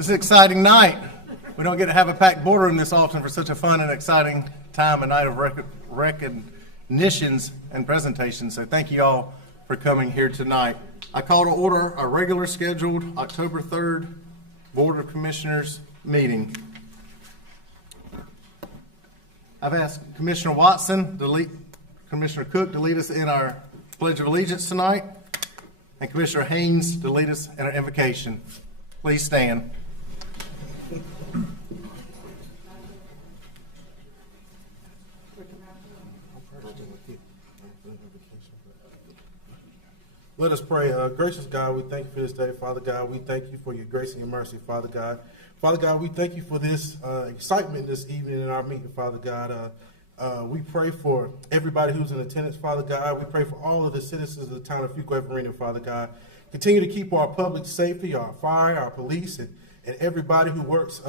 This is an exciting night. We don't get to have a packed boardroom this often for such a fun and exciting time, a night of recognitions and presentations. So thank you all for coming here tonight. I call to order our regular scheduled October 3rd Board of Commissioners meeting. I've asked Commissioner Watson, Commissioner Cook to lead us in our Pledge of Allegiance tonight, and Commissioner Haynes to lead us in our invocation. Please stand. Let us pray. Gracious God, we thank you for this day, Father God. We thank you for your grace and your mercy, Father God. Father God, we thank you for this excitement this evening in our meeting, Father God. We pray for everybody who's in attendance, Father God. We pray for all of the citizens of the town of Fuquay-Varina, Father God. Continue to keep our public safety, our fire, our police, and everybody who works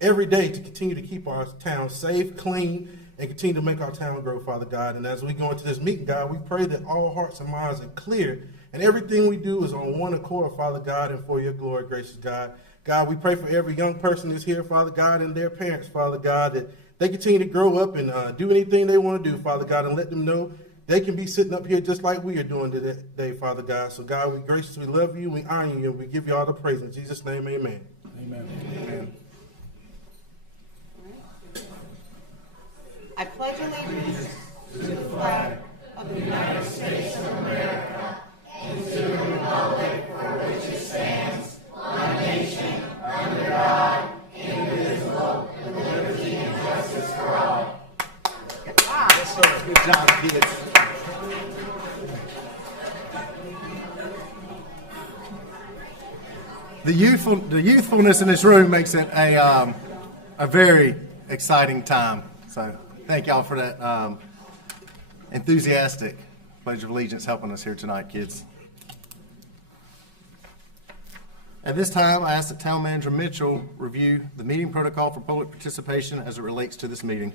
every day to continue to keep our town safe, clean, and continue to make our town grow, Father God. And as we go into this meeting, God, we pray that all hearts and minds are clear and everything we do is on one accord, Father God, and for your glory, gracious God. God, we pray for every young person that's here, Father God, and their parents, Father God, that they continue to grow up and do anything they want to do, Father God, and let them know they can be sitting up here just like we are doing today, Father God. So, God, we graciously love you, we honor you, and we give you all the praise. In Jesus' name, amen. Amen. Amen. I pledge allegiance to the flag of the United States of America and to the republic for which it stands, one nation, under God, indivisible, with liberty and justice for all. Yes, sir. Good job, kids. The youthfulness in this room makes it a very exciting time. So thank y'all for that enthusiastic Pledge of Allegiance helping us here tonight, kids. At this time, I ask that Town Manager Mitchell review the meeting protocol for public participation as it relates to this meeting.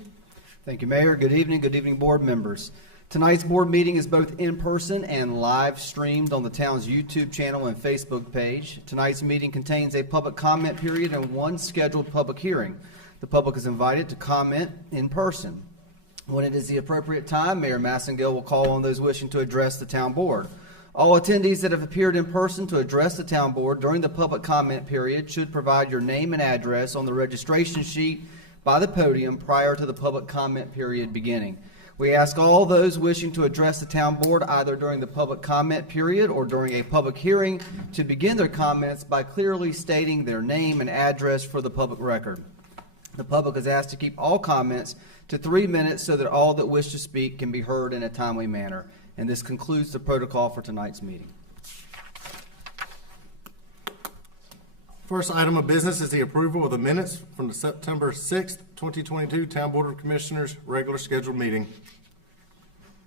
Thank you, Mayor. Good evening, board members. Tonight's board meeting is both in person and live streamed on the town's YouTube channel and Facebook page. Tonight's meeting contains a public comment period and one scheduled public hearing. The public is invited to comment in person. When it is the appropriate time, Mayor Massengill will call on those wishing to address the town board. All attendees that have appeared in person to address the town board during the public comment period should provide your name and address on the registration sheet by the podium prior to the public comment period beginning. We ask all those wishing to address the town board either during the public comment period or during a public hearing to begin their comments by clearly stating their name and address for the public record. The public is asked to keep all comments to 3 minutes so that all that wish to speak can be heard in a timely manner. And this concludes the protocol for tonight's meeting. First item of business is the approval of the minutes from the September 6th, 2022 Town Board of Commissioners regular scheduled meeting.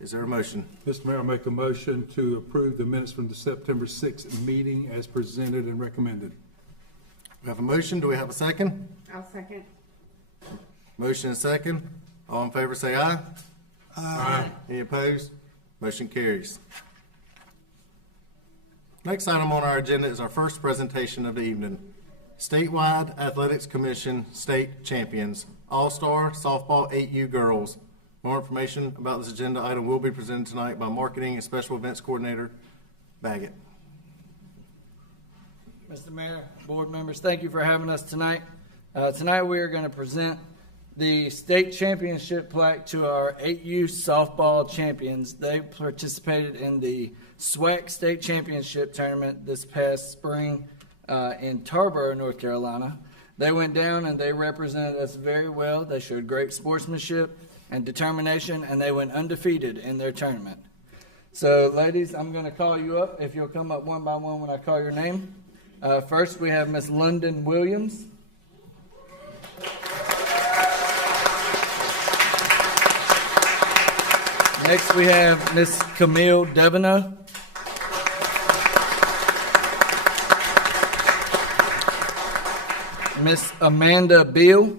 Is there a motion? Mr. Mayor, I make a motion to approve the minutes from the September 6th meeting as presented and recommended. We have a motion. Do we have a second? I'll second. Motion and second. All in favor say aye. Aye. Any opposed? Motion carries. Next item on our agenda is our first presentation of the evening. Statewide Athletics Commission State Champions, All-Star Softball 8U Girls. More information about this agenda item will be presented tonight by Marketing and Special Events Coordinator Baggett. Mr. Mayor, board members, thank you for having us tonight. Tonight we are going to present the state championship plaque to our 8U softball champions. They participated in the Swac state championship tournament this past spring in Tarboro, North Carolina. They went down and they represented us very well. They showed great sportsmanship and determination, and they went undefeated in their tournament. So, ladies, I'm going to call you up if you'll come up one by one when I call your name. First, we have Miss London Williams. Next, we have Miss Camille Devono. Miss Amanda Beal.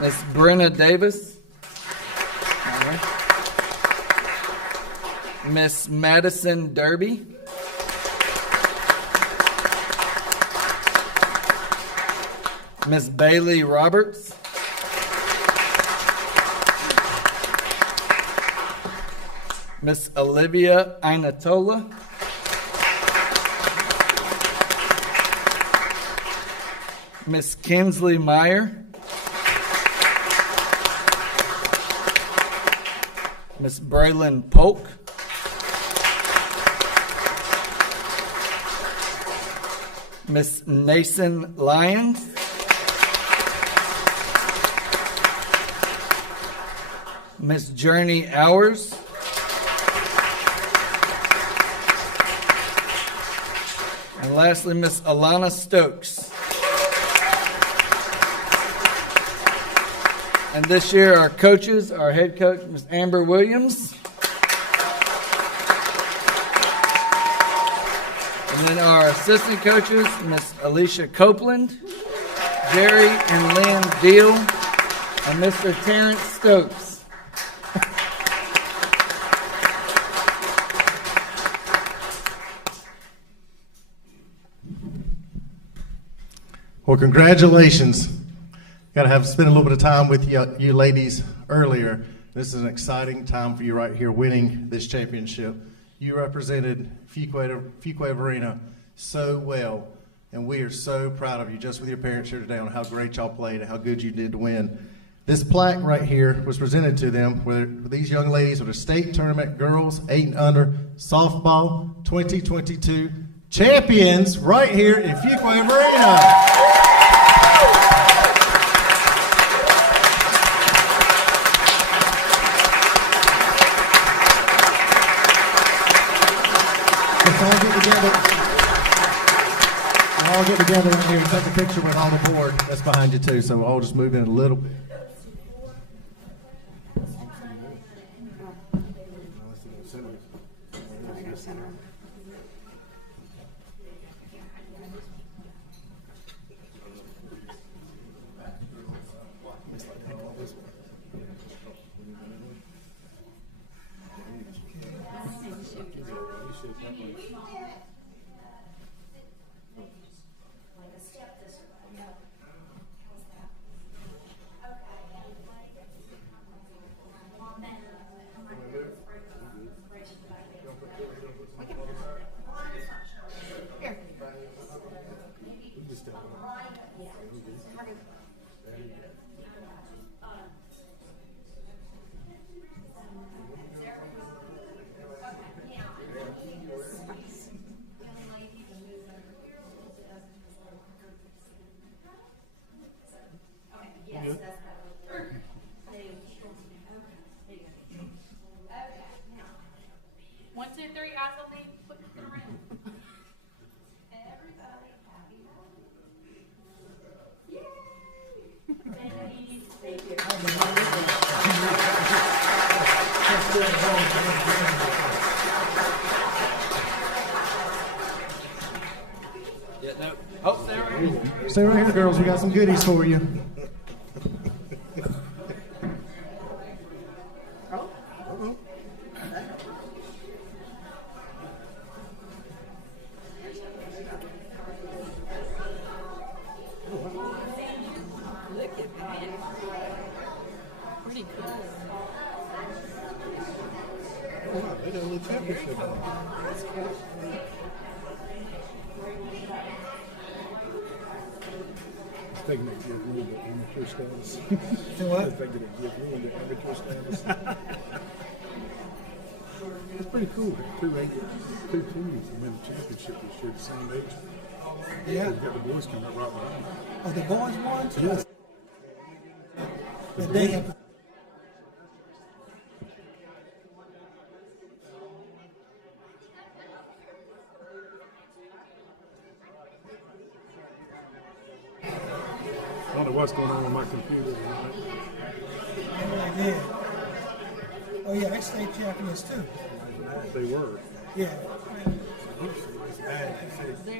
Miss Brenna Davis. Miss Madison Derby. Miss Bailey Roberts. Miss Olivia Inatola. Miss Kinsley Meyer. Miss Braylon Polk. Miss Nason Lyons. Miss Journey Hours. And lastly, Miss Alana Stokes. And this year, our coaches, our head coach, Miss Amber Williams. And then our assistant coaches, Miss Alicia Copeland, Jerry and Lynn Deal, and Mr. Terrence Stokes. Well, congratulations. Got to spend a little bit of time with you ladies earlier. This is an exciting time for you right here winning this championship. You represented Fuquay-Varina so well, and we are so proud of you just with your parents here today on how great y'all played and how good you did to win. This plaque right here was presented to them where these young ladies were the state tournament girls 8 and under softball 2022 champions right here in Fuquay-Varina. I'll get together in here and take a picture with all the board that's behind you too, so we'll all just move in a little bit. Stay right here, girls. We got some goodies for you. It's pretty cool. Two teams win the championship this year, the same age. Yeah. We've got the boys coming up right behind. Oh, the boys won? Yes. But they have. I don't know what's going on with my computer. I did. Oh, yeah, they state champions too. They were. Yeah. They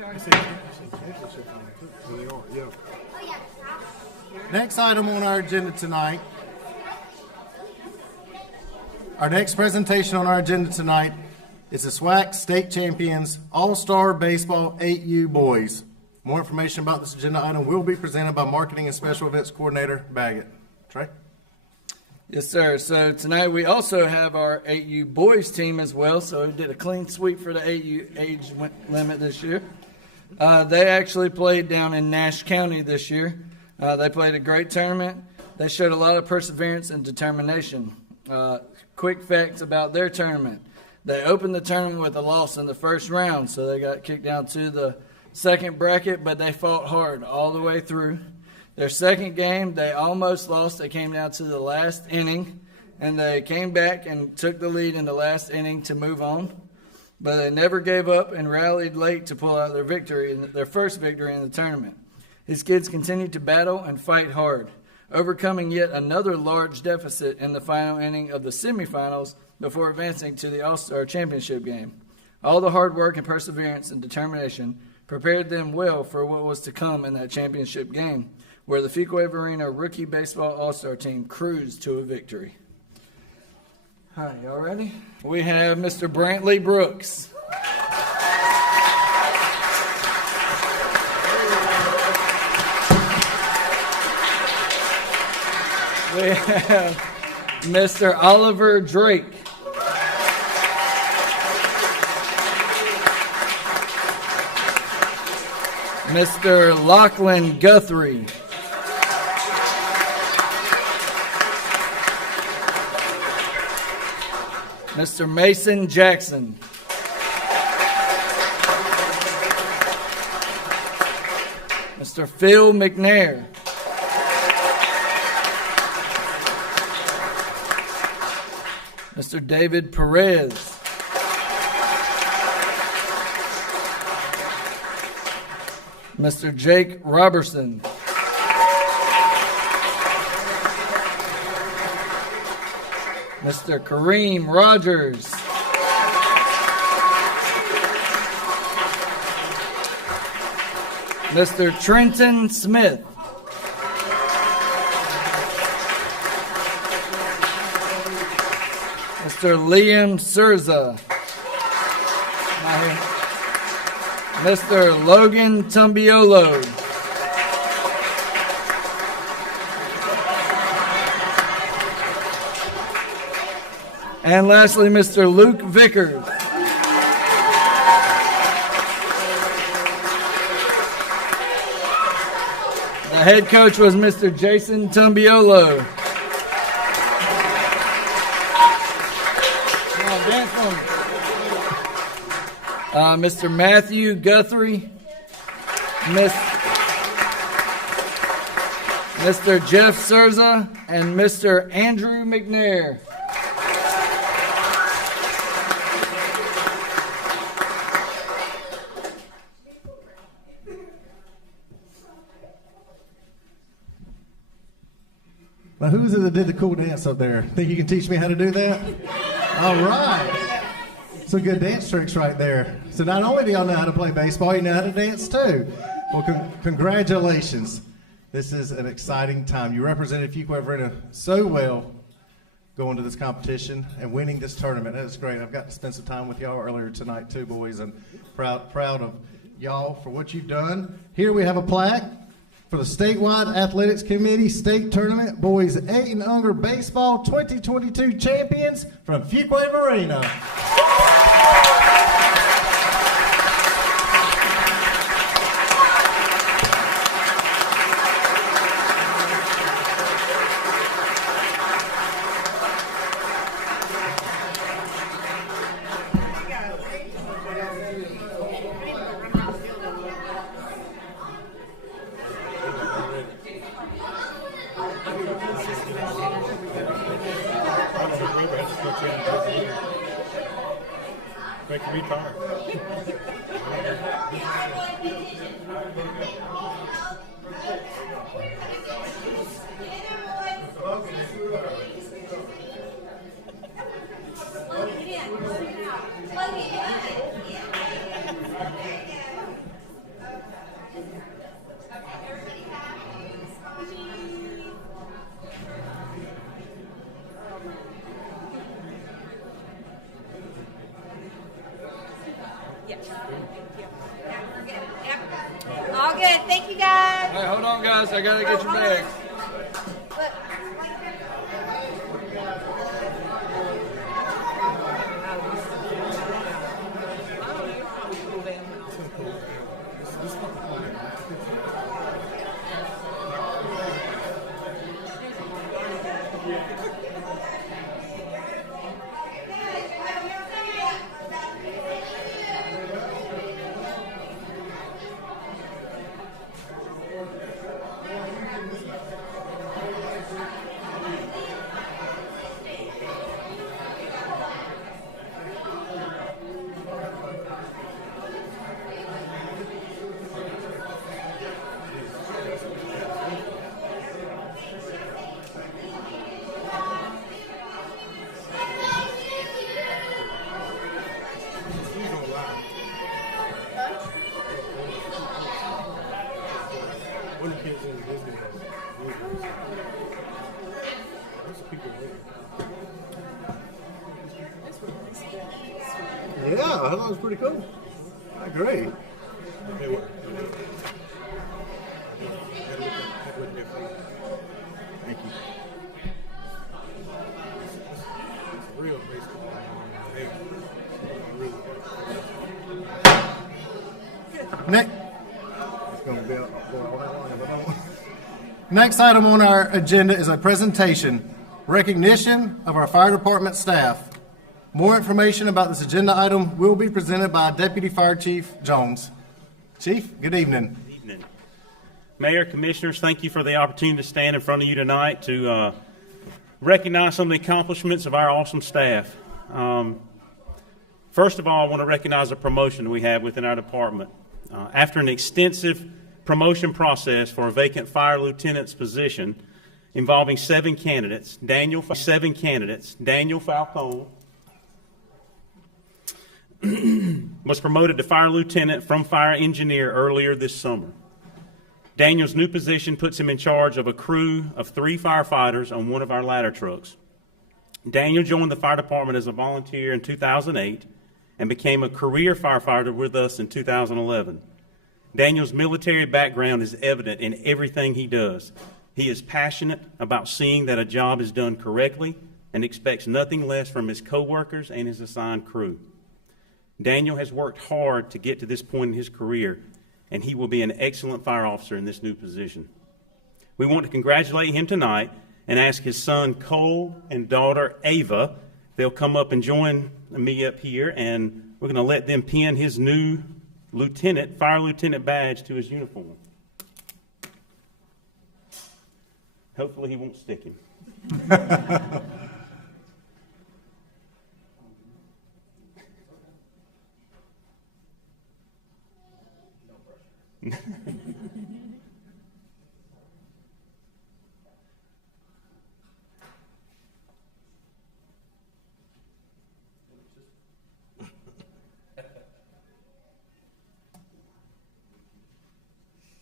are, yeah. Next item on our agenda tonight, our next presentation on our agenda tonight is the Swac State Champions All-Star Baseball 8U Boys. More information about this agenda item will be presented by Marketing and Special Events Coordinator Baggett. Trey? Yes, sir. So tonight we also have our 8U boys team as well. So we did a clean sweep for the 8U age limit this year. They actually played down in Nash County this year. They played a great tournament. They showed a lot of perseverance and determination. Quick facts about their tournament. They opened the tournament with a loss in the first round, so they got kicked down to the second bracket, but they fought hard all the way through. Their second game, they almost lost. They came down to the last inning, and they came back and took the lead in the last inning to move on. But they never gave up and rallied late to pull out their victory, their first victory in the tournament. These kids continued to battle and fight hard, overcoming yet another large deficit in the final inning of the semifinals before advancing to the All-Star Championship game. All the hard work and perseverance and determination prepared them well for what was to come in that championship game, where the Fuquay-Varina rookie baseball all-star team cruised to a victory. All right, y'all ready? We have Mr. Brantley Brooks. We have Mr. Oliver Drake. Mr. Lachlan Guthrie. Mr. Mason Jackson. Mr. Phil McNair. Mr. David Perez. Mr. Jake Robertson. Mr. Kareem Rogers. Mr. Trenton Smith. Mr. Liam Surza. Mr. Logan Tumbiolo. And lastly, Mr. Luke Vickers. The head coach was Mr. Jason Tumbiolo. Come on, dance for me. Mr. Matthew Guthrie. Mr. Jeff Surza. And Mr. Andrew McNair. Now, who is it that did the cool dance up there? Think you can teach me how to do that? All right. Some good dance tricks right there. So not only do y'all know how to play baseball, you know how to dance too. Well, congratulations. This is an exciting time. You represented Fuquay-Varina so well going to this competition and winning this tournament. That is great. I've got to spend some time with y'all earlier tonight too, boys, and proud of y'all for what you've done. Here we have a plaque for the Statewide Athletics Committee State Tournament Boys 8 and Under Baseball 2022 Champions from Fuquay-Varina. Making me tired. All good. guys. I gotta get your bags. One of the kids in Disney There's people there. Yeah, that was pretty cool. I agree. Hey, what? Had to look there for you. Thank you. It's real baseball. Hey, really. Next. It's going to be all that long if I don't. Next item on our agenda is a presentation, recognition of our fire department staff. More information about this agenda item will be presented by Deputy Fire Chief Jones. Chief, good evening. Good evening. Mayor, Commissioners, thank you for the opportunity to stand in front of you tonight to recognize some of the accomplishments of our awesome staff. First of all, I want to recognize a promotion we have within our department. After an extensive promotion process for a vacant fire lieutenant's position involving seven candidates, Daniel Falcon was promoted to fire lieutenant from fire engineer earlier this summer. Daniel's new position puts him in charge of a crew of 3 firefighters on one of our ladder trucks. Daniel joined the fire department as a volunteer in 2008 and became a career firefighter with us in 2011. Daniel's military background is evident in everything he does. He is passionate about seeing that a job is done correctly and expects nothing less from his coworkers and his assigned crew. Daniel has worked hard to get to this point in his career, and he will be an excellent fire officer in this new position. We want to congratulate him tonight and ask his son Cole and daughter Ava. They'll come up and join me up here, and we're going to let them pin his new fire lieutenant badge to his uniform. Hopefully he won't stick him.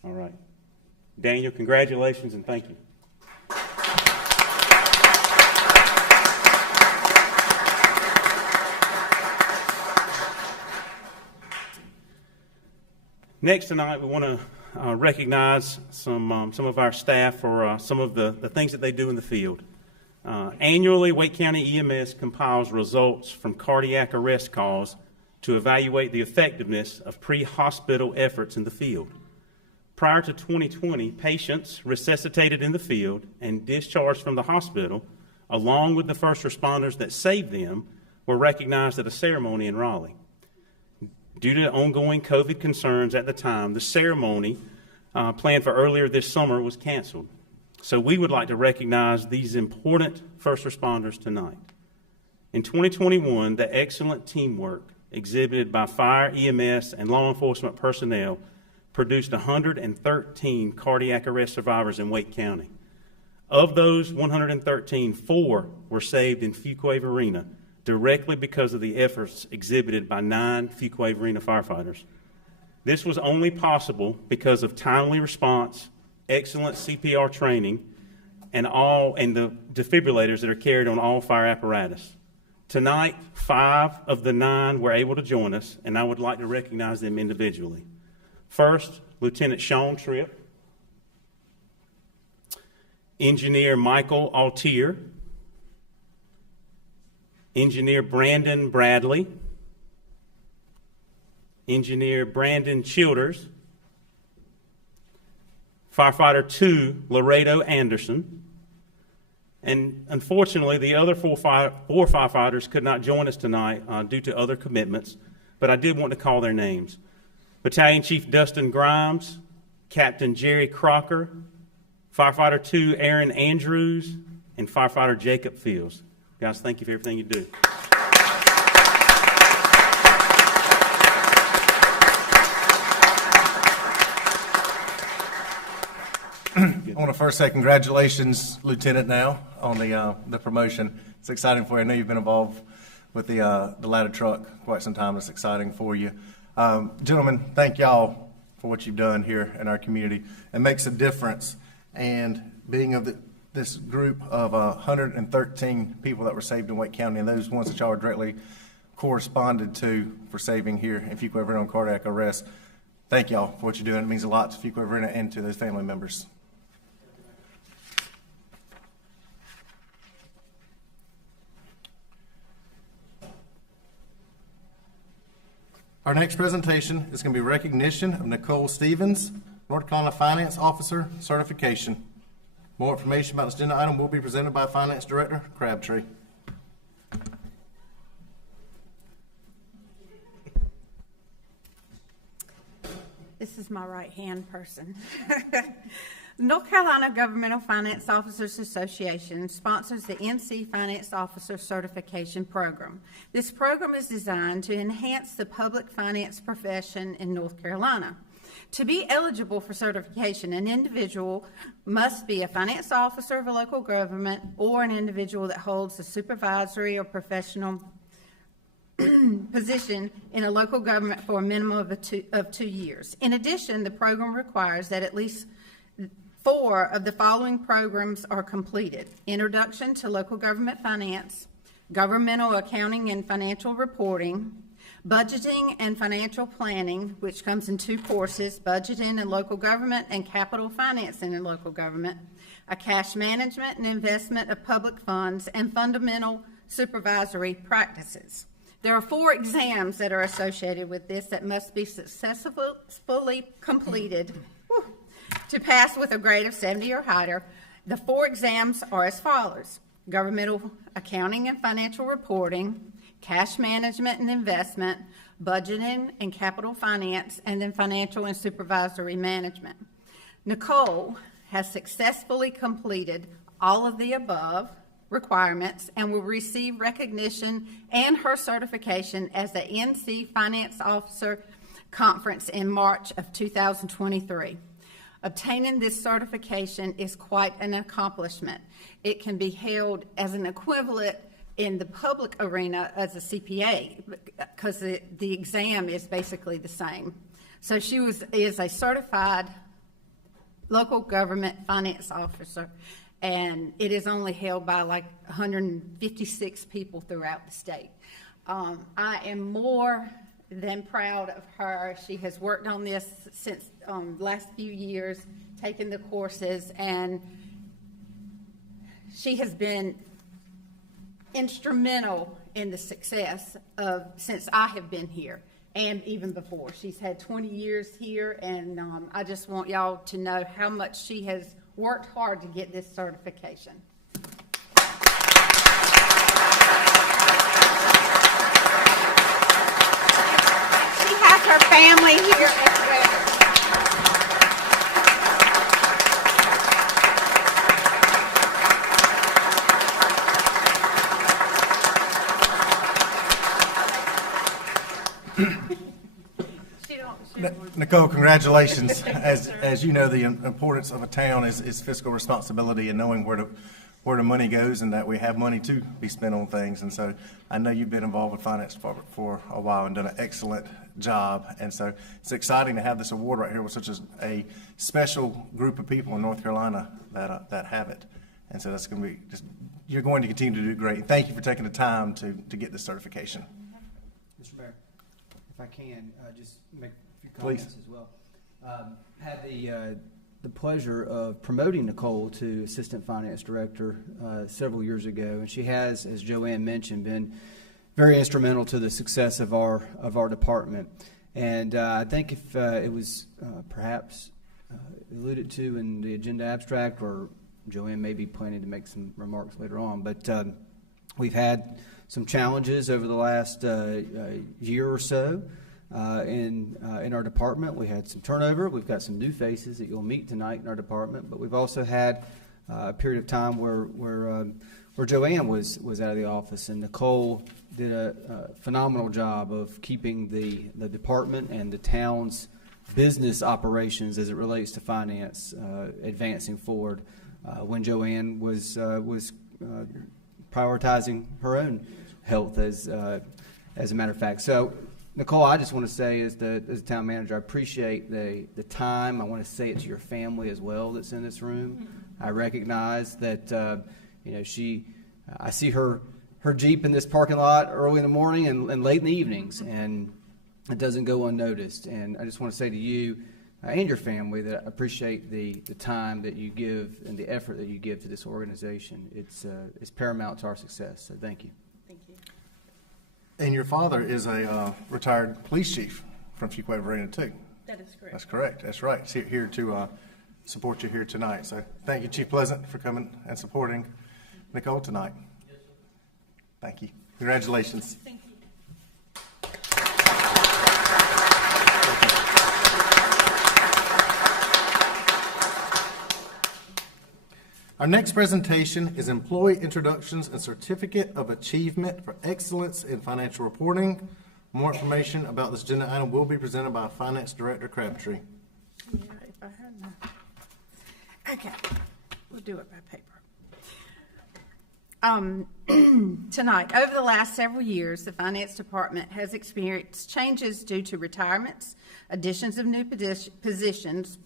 All right. Daniel, congratulations and thank you. Next tonight, we want to recognize some of our staff for some of the things that they do in the field. Annually, Wake County EMS compiles results from cardiac arrest calls to evaluate the effectiveness of pre-hospital efforts in the field. Prior to 2020, patients resuscitated in the field and discharged from the hospital, along with the first responders that saved them, were recognized at a ceremony in Raleigh. Due to ongoing COVID concerns at the time, the ceremony planned for earlier this summer was canceled. So we would like to recognize these important first responders tonight. In 2021, the excellent teamwork exhibited by fire, EMS, and law enforcement personnel produced 113 cardiac arrest survivors in Wake County. Of those 113, 4 were saved in Fuquay-Varina, directly because of the efforts exhibited by 9 Fuquay-Varina firefighters. This was only possible because of timely response, excellent CPR training, and the defibrillators that are carried on all fire apparatus. Tonight, 5 of the 9 were able to join us, and I would like to recognize them individually. First, Lieutenant Sean Tripp, Engineer Michael Altier, Engineer Brandon Bradley, Engineer Brandon Childers, Firefighter 2 Laredo Anderson, and unfortunately the other four firefighters could not join us tonight due to other commitments, but I did want to call their names. Battalion Chief Dustin Grimes, Captain Jerry Crocker, Firefighter 2 Aaron Andrews, and Firefighter Jacob Fields. Guys, thank you for everything you do. I want to first say congratulations, Lieutenant, now on the promotion. It's exciting for you. I know you've been involved with the ladder truck quite some time. It's exciting for you. Gentlemen, thank y'all for what you've done here in our community. It makes a difference. And being of this group of 113 people that were saved in Wake County, and those ones that y'all were directly corresponded to for saving here in Fuquay-Varina on cardiac arrest, thank y'all for what you're doing. It means a lot to Fuquay-Varina and to those family members. Our next presentation is going to be recognition of Nicole Stevens, North Carolina Finance Officer Certification. More information about this agenda item will be presented by Finance Director Crabtree. This is my right-hand person. North Carolina Governmental Finance Officers Association sponsors the NC Finance Officer Certification Program. This program is designed to enhance the public finance profession in North Carolina. To be eligible for certification, an individual must be a finance officer of a local government or an individual that holds a supervisory or professional position in a local government for a minimum of 2 years. In addition, the program requires that at least 4 of the following programs are completed: Introduction to Local Government Finance, Governmental Accounting and Financial Reporting, Budgeting and Financial Planning, which comes in 2 courses, Budgeting in Local Government and Capital Financing in Local Government, a Cash Management and Investment of Public Funds, and Fundamental Supervisory Practices. There are 4 exams that are associated with this that must be successfully completed to pass with a grade of 70 or higher. The 4 exams are as follows: Governmental Accounting and Financial Reporting, Cash Management and Investment, Budgeting and Capital Finance, and then Financial and Supervisory Management. Nicole has successfully completed all of the above requirements and will receive recognition and her certification as the NC Finance Officer Conference in March of 2023. Obtaining this certification is quite an accomplishment. It can be held as an equivalent in the public arena as a CPA because the exam is basically the same. So she is a certified local government finance officer, and it is only held by like 156 people throughout the state. I am more than proud of her. She has worked on this since last few years, taken the courses, and she has been instrumental in the success of since I have been here and even before. She's had 20 years here, and I just want y'all to know how much she has worked hard to get this certification. She has her family here as well. Nicole, congratulations. As you know, the importance of a town is fiscal responsibility and knowing where the money goes, and that we have money to be spent on things. And so I know you've been involved with finance department for a while and done an excellent job. And so it's exciting to have this award right here with such a special group of people in North Carolina that have it. And so that's going to be you're going to continue to do great. Thank you for taking the time to get this certification. Mr. Mayor, if I can, just make a few comments as well. Had the the pleasure of promoting Nicole to Assistant Finance Director several years ago, and she has, as Joanne mentioned, been very instrumental to the success of our department. And I think if it was perhaps alluded to in the agenda abstract, or Joanne may be planning to make some remarks later on, but we've had some challenges over the last year or so in our department. We had some turnover. We've got some new faces that you'll meet tonight in our department, but we've also had a period of time where Joanne was out of the office, and Nicole did a phenomenal job of keeping the department and the town's business operations as it relates to finance advancing forward when Joanne was prioritizing her own health as a matter of fact. So, Nicole, I just want to say as a town manager, I appreciate the time. I want to say it to your family as well that's in this room. I recognize that I see her Jeep in this parking lot early in the morning and late in the evenings, and it doesn't go unnoticed. And I just want to say to you and your family that I appreciate the time that you give and the effort that you give to this organization. It's paramount to our success, so thank you. Thank you. And your father is a retired police chief from Fuquay-Varina too. That is correct. That's correct. That's right. He's here to support you here tonight. So thank you, Chief Pleasant, for coming and supporting Nicole tonight. Thank you. Congratulations. Thank you. Our next presentation is Employee Introductions and Certificate of Achievement for Excellence in Financial Reporting. More information about this agenda item will be presented by Finance Director Crabtree. Yeah, if I had my... Okay, we'll do it by paper. Tonight, over the last several years, the Finance Department has experienced changes due to retirements, additions of new positions,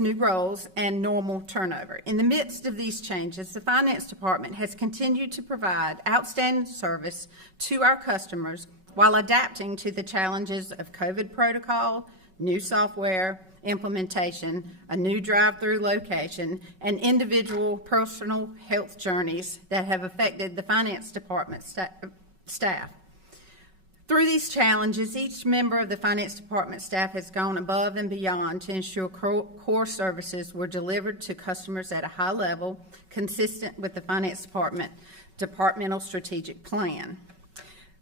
new roles, and normal turnover. In the midst of these changes, the Finance Department has continued to provide outstanding service to our customers while adapting to the challenges of COVID protocol, new software implementation, a new drive-through location, and individual personal health journeys that have affected the Finance Department staff. Through these challenges, each member of the Finance Department staff has gone above and beyond to ensure core services were delivered to customers at a high level, consistent with the Finance Department departmental strategic plan.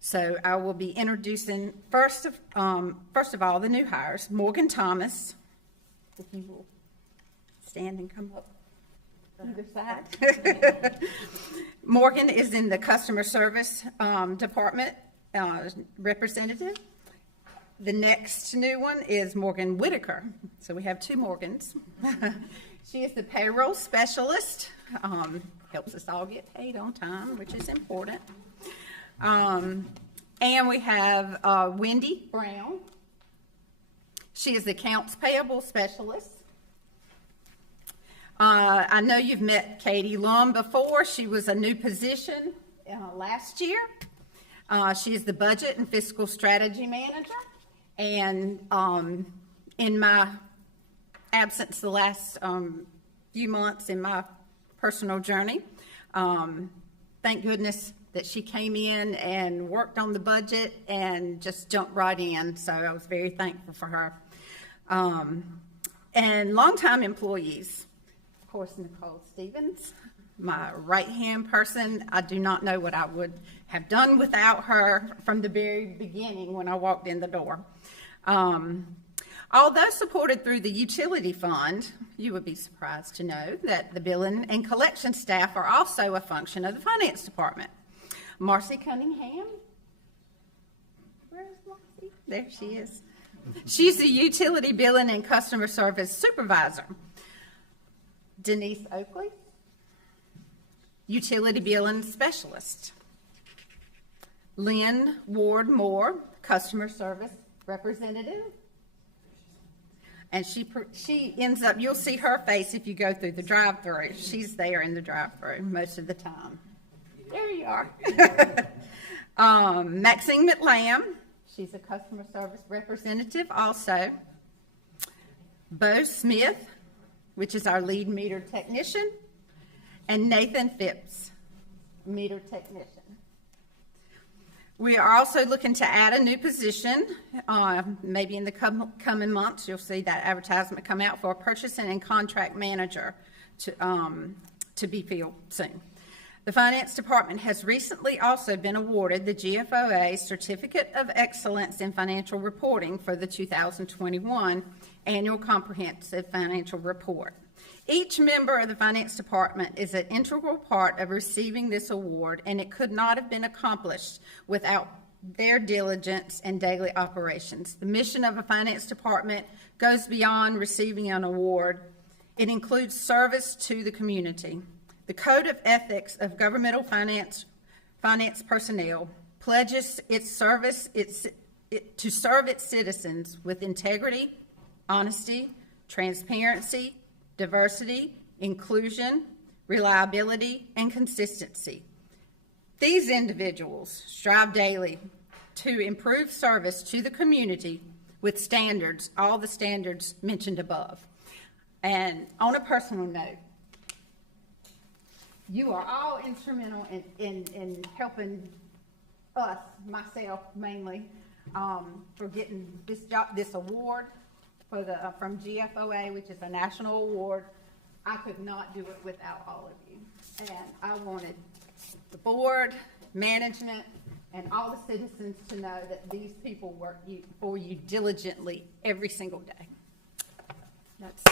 So I will be introducing first of all the new hires. Morgan Thomas, if you will stand and come up either side. Morgan is in the customer service department. Representative. The next new one is Morgan Whitaker. So we have two Morgans. She is the payroll specialist. Helps us all get paid on time, which is important. And we have Wendy Brown. She is the accounts payable specialist. I know you've met Katie Lum before. She was a new position last year. She is the budget and fiscal strategy manager, and in my absence the last few months in my personal journey, thank goodness that she came in and worked on the budget and just jumped right in, so I was very thankful for her. And longtime employees, of course, Nicole Stevens, my right-hand person. I do not know what I would have done without her from the very beginning when I walked in the door. Although supported through the utility fund, you would be surprised to know that the billing and collection staff are also a function of the Finance Department. Marcy Cunningham. Where is Marcy? There she is. She's the utility billing and customer service supervisor. Denise Oakley, utility billing specialist. Lynn Ward Moore, customer service representative. And she ends up, you'll see her face if you go through the drive-thru. She's there in the drive-thru most of the time. There you are. Maxine McLam, she's a customer service representative also. Bo Smith, which is our lead meter technician, and Nathan Phipps, meter technician. We are also looking to add a new position, maybe in the coming months. You'll see that advertisement come out for a purchasing and contract manager to be filled soon. The Finance Department has recently also been awarded the Gfoa Certificate of Excellence in Financial Reporting for the 2021 Annual Comprehensive Financial Report. Each member of the Finance Department is an integral part of receiving this award, and it could not have been accomplished without their diligence and daily operations. The mission of a Finance Department goes beyond receiving an award. It includes service to the community. The Code of Ethics of Governmental Finance Personnel pledges to serve its citizens with integrity, honesty, transparency, diversity, inclusion, reliability, and consistency. These individuals strive daily to improve service to the community with standards, all the standards mentioned above. And on a personal note, you are all instrumental in helping us, myself mainly, for getting this award from Gfoa, which is a national award. I could not do it without all of you. And I wanted the board, management, and all the citizens to know that these people work for you diligently every single day. That's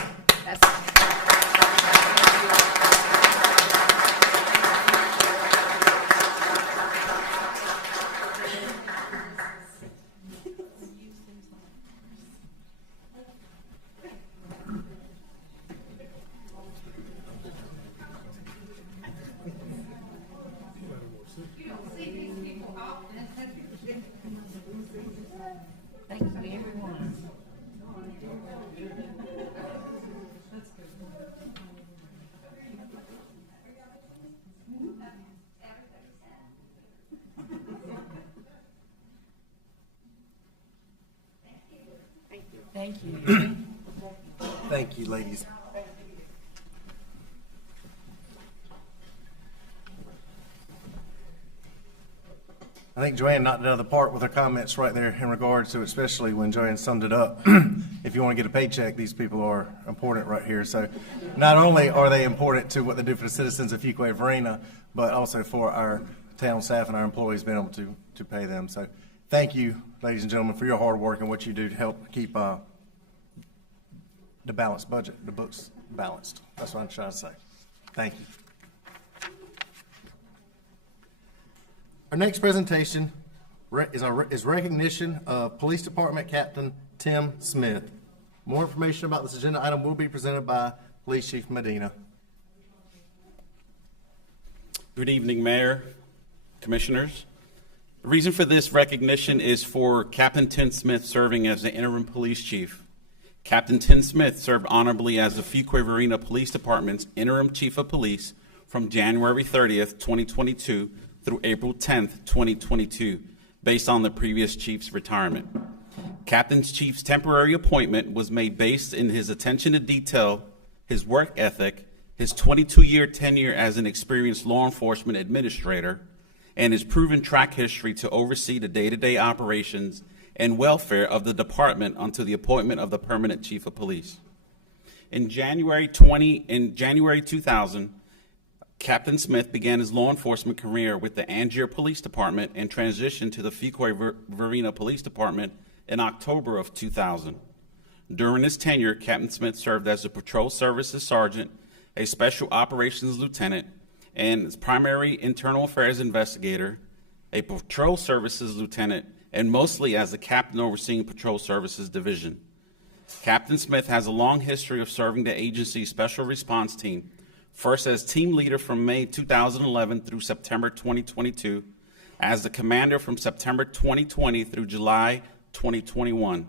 Thank you. Thank you, ladies. I think Joanne knocked it out of the park with her comments right there in regards to, especially when Joanne summed it up. If you want to get a paycheck, these people are important right here. So not only are they important to what they do for the citizens of Fuquay-Varina, but also for our town staff and our employees being able to pay them. So thank you, ladies and gentlemen, for your hard work and what you do to help keep the balanced budget, the books balanced. That's what I'm trying to say. Thank you. Our next presentation is recognition of Police Department Captain Tim Smith. More information about this agenda item will be presented by Police Chief Medina. Good evening, Mayor, Commissioners. The reason for this recognition is for Captain Tim Smith serving as the interim police chief. Captain Tim Smith served honorably as the Fuquay-Varina Police Department's interim chief of police from January 30th, 2022 through April 10th, 2022, based on the previous chief's retirement. Captain Chief's temporary appointment was made based in his attention to detail, his work ethic, his 22-year tenure as an experienced law enforcement administrator, and his proven track history to oversee the day-to-day operations and welfare of the department until the appointment of the permanent chief of police. In January 2000, Captain Smith began his law enforcement career with the Angier Police Department and transitioned to the Fuquay-Varina Police Department in October of 2000. During his tenure, Captain Smith served as a Patrol Services Sergeant, a Special Operations Lieutenant, and as primary internal affairs investigator, a Patrol Services Lieutenant, and mostly as the captain overseeing Patrol Services Division. Captain Smith has a long history of serving the agency's Special Response Team, first as team leader from May 2011 through September 2022, as the commander from September 2020 through July 2021.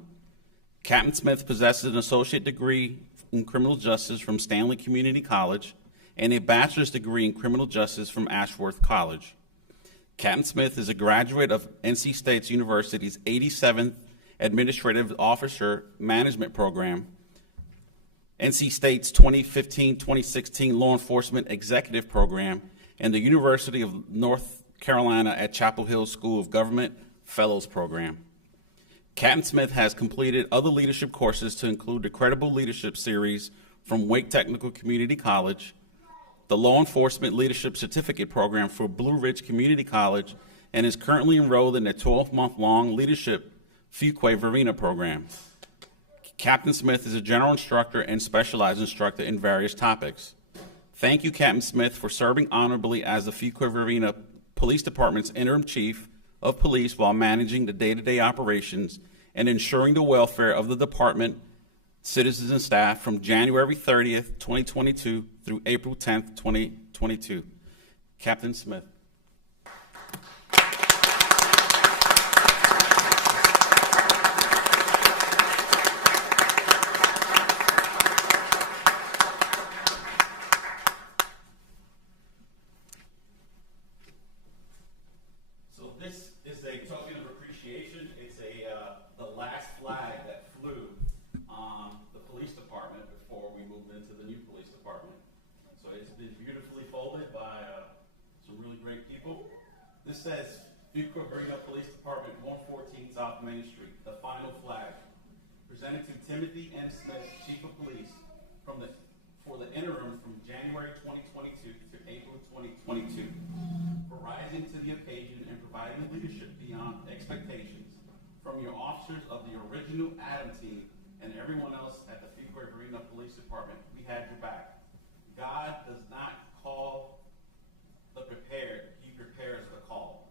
Captain Smith possesses an associate degree in criminal justice from Stanley Community College and a bachelor's degree in criminal justice from Ashworth College. Captain Smith is a graduate of NC State University's 87th Administrative Officer Management Program, NC State's 2015-2016 Law Enforcement Executive Program, and the University of North Carolina at Chapel Hill School of Government Fellows Program. Captain Smith has completed other leadership courses to include the Credible Leadership Series from Wake Technical Community College, the Law Enforcement Leadership Certificate Program for Blue Ridge Community College, and is currently enrolled in the 12-month-long Leadership Fuquay-Varina program. Captain Smith is a general instructor and specialized instructor in various topics. Thank you, Captain Smith, for serving honorably as the Fuquay-Varina Police Department's interim chief of police while managing the day-to-day operations and ensuring the welfare of the department, citizens, and staff from January 30th, 2022 through April 10th, 2022. Captain Smith. This says Fuquay-Varina Police Department, 114 South Main Street, the final flag, presented to Timothy M. Smith, Chief of Police, for the interim from January 2022 to April 2022, for rising to the occasion and providing leadership beyond expectations from your officers of the original Adam team and everyone else at the Fuquay-Varina Police Department. We had your back. God does not call the prepared, he prepares the call.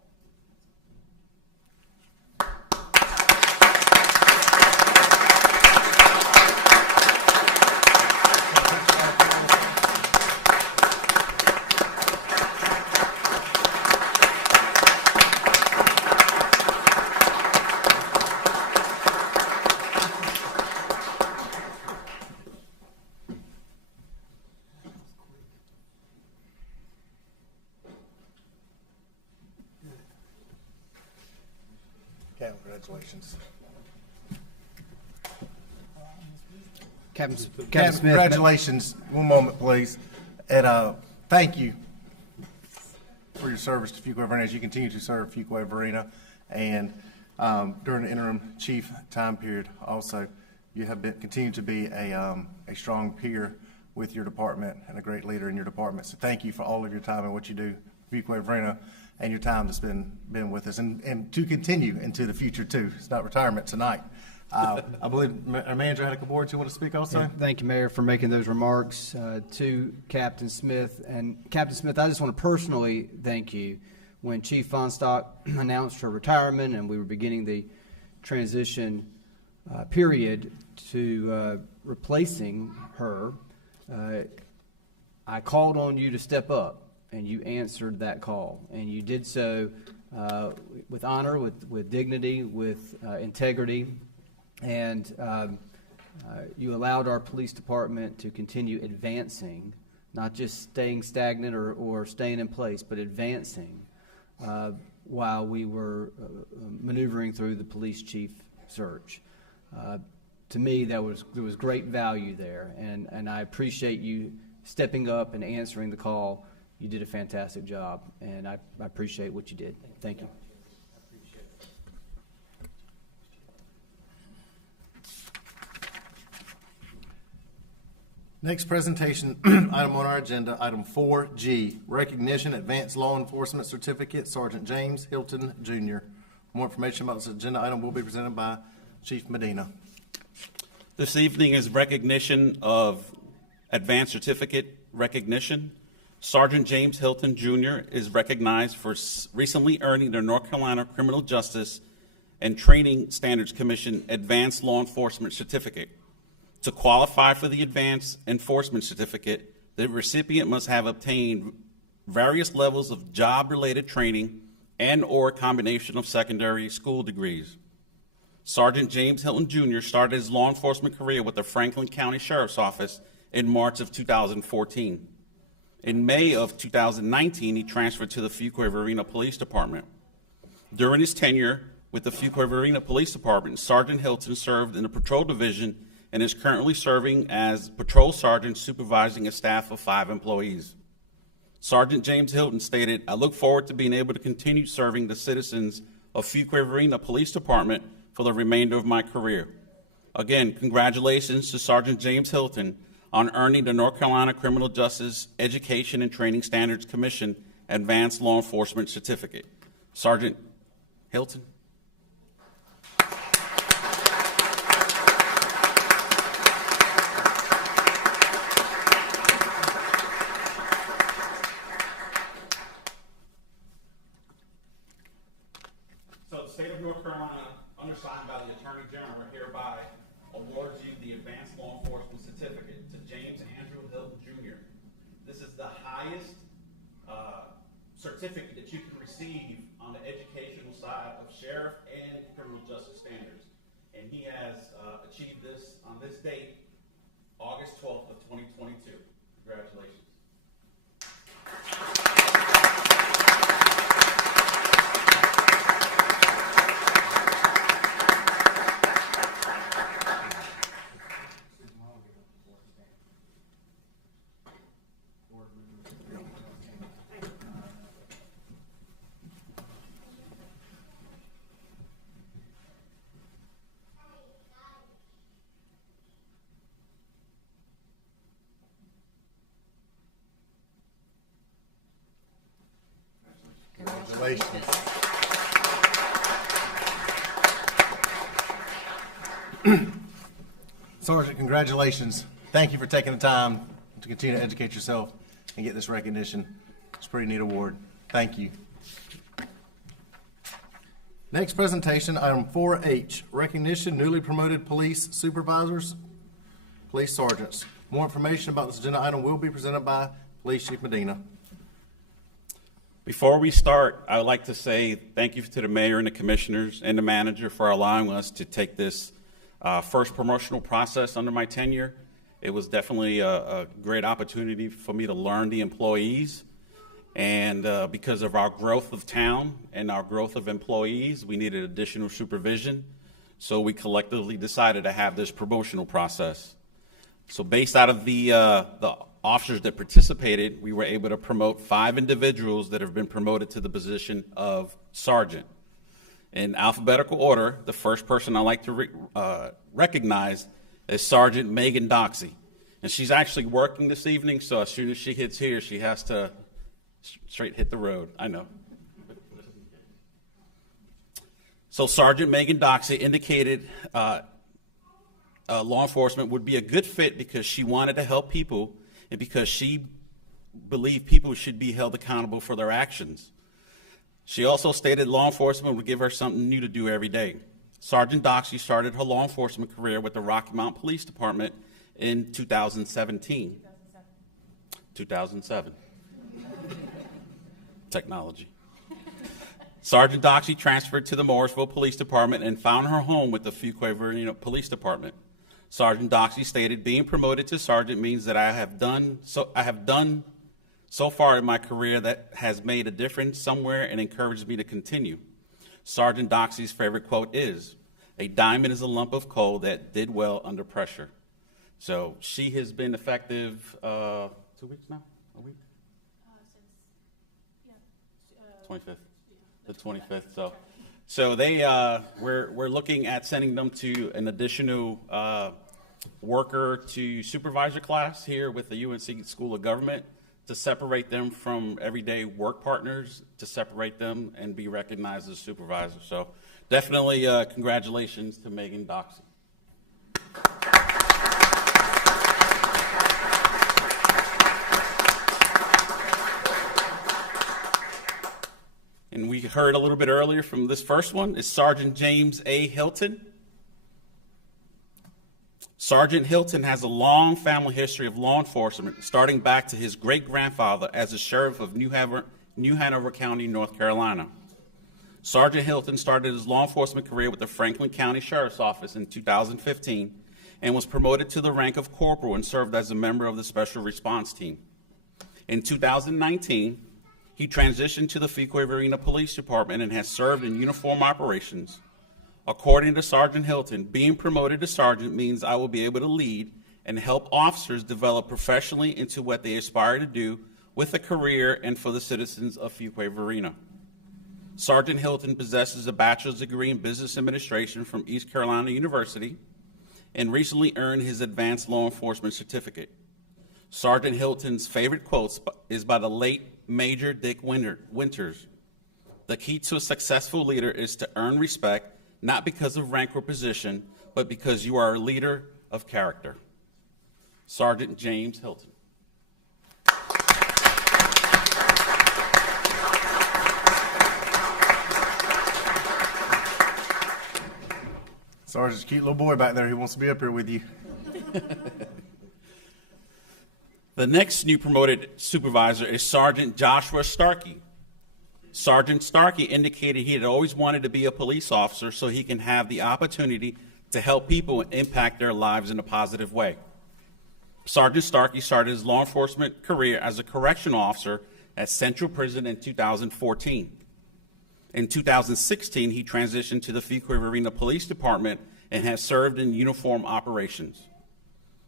Congratulations. Captain Captain, Smith. congratulations. One moment, please. And thank you for your service to Fuquay-Varina as you continue to serve Fuquay-Varina. And during the interim chief time period also, you have continued to be a strong peer with your department and a great leader in your department. So thank you for all of your time and what you do for Fuquay-Varina and your time that's been with us, and to continue into the future too. It's not retirement tonight. I believe our manager had a couple words you want to speak also. Yeah, thank you, Mayor, for making those remarks to Captain Smith. And Captain Smith, I just want to personally thank you. When Chief Fonstock announced her retirement and we were beginning the transition period to replacing her, I called on you to step up. And you answered that call, and you did so with honor, with dignity, with integrity, and you allowed our police department to continue advancing, not just staying stagnant or staying in place, but advancing while we were maneuvering through the police chief search. To me, there was great value there, and I appreciate you stepping up and answering the call. You did a fantastic job, and I appreciate what you did. Thank you. Next presentation item on our agenda, item 4G, recognition advanced law enforcement certificate, Sergeant James Hilton, Jr. More information about this agenda item will be presented by Chief Medina. This evening is recognition of advanced certificate recognition. Sergeant James Hilton, Jr. is recognized for recently earning the North Carolina Criminal Justice and Training Standards Commission Advanced Law Enforcement Certificate. To qualify for the Advanced Enforcement Certificate, the recipient must have obtained various levels of job-related training and/or a combination of secondary school degrees. Sergeant James Hilton, Jr. started his law enforcement career with the Franklin County Sheriff's Office in March of 2014. In May of 2019, he transferred to the Fuquay-Varina Police Department. During his tenure with the Fuquay-Varina Police Department, Sergeant Hilton served in the Patrol Division and is currently serving as patrol sergeant supervising a staff of 5 employees. Sergeant James Hilton stated, "I look forward to being able to continue serving the citizens of Fuquay-Varina Police Department for the remainder of my career." Again, congratulations to Sergeant James Hilton on earning the North Carolina Criminal Justice Education and Training Standards Commission Advanced Law Enforcement Certificate. Sergeant Hilton. So the state of North Carolina, undersigned by the Attorney General, hereby awards you the Advanced Law Enforcement Certificate to James Andrew Hilton Jr. This is the highest certificate that you can receive on the educational side of sheriff and criminal justice standards. And he has achieved this on this date, August 12th of 2022. Congratulations. Congratulations. Sergeant, congratulations. Thank you for taking the time to continue to educate yourself and get this recognition. It's a pretty neat award. Thank you. Next presentation, item 4H, recognition newly promoted police supervisors, police sergeants. More information about this agenda item will be presented by Police Chief Medina. Before we start, I would like to say thank you to the mayor and the commissioners and the manager for allowing us to take this first promotional process under my tenure. It was definitely a great opportunity for me to learn the employees. And because of our growth of town and our growth of employees, we needed additional supervision. So we collectively decided to have this promotional process. So based out of the officers that participated, we were able to promote 5 individuals that have been promoted to the position of sergeant. In alphabetical order, the first person I'd like to recognize is Sergeant Megan Doxey. And she's actually working this evening, so as soon as she hits here, she has to straight hit the road. I know. So Sergeant Megan Doxey indicated law enforcement would be a good fit because she wanted to help people and because she believed people should be held accountable for their actions. She also stated law enforcement would give her something new to do every day. Sergeant Doxey started her law enforcement career with the Rocky Mount Police Department in 2017. 2007. Technology. Sergeant Doxey transferred to the Morrisville Police Department and found her home with the Fuquay-Varina Police Department. Sergeant Doxey stated, "Being promoted to sergeant means that I have done so far in my career that has made a difference somewhere and encouraged me to continue." Sergeant Doxey's favorite quote is, "A diamond is a lump of coal that did well under pressure." So she has been effective 2 weeks now? A week? 25th. The 25th. So they we're looking at sending them to an additional worker to supervisor class here with the UNC School of Government to separate them from everyday work partners, to separate them and be recognized as supervisors. So definitely congratulations to Megan Doxey. And we heard a little bit earlier from this first one is Sergeant James A. Hilton. Sergeant Hilton has a long family history of law enforcement, starting back to his great-grandfather as the sheriff of New Hanover County, North Carolina. Sergeant Hilton started his law enforcement career with the Franklin County Sheriff's Office in 2015 and was promoted to the rank of corporal and served as a member of the Special Response Team. In 2019, he transitioned to the Fuquay-Varina Police Department and has served in uniform operations. According to Sergeant Hilton, being promoted to sergeant means I will be able to lead and help officers develop professionally into what they aspire to do with a career and for the citizens of Fuquay-Varina. Sergeant Hilton possesses a bachelor's degree in business administration from East Carolina University and recently earned his advanced law enforcement certificate. Sergeant Hilton's favorite quote is by the late Major Dick Winters. The key to a successful leader is to earn respect, not because of rank or position, but because you are a leader of character. Sergeant James Hilton. Sergeant's a cute little boy back there. He wants to be up here with you. The next new promoted supervisor is Sergeant Joshua Starkey. Sergeant Starkey indicated he had always wanted to be a police officer so he can have the opportunity to help people and impact their lives in a positive way. Sergeant Starkey started his law enforcement career as a correctional officer at Central Prison in 2014. In 2016, he transitioned to the Fuquay-Varina Police Department and has served in uniform operations.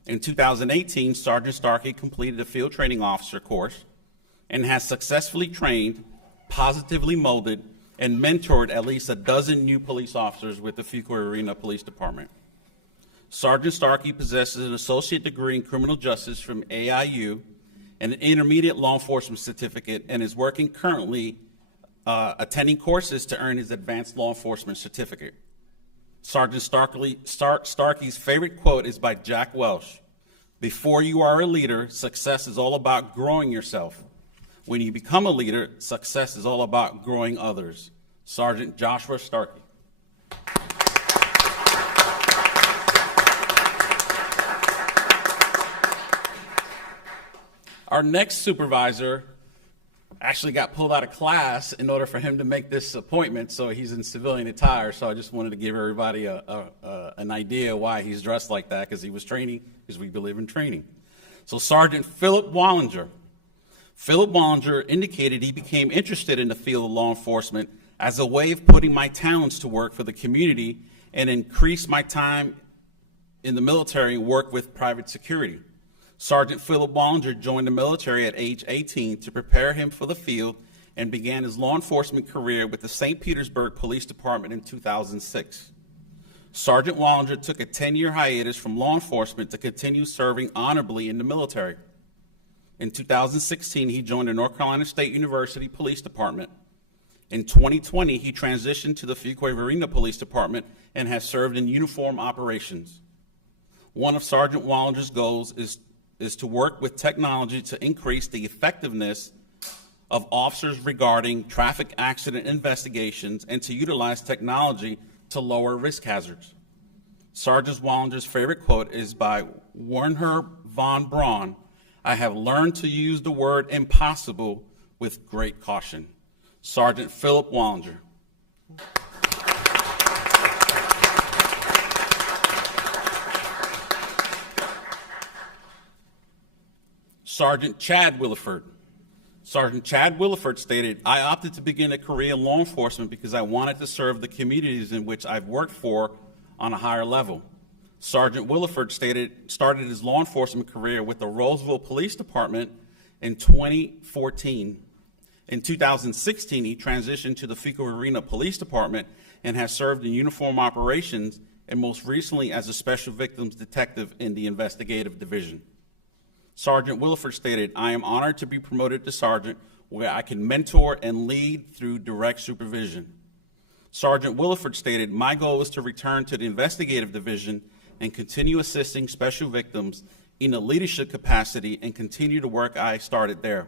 In 2018, Sergeant Starkey completed a field training officer course and has successfully trained, positively molded, and mentored at least a dozen new police officers with the Fuquay-Varina Police Department. Sergeant Starkey possesses an associate degree in criminal justice from AIU and an intermediate law enforcement certificate and is working currently attending courses to earn his advanced law enforcement certificate. Sergeant Starkey's favorite quote is by Jack Welch. Before you are a leader, success is all about growing yourself. When you become a leader, success is all about growing others. Sergeant Joshua Starkey. Our next supervisor actually got pulled out of class in order for him to make this appointment, so he's in civilian attire. So I just wanted to give everybody an idea why he's dressed like that, because he was training, because we believe in training. So Sergeant Philip Wallinger. Philip Wallinger indicated he became interested in the field of law enforcement as a way of putting my talents to work for the community and increase my time in the military and work with private security. Sergeant Philip Wallinger joined the military at age 18 to prepare him for the field and began his law enforcement career with the St. Petersburg Police Department in 2006. Sergeant Wallinger took a 10-year hiatus from law enforcement to continue serving honorably in the military. In 2016, he joined the North Carolina State University Police Department. In 2020, he transitioned to the Fuquay-Varina Police Department and has served in uniform operations. One of Sergeant Wallinger's goals is to work with technology to increase the effectiveness of officers regarding traffic accident investigations and to utilize technology to lower risk hazards. Sergeant Wallinger's favorite quote is by Wernher von Braun. I have learned to use the word impossible with great caution. Sergeant Philip Wallinger. Sergeant Chad Williford. Sergeant Chad Williford stated, I opted to begin a career in law enforcement because I wanted to serve the communities in which I've worked for on a higher level. Sergeant Williford started his law enforcement career with the Roseville Police Department in 2014. In 2016, he transitioned to the Fuquay-Varina Police Department and has served in uniform operations and most recently as a special victims detective in the investigative division. Sergeant Williford stated, I am honored to be promoted to sergeant where I can mentor and lead through direct supervision. Sergeant Williford stated, my goal is to return to the investigative division and continue assisting special victims in a leadership capacity and continue the work I started there.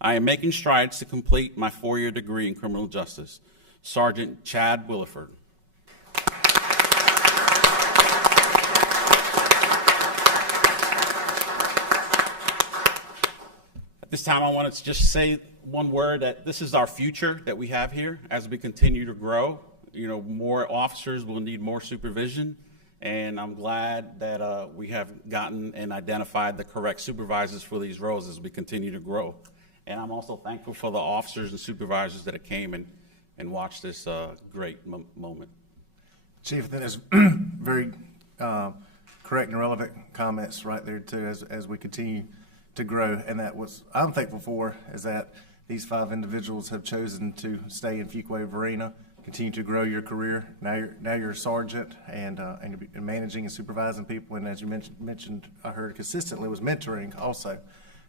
I am making strides to complete my 4-year degree in criminal justice. Sergeant Chad Williford. At this time, I want to just say one word that this is our future that we have here as we continue to grow. You know, more officers will need more supervision, and I'm glad that we have gotten and identified the correct supervisors for these roles as we continue to grow. And I'm also thankful for the officers and supervisors that came and watched this great moment. Chief, that is very correct and relevant comments right there too, as we continue to grow. And that was, I'm thankful for, is that these 5 individuals have chosen to stay in Fuquay-Varina, continue to grow your career. Now you're a sergeant and managing and supervising people. And as you mentioned, I heard consistently was mentoring also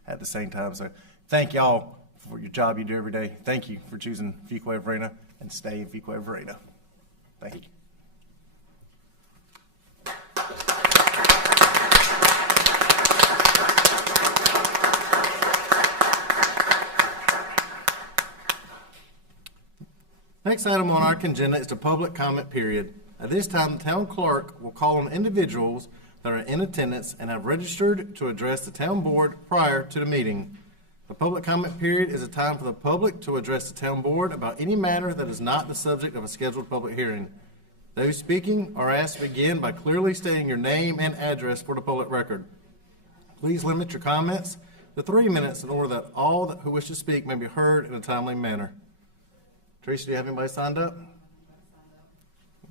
at the same time. So thank y'all for your job you do every day. Thank you for choosing Fuquay-Varina and stay in Fuquay-Varina. Thank you. Next item on our agenda is the public comment period. At this time, the town clerk will call on individuals that are in attendance and have registered to address the town board prior to the meeting. The public comment period is a time for the public to address the town board about any matter that is not the subject of a scheduled public hearing. Those speaking are asked to begin by clearly stating your name and address for the public record. Please limit your comments to 3 minutes in order that all who wish to speak may be heard in a timely manner. Teresa, do you have anybody signed up?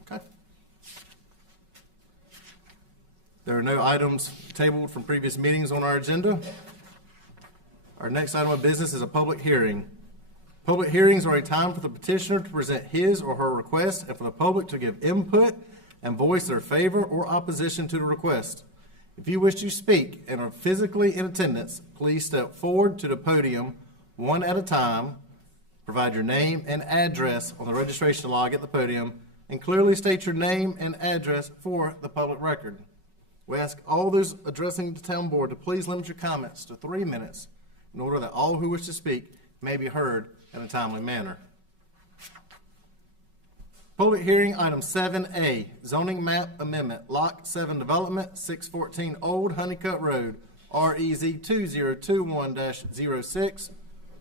Okay. There are no items tabled from previous meetings on our agenda. Our next item of business is a public hearing. Public hearings are a time for the petitioner to present his or her request and for the public to give input and voice their favor or opposition to the request. If you wish to speak and are physically in attendance, please step forward to the podium one at a time. Provide your name and address on the registration log at the podium and clearly state your name and address for the public record. We ask all those addressing the town board to please limit your comments to 3 minutes in order that all who wish to speak may be heard in a timely manner. Public hearing item 7A, zoning map amendment, Lot 7 development, 614 Old Honeycutt Road, REZ 2021-06.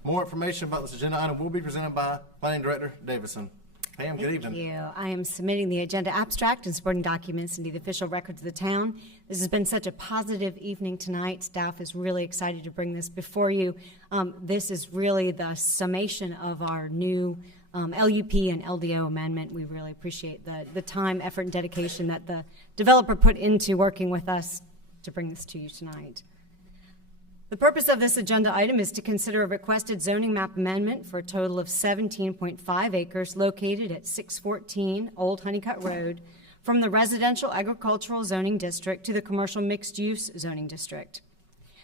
More information about this agenda item will be presented by Planning Director Davison. Pam, good evening. Thank you. I am submitting the agenda abstract and supporting documents into the official records of the town. This has been such a positive evening tonight. Staff is really excited to bring this before you. This is really the summation of our new LUP and LDO amendment. We really appreciate the time, effort, and dedication that the developer put into working with us to bring this to you tonight. The purpose of this agenda item is to consider a requested zoning map amendment for a total of 17.5 acres located at 614 Old Honeycutt Road from the residential agricultural zoning district to the commercial mixed-use zoning district.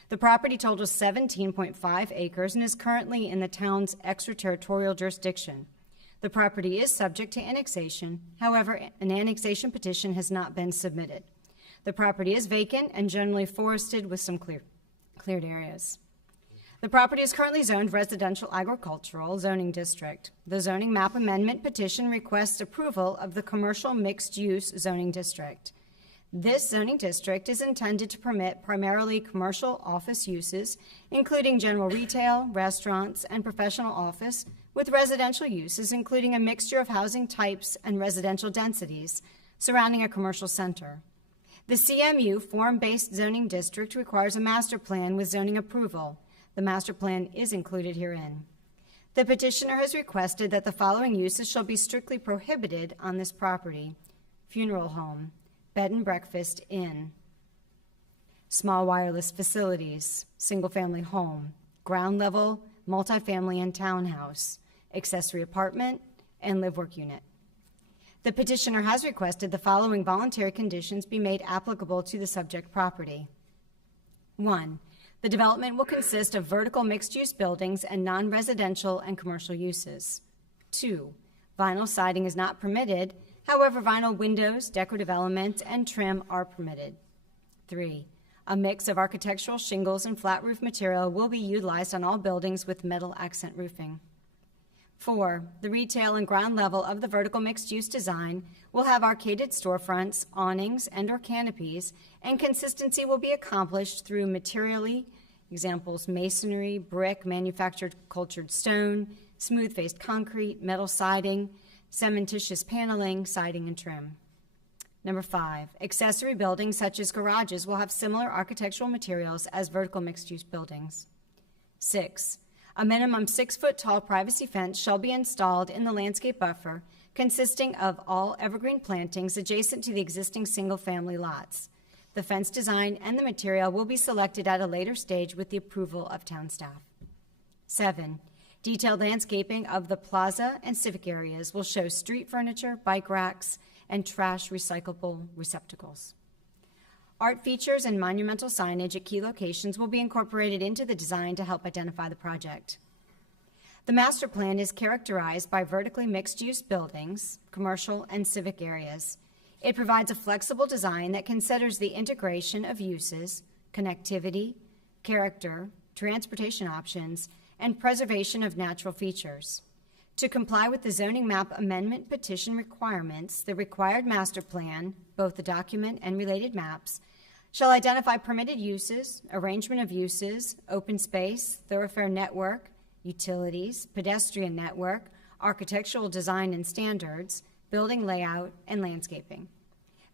The property totals 17.5 acres and is currently in the town's extraterritorial jurisdiction. The property is subject to annexation. However, an annexation petition has not been submitted. The property is vacant and generally forested with some cleared areas. The property is currently zoned residential agricultural zoning district. The zoning map amendment petition requests approval of the commercial mixed-use zoning district. This zoning district is intended to permit primarily commercial office uses, including general retail, restaurants, and professional office, with residential uses, including a mixture of housing types and residential densities surrounding a commercial center. The CMU form-based zoning district requires a master plan with zoning approval. The master plan is included herein. The petitioner has requested that the following uses shall be strictly prohibited on this property: funeral home, bed and breakfast inn, small wireless facilities, single-family home, ground level, multifamily and townhouse, accessory apartment, and live-work unit. The petitioner has requested the following voluntary conditions be made applicable to the subject property. 1. The development will consist of vertical mixed-use buildings and non-residential and commercial uses. 2. Vinyl siding is not permitted. However, vinyl windows, decorative elements, and trim are permitted. 3. A mix of architectural shingles and flat roof material will be utilized on all buildings with metal accent roofing. 4. The retail and ground level of the vertical mixed-use design will have arcaded storefronts, awnings, and/or canopies, and consistency will be accomplished through materially, examples masonry, brick, manufactured cultured stone, smooth-faced concrete, metal siding, cementitious paneling, siding, and trim. Number 5. Accessory buildings such as garages will have similar architectural materials as vertical mixed-use buildings. 6. A minimum 6-foot-tall privacy fence shall be installed in the landscape buffer, consisting of all evergreen plantings adjacent to the existing single-family lots. The fence design and the material will be selected at a later stage with the approval of town staff. 7, detailed landscaping of the plaza and civic areas will show street furniture, bike racks, and trash recyclable receptacles. Art features and monumental signage at key locations will be incorporated into the design to help identify the project. The master plan is characterized by vertically mixed-use buildings, commercial and civic areas. It provides a flexible design that considers the integration of uses, connectivity, character, transportation options, and preservation of natural features. To comply with the zoning map amendment petition requirements, the required master plan, both the document and related maps, shall identify permitted uses, arrangement of uses, open space, thoroughfare network, utilities, pedestrian network, architectural design and standards, building layout, and landscaping.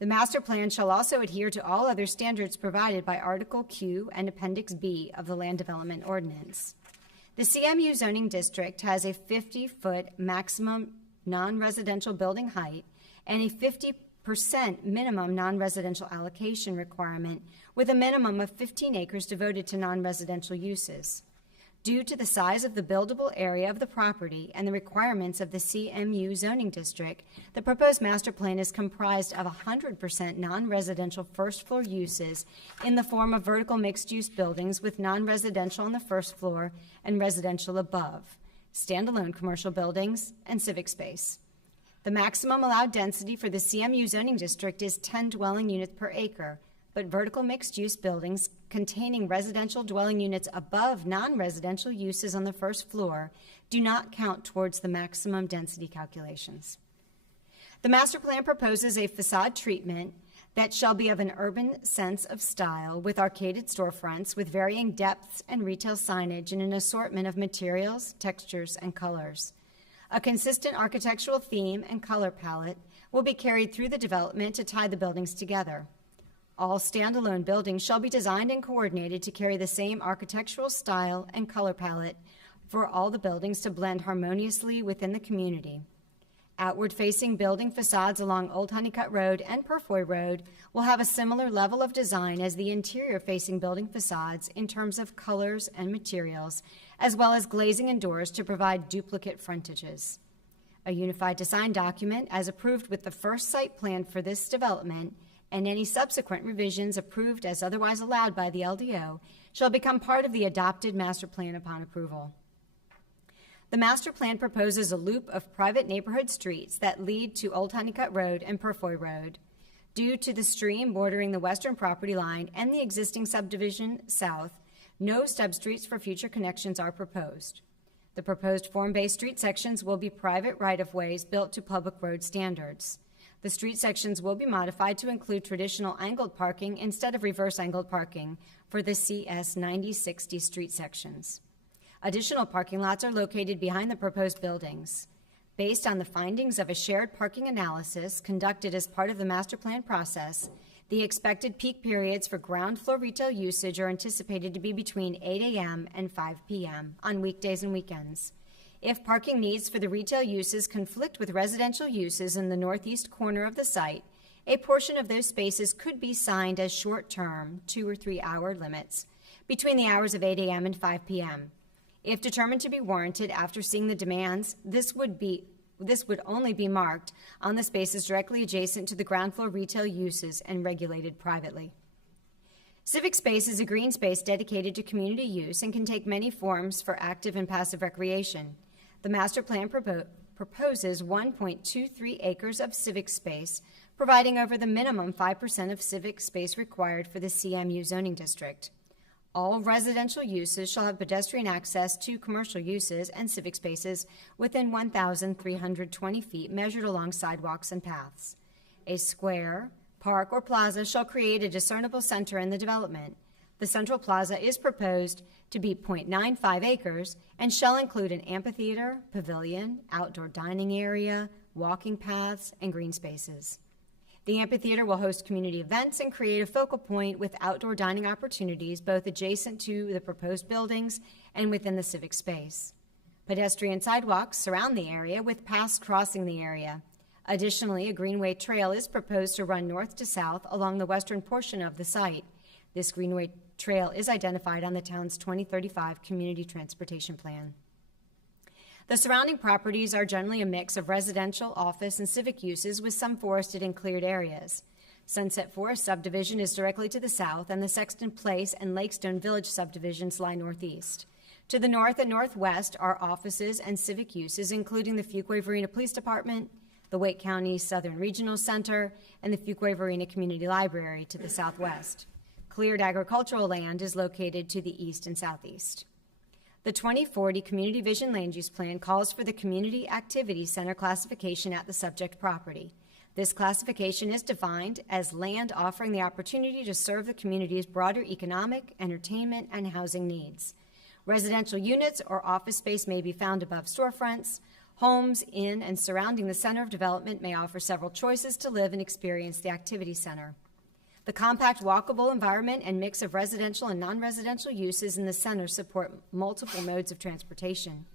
The master plan shall also adhere to all other standards provided by Article Q and Appendix B of the Land Development Ordinance. The CMU zoning district has a 50-foot maximum non-residential building height and a 50% minimum non-residential allocation requirement with a minimum of 15 acres devoted to non-residential uses. Due to the size of the buildable area of the property and the requirements of the CMU zoning district, the proposed master plan is comprised of 100% non-residential first-floor uses in the form of vertical mixed-use buildings with non-residential on the first floor and residential above, standalone commercial buildings, and civic space. The maximum allowed density for the CMU zoning district is 10 dwelling units per acre, but vertical mixed-use buildings containing residential dwelling units above non-residential uses on the first floor do not count towards the maximum density calculations. The master plan proposes a facade treatment that shall be of an urban sense of style with arcaded storefronts with varying depths and retail signage in an assortment of materials, textures, and colors. A consistent architectural theme and color palette will be carried through the development to tie the buildings together. All standalone buildings shall be designed and coordinated to carry the same architectural style and color palette for all the buildings to blend harmoniously within the community. Outward-facing building facades along Old Honeycutt Road and Purfoy Road will have a similar level of design as the interior-facing building facades in terms of colors and materials, as well as glazing and doors to provide duplicate frontages. A unified design document, as approved with the first site plan for this development, and any subsequent revisions approved as otherwise allowed by the LDO, shall become part of the adopted master plan upon approval. The master plan proposes a loop of private neighborhood streets that lead to Old Honeycutt Road and Purfoy Road. Due to the stream bordering the western property line and the existing subdivision south, no stub-streets for future connections are proposed. The proposed form-based street sections will be private right-of-ways built to public road standards. The street sections will be modified to include traditional angled parking instead of reverse angled parking for the CS 9060 street sections. Additional parking lots are located behind the proposed buildings. Based on the findings of a shared parking analysis conducted as part of the master plan process, the expected peak periods for ground floor retail usage are anticipated to be between 8 a.m. and 5 p.m. on weekdays and weekends. If parking needs for the retail uses conflict with residential uses in the northeast corner of the site, a portion of those spaces could be signed as short-term 2 or 3 hour limits between the hours of 8 a.m. and 5 p.m. If determined to be warranted after seeing the demands, this would only be marked on the spaces directly adjacent to the ground floor retail uses and regulated privately. Civic space is a green space dedicated to community use and can take many forms for active and passive recreation. The master plan proposes 1.23 acres of civic space, providing over the minimum 5% of civic space required for the CMU zoning district. All residential uses shall have pedestrian access to commercial uses and civic spaces within 1,320 feet measured along sidewalks and paths. A square, park, or plaza shall create a discernible center in the development. The central plaza is proposed to be 0.95 acres and shall include an amphitheater, pavilion, outdoor dining area, walking paths, and green spaces. The amphitheater will host community events and create a focal point with outdoor dining opportunities both adjacent to the proposed buildings and within the civic space. Pedestrian sidewalks surround the area with paths crossing the area. Additionally, a Greenway Trail is proposed to run north to south along the western portion of the site. This Greenway Trail is identified on the town's 2035 Community Transportation Plan. The surrounding properties are generally a mix of residential, office, and civic uses with some forested and cleared areas. Sunset Forest subdivision is directly to the south, and the Sexton Place and Lakestone Village subdivisions lie northeast. To the north and northwest are offices and civic uses, including the Fuquay-Varina Police Department, the Wake County Southern Regional Center, and the Fuquay-Varina Community Library to the southwest. Cleared agricultural land is located to the east and southeast. The 2040 Community Vision Land Use Plan calls for the Community Activity Center classification at the subject property. This classification is defined as land offering the opportunity to serve the community's broader economic, entertainment, and housing needs. Residential units or office space may be found above storefronts. Homes in and surrounding the center of development may offer several choices to live and experience the activity center. The compact, walkable environment and mix of residential and non-residential uses in the center support multiple modes of transportation.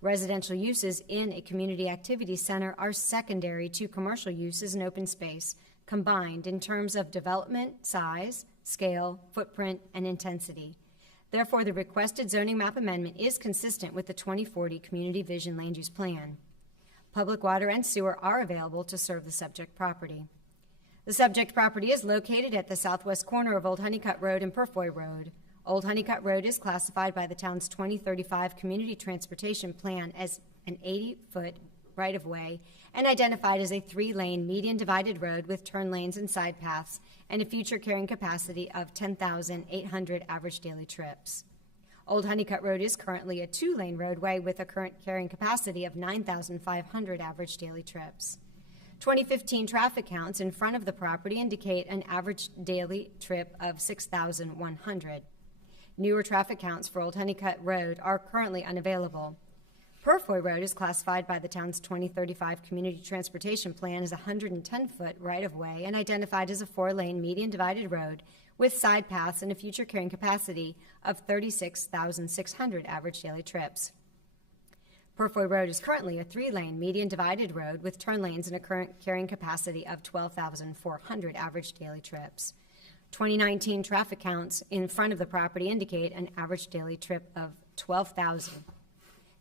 Residential uses in a community activity center are secondary to commercial uses in open space, combined in terms of development, size, scale, footprint, and intensity. Therefore, the requested zoning map amendment is consistent with the 2040 Community Vision Land Use Plan. Public water and sewer are available to serve the subject property. The subject property is located at the southwest corner of Old Honeycutt Road and Purfoy Road. Old Honeycutt Road is classified by the town's 2035 Community Transportation Plan as an 80-foot right-of-way and identified as a 3-lane median divided road with turn lanes and side paths and a future carrying capacity of 10,800 average daily trips. Old Honeycutt Road is currently a 2-lane roadway with a current carrying capacity of 9,500 average daily trips. 2015 traffic counts in front of the property indicate an average daily trip of 6,100. Newer traffic counts for Old Honeycutt Road are currently unavailable. Purfoy Road is classified by the town's 2035 Community Transportation Plan as a 110-foot right-of-way and identified as a 4-lane median divided road with side paths and a future carrying capacity of 36,600 average daily trips. Purfoy Road is currently a 3-lane median divided road with turn lanes and a current carrying capacity of 12,400 average daily trips. 2019 traffic counts in front of the property indicate an average daily trip of 12,000.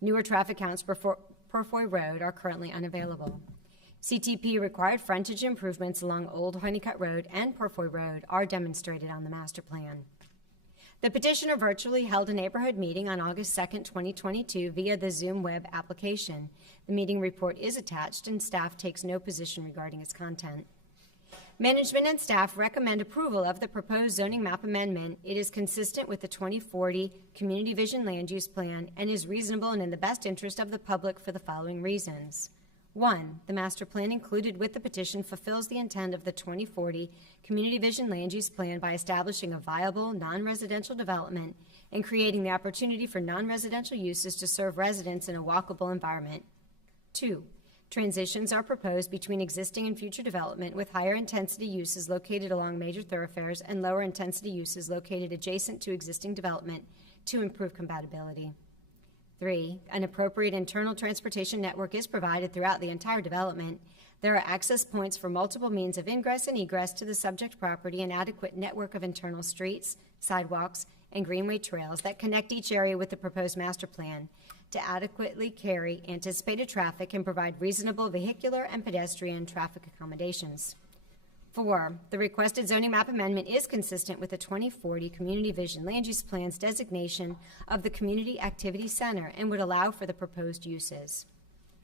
Newer traffic counts for Purfoy Road are currently unavailable. CTP required frontage improvements along Old Honeycutt Road and Purfoy Road are demonstrated on the master plan. The petitioner virtually held a neighborhood meeting on August 2, 2022 via the Zoom web application. The meeting report is attached and staff takes no position regarding its content. Management and staff recommend approval of the proposed zoning map amendment. It is consistent with the 2040 Community Vision Land Use Plan and is reasonable and in the best interest of the public for the following reasons. 1, the master plan included with the petition fulfills the intent of the 2040 Community Vision Land Use Plan by establishing a viable non-residential development and creating the opportunity for non-residential uses to serve residents in a walkable environment. 2, transitions are proposed between existing and future development with higher intensity uses located along major thoroughfares and lower intensity uses located adjacent to existing development to improve compatibility. 3, an appropriate internal transportation network is provided throughout the entire development. There are access points for multiple means of ingress and egress to the subject property and adequate network of internal streets, sidewalks, and greenway trails that connect each area with the proposed master plan to adequately carry anticipated traffic and provide reasonable vehicular and pedestrian traffic accommodations. 4, the requested zoning map amendment is consistent with the 2040 Community Vision Land Use Plan's designation of the Community Activity Center and would allow for the proposed uses.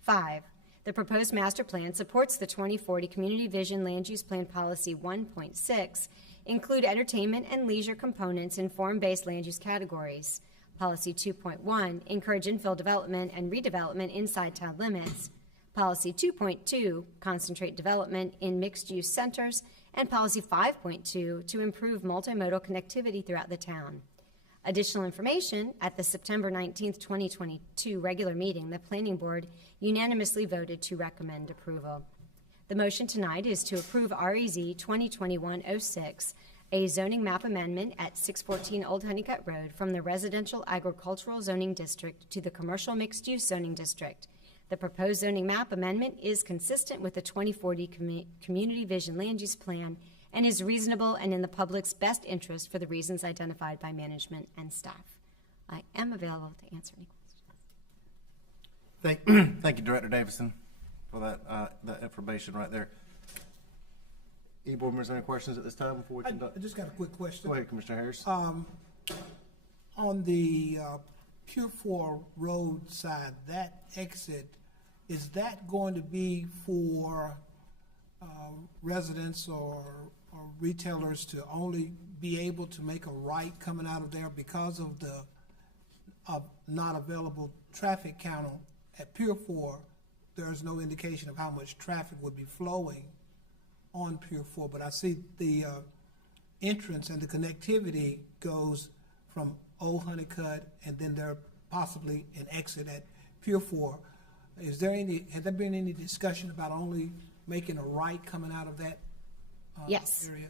5, the proposed master plan supports the 2040 Community Vision Land Use Plan Policy 1.6, include entertainment and leisure components in form-based land use categories. Policy 2.1, encourage infill development and redevelopment inside town limits. Policy 2.2, concentrate development in mixed-use centers, and Policy 5.2, to improve multimodal connectivity throughout the town. Additional information, at the September 19, 2022 regular meeting, the Planning Board unanimously voted to recommend approval. The motion tonight is to approve REZ 2021-06, a zoning map amendment at 614 Old Honeycutt Road from the Residential Agricultural Zoning District to the Commercial Mixed Use Zoning District. The proposed zoning map amendment is consistent with the 2040 Community Vision Land Use Plan and is reasonable and in the public's best interest for the reasons identified by management and staff. I am available to answer any questions. Thank you, Director Davison, for that information right there. Any board members, any questions at this time before we conduct? I just got a quick question. Go ahead, Commissioner Harris. On the Pure 4 road side, that exit, is that going to be for residents or retailers to only be able to make a right coming out of there because of the not available traffic count at Pure 4? There's no indication of how much traffic would be flowing on Pure 4, but I see the entrance and the connectivity goes from Old Honeycutt, and then there possibly an exit at Pure 4. Has there been any discussion about only making a right coming out of that Yes. area?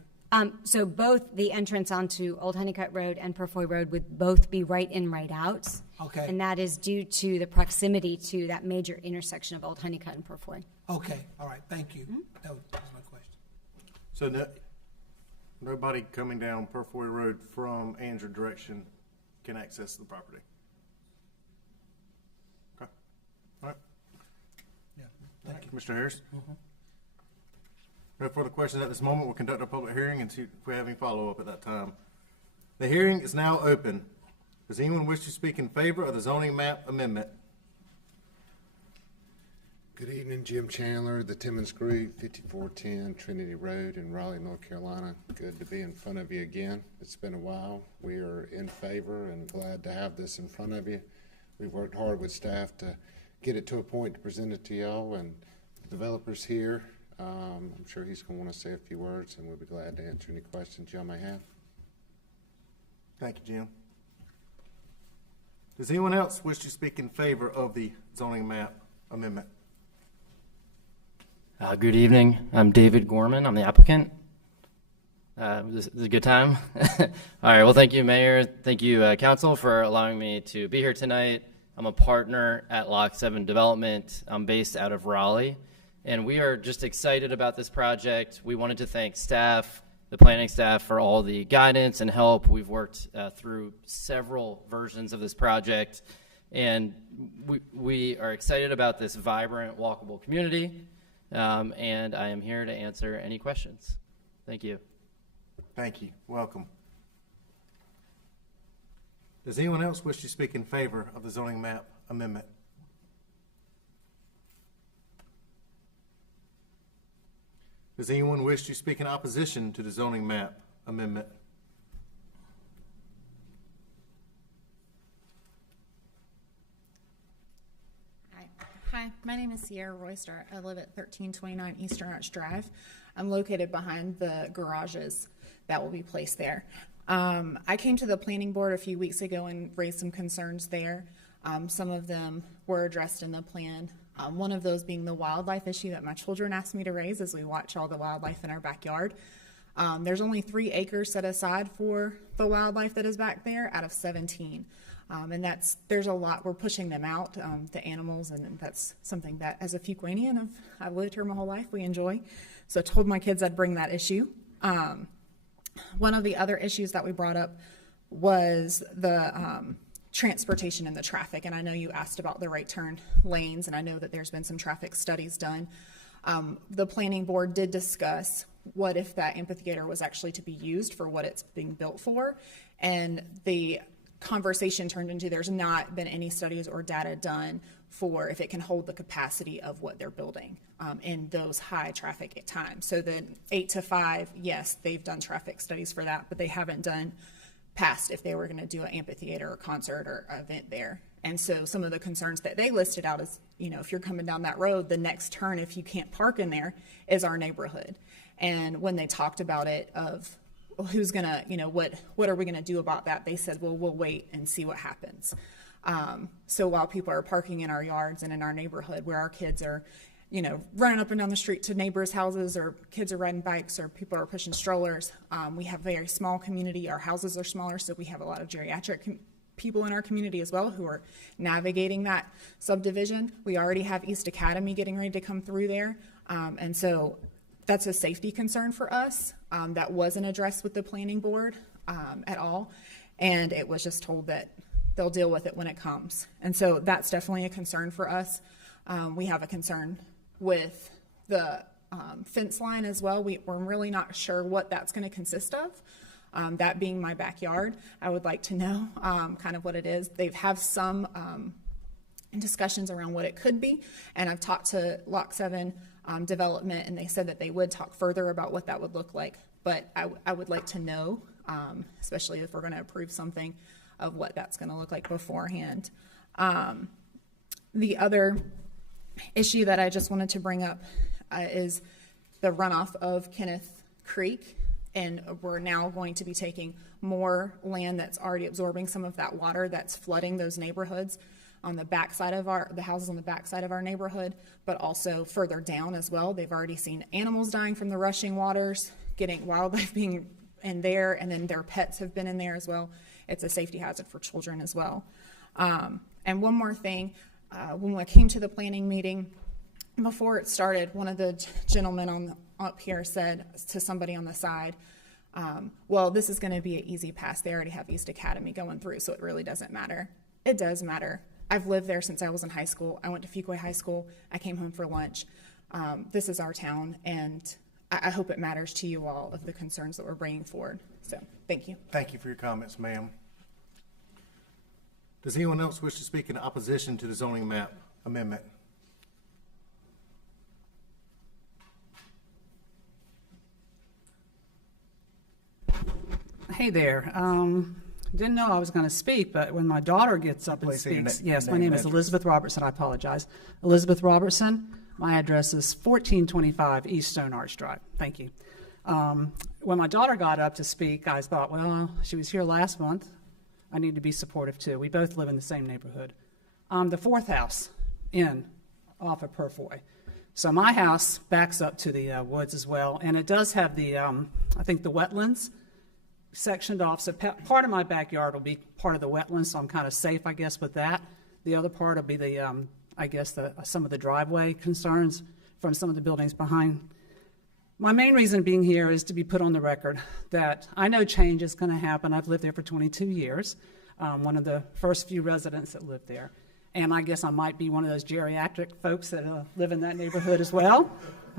So both the entrance onto Old Honeycutt Road and Purfoy Road would both be right in, right out. Okay. And that is due to the proximity to that major intersection of Old Honeycutt and Purfoy. Okay, all right, thank you. That was my question. So nobody coming down Purfoy Road from Andrew direction can access the property? Okay. All right. Yeah, All right, Commissioner Harris? No further questions at this moment. We'll conduct a public hearing and see if we have any follow-up at that time. The hearing is now open. Does anyone wish to speak in favor of the zoning map amendment? Good evening, Jim Chandler, the Timmons Group, 5410 Trinity Road in Raleigh, North Carolina. Good to be in front of you again. It's been a while. We are in favor and glad to have this in front of you. We've worked hard with staff to get it to a point to present it to y'all, and the developer's here. I'm sure he's going to want to say a few words, and we'll be glad to answer any questions y'all may have. Thank you, Jim. Does anyone else wish to speak in favor of the zoning map amendment? Good evening. I'm David Gorman. I'm the applicant. This is a good time. All right. Well, thank you, Mayor. Thank you, Council, for allowing me to be here tonight. I'm a partner at Lock 7 Development. I'm based out of Raleigh, and we are just excited about this project. We wanted to thank staff, the planning staff, for all the guidance and help. We've worked through several versions of this project, and we are excited about this vibrant, walkable community. And I am here to answer any questions. Thank you. Thank you. Welcome. Does anyone else wish to speak in favor of the zoning map amendment? Does anyone wish to speak in opposition to the zoning map amendment? Hi, my name is Sierra Royster. I live at 1329 Eastern Arch Drive. I'm located behind the garages that will be placed there. I came to the planning board a few weeks ago and raised some concerns there. Some of them were addressed in the plan. One of those being the wildlife issue that my children asked me to raise as we watch all the wildlife in our backyard. There's only 3 acres set aside for the wildlife that is back there out of 17. And there's a lot, we're pushing them out, the animals, and that's something that as a Fuquay-Varina, I've lived here my whole life, we enjoy. So I told my kids I'd bring that issue. One of the other issues that we brought up was the transportation and the traffic, and I know you asked about the right turn lanes, and I know that there's been some traffic studies done. The planning board did discuss what if that amphitheater was actually to be used for what it's being built for, and the conversation turned into there's not been any studies or data done for if it can hold the capacity of what they're building in those high traffic at times. So the 8 to 5, yes, they've done traffic studies for that, but they haven't done past if they were going to do an amphitheater or concert or event there. And so some of the concerns that they listed out is, if you're coming down that road, the next turn, if you can't park in there, is our neighborhood. And when they talked about it of, well, who's gonna, what are we gonna do about that? They said, well, we'll wait and see what happens. So while people are parking in our yards and in our neighborhood where our kids are running up and down the street to neighbors' houses, or kids are riding bikes, or people are pushing strollers. We have a very small community. Our houses are smaller, so we have a lot of geriatric people in our community as well who are navigating that subdivision. We already have East Academy getting ready to come through there. And so that's a safety concern for us that wasn't addressed with the planning board at all. And it was just told that they'll deal with it when it comes. And so that's definitely a concern for us. We have a concern with the fence line as well. We're really not sure what that's going to consist of. That being my backyard, I would like to know kind of what it is. They've have some discussions around what it could be, and I've talked to Lock 7 Development, and they said that they would talk further about what that would look like. But I would like to know, especially if we're going to approve something, of what that's going to look like beforehand. The other issue that I just wanted to bring up is the runoff of Kenneth Creek. And we're now going to be taking more land that's already absorbing some of that water that's flooding those neighborhoods on the backside of the houses on the backside of our neighborhood, but also further down as well. They've already seen animals dying from the rushing waters, getting wildlife being in there, and then their pets have been in there as well. It's a safety hazard for children as well. And one more thing, when I came to the planning meeting, before it started, one of the gentlemen up here said to somebody on the side, well, this is going to be an easy pass. They already have East Academy going through, so it really doesn't matter. It does matter. I've lived there since I was in high school. I went to Fuquay High School. I came home for lunch. This is our town, and I hope it matters to you all of the concerns that we're bringing forward. So, thank you. Thank you for your comments, ma'am. Does anyone else wish to speak in opposition to the zoning map amendment? Hey there. Didn't know I was going to speak, but when my daughter gets up and speaks, yes, my name is Elizabeth Robertson. I apologize. Elizabeth Robertson. My address is 1425 East Stone Arch Drive. Thank you. When my daughter got up to speak, I thought, well, she was here last month. I need to be supportive too. We both live in the same neighborhood. The fourth house in off of Purfoy. So my house backs up to the woods as well, and it does have the, I think the wetlands sectioned off. So part of my backyard will be part of the wetlands, so I'm kind of safe, I guess, with that. The other part will be the, I guess, some of the driveway concerns from some of the buildings behind. My main reason being here is to be put on the record that I know change is going to happen. I've lived there for 22 years, one of the first few residents that lived there. And I guess I might be one of those geriatric folks that live in that neighborhood as well.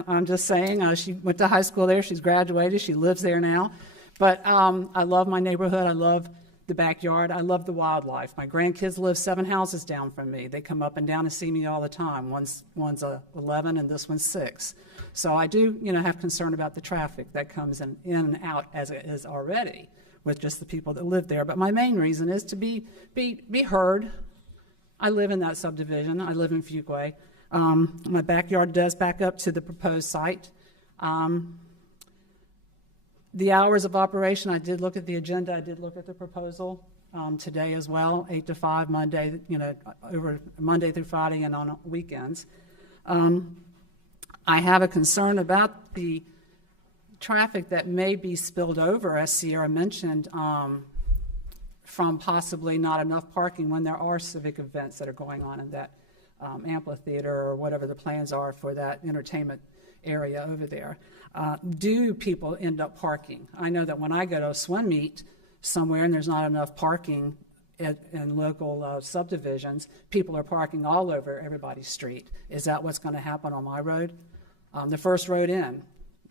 I'm just saying, she went to high school there, she's graduated, she lives there now. But I love my neighborhood, I love the backyard, I love the wildlife. My grandkids live 7 houses down from me. They come up and down to see me all the time. One's 11 and this one's 6. So I do, have concern about the traffic that comes in and out as it is already with just the people that live there. But my main reason is to be heard. I live in that subdivision. I live in Fuquay. My backyard does back up to the proposed site. The hours of operation, I did look at the agenda. I did look at the proposal today as well, 8 to 5 Monday, over Monday through Friday and on weekends. I have a concern about the traffic that may be spilled over, as Sierra mentioned, from possibly not enough parking when there are civic events that are going on in that amphitheater or whatever the plans are for that entertainment area over there. Do people end up parking? I know that when I go to a swim meet somewhere and there's not enough parking in local subdivisions, people are parking all over everybody's street. Is that what's going to happen on my road? The first road in,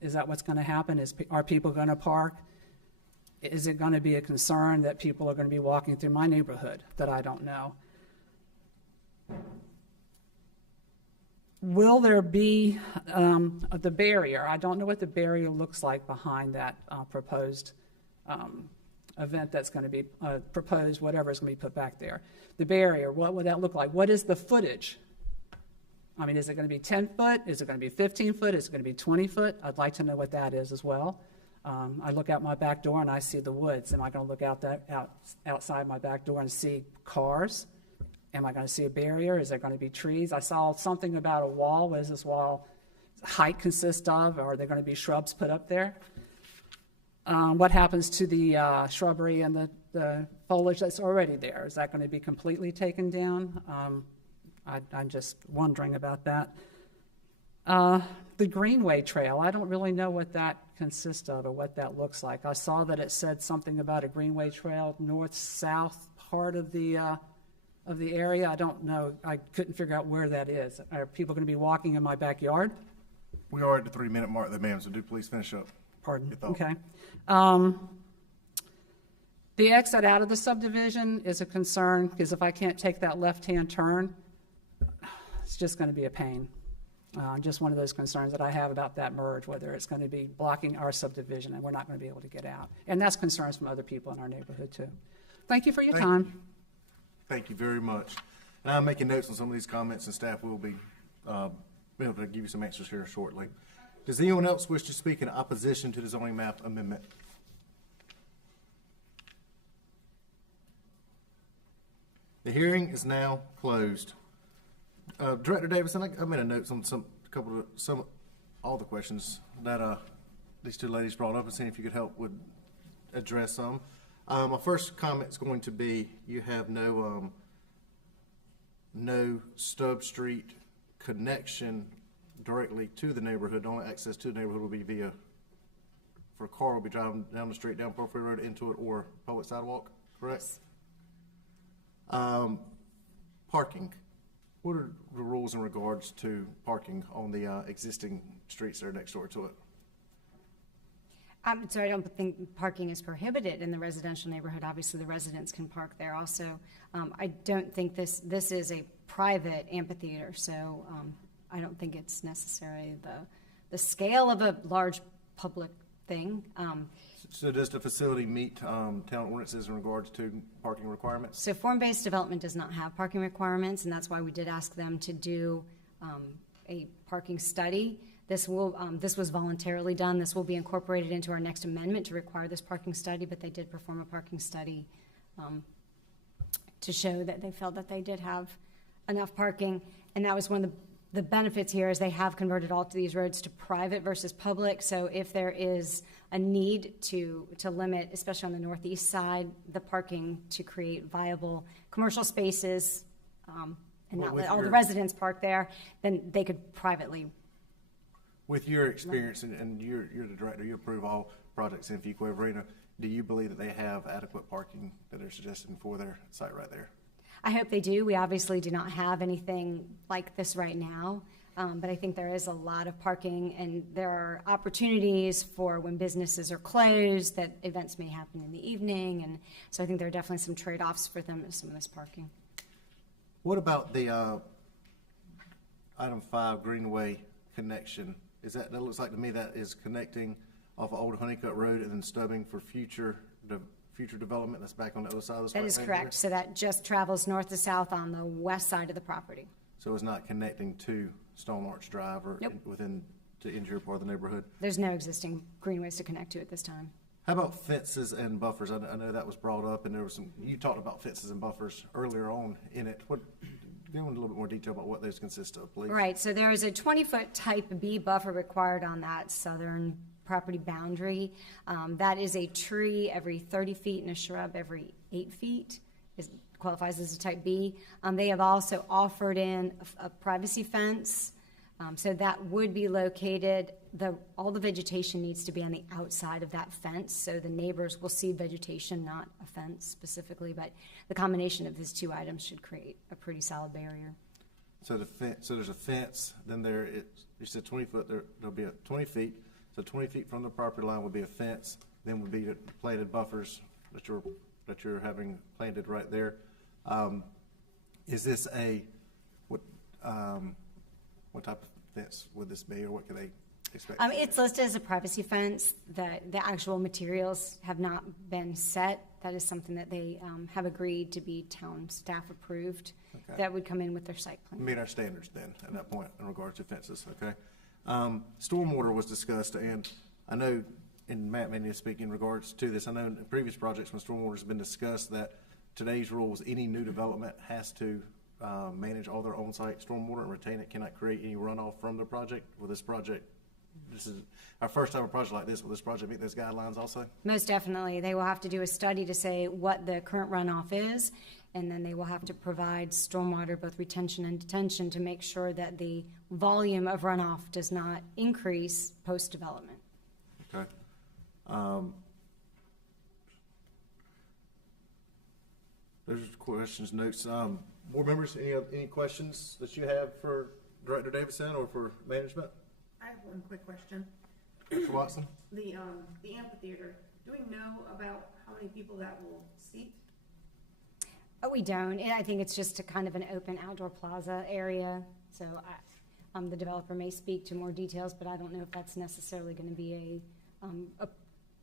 is that what's going to happen? Are people going to park? Is it going to be a concern that people are going to be walking through my neighborhood that I don't know? Will there be the barrier? I don't know what the barrier looks like behind that proposed event that's going to be proposed, whatever is going to be put back there. The barrier, what would that look like? What is the footage? I mean, is it going to be 10 foot? Is it going to be 15 foot? Is it going to be 20 foot? I'd like to know what that is as well. I look out my back door and I see the woods. Am I going to look outside my back door and see cars Am I going to see a barrier? Is there going to be trees? I saw something about a wall. What does this wall height consist of? Are there going to be shrubs put up there? What happens to the shrubbery and the foliage that's already there? Is that going to be completely taken down? I'm just wondering about that. The Greenway Trail, I don't really know what that consists of or what that looks like. I saw that it said something about a Greenway Trail north-south part of the area. I don't know. I couldn't figure out where that is. Are people going to be walking in my backyard? We are at the 3-minute mark there, ma'am, so do please finish up. Pardon? Your thought. Okay. The exit out of the subdivision is a concern because if I can't take that left-hand turn, it's just going to be a pain. Just one of those concerns that I have about that merge, whether it's going to be blocking our subdivision and we're not going to be able to get out. And that's concerns from other people in our neighborhood too. Thank you for your time. Thank you very much. And I'm making notes on some of these comments, and staff will be able to give you some answers here shortly. Does anyone else wish to speak in opposition to the zoning map amendment? The hearing is now closed. Director Davison, I made a note on all the questions that these two ladies brought up, and seeing if you could help with address some. My first comment is going to be you have no Stubb Street connection directly to the neighborhood. The only access to the neighborhood will be for a car will be driving down the street, down Porphyry Road into it, or public sidewalk, correct? Yes. Parking. What are the rules in regards to parking on the existing streets that are next door to it? So I don't think parking is prohibited in the residential neighborhood. Obviously, the residents can park there also. I don't think this is a private amphitheater, so I don't think it's necessarily the scale of a large public thing. So does the facility meet town ordinances in regards to parking requirements? So form-based development does not have parking requirements, and that's why we did ask them to do a parking study. This was voluntarily done. This will be incorporated into our next amendment to require this parking study, but they did perform a parking study to show that they felt that they did have enough parking, and that was one of the benefits here is they have converted all of these roads to private versus public. So if there is a need to limit, especially on the northeast side, the parking to create viable commercial spaces and not let all the residents park there, then they could privately. With your experience, and you're the director, you approve all projects in Fuquay-Varina, do you believe that they have adequate parking that they're suggesting for their site right there? I hope they do. We obviously do not have anything like this right now, but I think there is a lot of parking, and there are opportunities for when businesses are closed that events may happen in the evening, and so I think there are definitely some trade-offs for them with some of this parking. What about the item 5 Greenway connection? That looks like to me that is connecting off of Old Honeycutt Road and then stubbing for future development that's back on the other side of the street? That is correct. So that just travels north to south on the west side of the property. So it's not connecting to Stone Arch Drive or within the interior part of the neighborhood? There's no existing greenways to connect to at this time. How about fences and buffers? I know that was brought up, and there was you talked about fences and buffers earlier on in it. Go into a little bit more detail about what those consist of, please. Right. So there is a 20-foot type B buffer required on that southern property boundary. That is a tree every 30 feet and a shrub every 8 feet. Qualifies as a type B. They have also offered in a privacy fence. So that would be located, all the vegetation needs to be on the outside of that fence, so the neighbors will see vegetation, not a fence specifically, but the combination of these two items should create a pretty solid barrier. So there's a fence, then you said 20 foot, there'll be a 20 feet, so 20 feet from the property line will be a fence, then would be the planted buffers that you're having planted right there. Is this what type of fence would this be, or what can they expect? It's listed as a privacy fence. The actual materials have not been set. That is something that they have agreed to be town staff approved. Okay. That would come in with their site plan. Meet our standards then at that point in regards to fences, okay? Stormwater was discussed, and I know, and Matt may need to speak in regards to this, I know in previous projects when stormwater has been discussed that today's rules, any new development has to manage all their on-site stormwater and retain it, cannot create any runoff from the project. Will this project, this is our first time a project like this, will this project meet those guidelines also? Most definitely. They will have to do a study to say what the current runoff is, and then they will have to provide stormwater, both retention and detention, to make sure that the volume of runoff does not increase post-development. Okay. Those are questions, notes. Board members, any questions that you have for Director Davidson or for management? I have one quick question. Mr. Watson? The amphitheater, do we know about how many people that will seat? Oh, we don't. I think it's just a kind of an open outdoor plaza area. So the developer may speak to more details, but I don't know if that's necessarily going to be a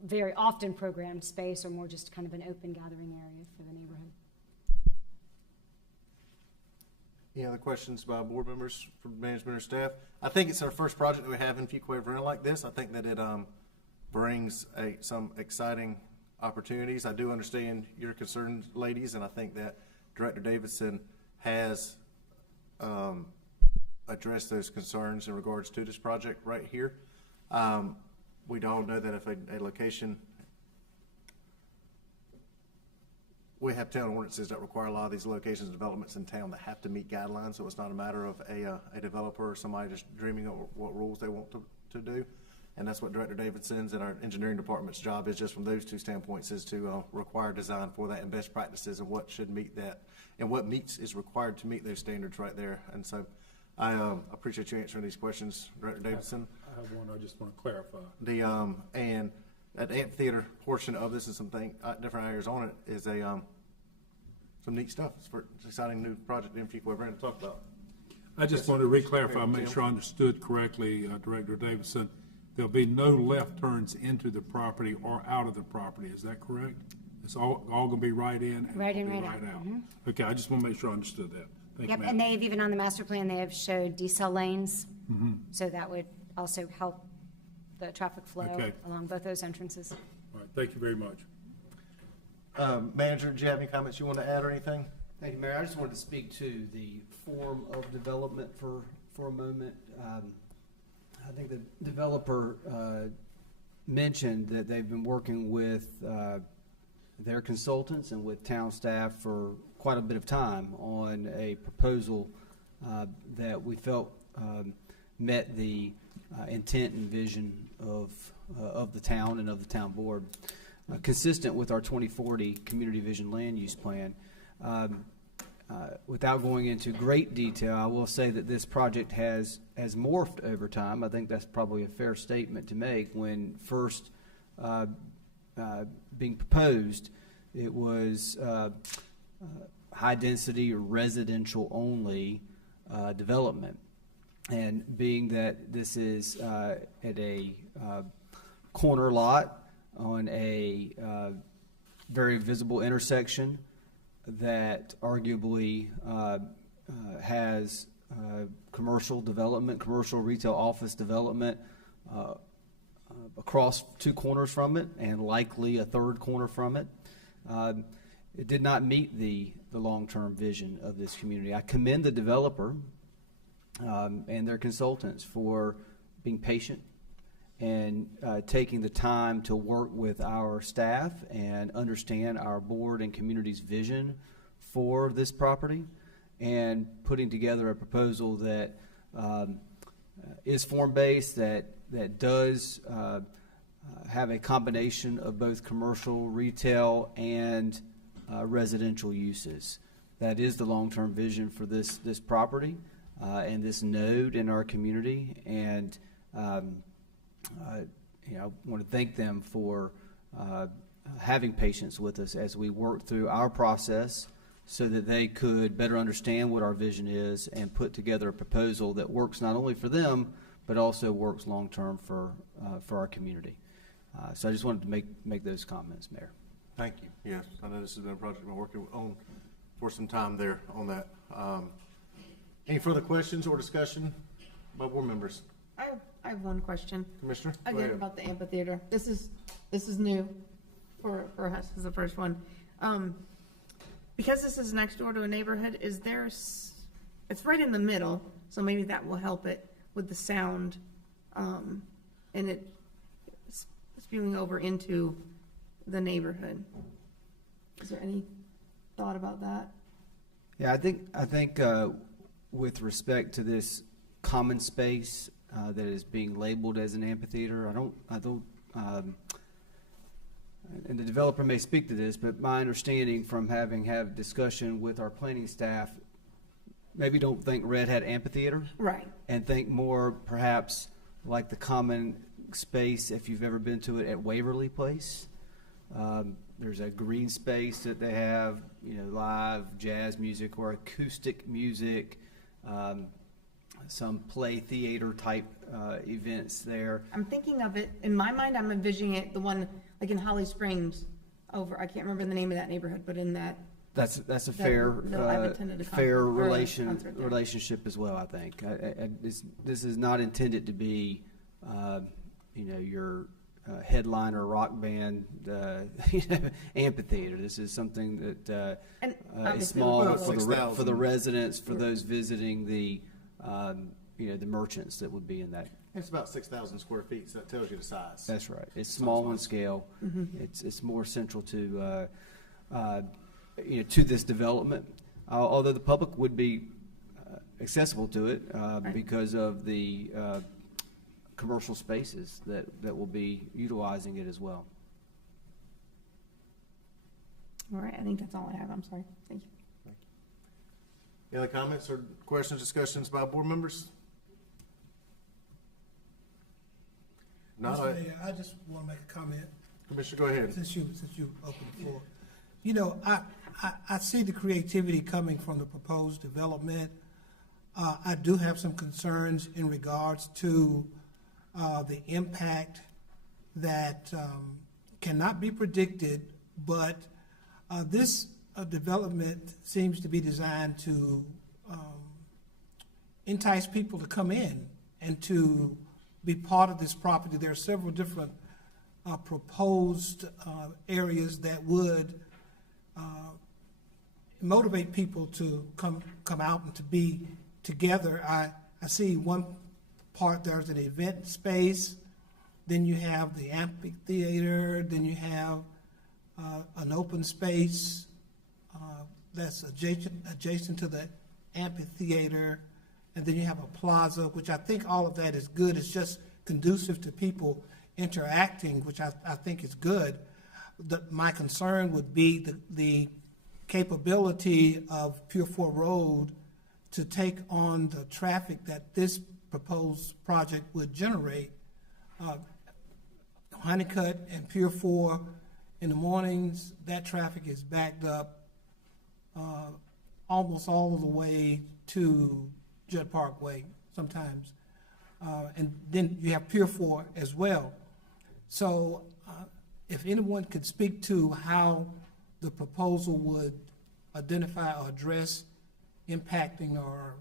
very often programmed space or more just kind of an open gathering area for the neighborhood. Any other questions by board members from management or staff? I think it's our first project that we have in Fuquay-Varina like this. I think that it brings some exciting opportunities. I do understand your concerns, ladies, and I think that Director Davidson has addressed those concerns in regards to this project right here. We don't know that if a location, we have town ordinances that require a lot of these locations and developments in town that have to meet guidelines, so it's not a matter of a developer or somebody just dreaming of what rules they want to do. And that's what Director Davidson's and our engineering department's job is, just from those two standpoints, is to require design for that and best practices and what should meet that and what is required to meet those standards right there. And so I appreciate you answering these questions, Director Davidson. I have one I just want to clarify. And at the amphitheater portion of this and some different areas on it is some neat stuff. It's an exciting new project in Fuquay we're going to talk about. I just wanted to re-clarify, make sure I understood correctly, Director Davidson. There'll be no left turns into the property or out of the property. Is that correct? It's all going to be right in and right in, right out. out. Mm-hmm. Okay, I just want to make sure I understood that. Thank Yep, you, and they've even on the master plan, they have showed decel lanes. Mm-hmm. So that would also help the traffic flow along both those entrances. All right, thank you very much. Manager, do you have any comments you want to add or anything? Thank you, Mayor. I just wanted to speak to the form of development for a moment. I think the developer mentioned that they've been working with their consultants and with town staff for quite a bit of time on a proposal that we felt met the intent and vision of the town and of the town board. Consistent with our 2040 Community Vision Land Use Plan. Without going into great detail, I will say that this project has morphed over time. I think that's probably a fair statement to make. When first being proposed, it was high-density residential only development. And being that this is at a corner lot on a very visible intersection that arguably has commercial development, commercial retail office development across two corners from it and likely a third corner from it. It did not meet the long-term vision of this community. I commend the developer and their consultants for being patient and taking the time to work with our staff and understand our board and community's vision for this property and putting together a proposal that is form-based, that does have a combination of both commercial, retail, and residential uses. That is the long-term vision for this property and this node in our community. And I want to thank them for having patience with us as we work through our process so that they could better understand what our vision is and put together a proposal that works not only for them, but also works long-term for our community. So I just wanted to make those comments, Mayor. Thank you. Yes, I know this has been a project we've been working on for some time there on that. Any further questions or discussion by board members? I have one question. Commissioner? Again, about the amphitheater. This is new for us. This is the first one. because this is next door to a neighborhood, is there, it's right in the middle, so maybe that will help it with the sound, and it spewing over into the neighborhood. Is there any thought about that? Yeah, I think with respect to this common space that is being labeled as an amphitheater, I don't, and the developer may speak to this, but my understanding from having had discussion with our planning staff, maybe don't think Red Hat Amphitheater. Right. And think more perhaps like the common space, if you've ever been to it at Waverly Place. There's a green space that they have, live jazz music or acoustic music, some play theater type events there. I'm thinking of it, in my mind, I'm envisioning it, the one like in Holly Springs over, I can't remember the name of that neighborhood, but in that. That's a fair I've attended a fair concert there. relationship as well. I think this is not intended to be, your headliner rock band amphitheater. This is something that is small for the residents, for those visiting the merchants that would be in that. It's about 6,000 square feet, so that tells you the size. That's right. It's small in scale. It's more central to to this development, although the public would be accessible to it because of the commercial spaces that will be utilizing it as well. All right, I think that's all I have. I'm sorry. Thank you. Any other comments or questions, discussions by board members? No, Mr. Mayor, I just want to make a comment. Commissioner, go ahead. Since you opened the floor. I see the creativity coming from the proposed development. I do have some concerns in regards to the impact that cannot be predicted, but this development seems to be designed to entice people to come in and to be part of this property. There are several different proposed areas that would motivate people to come out and to be together. I see one part, there's an event space, then you have the amphitheater, then you have an open space that's adjacent to the amphitheater, and then you have a plaza, which I think all of that is good. It's just conducive to people interacting, which I think is good. My concern would be the capability of Pier 4 Road to take on the traffic that this proposed project would generate. Honeycutt and Pier 4 in the mornings, that traffic is backed up almost all the way to Judd Parkway sometimes. And then you have Pier 4 as well. So if anyone could speak to how the proposal would identify or address impacting or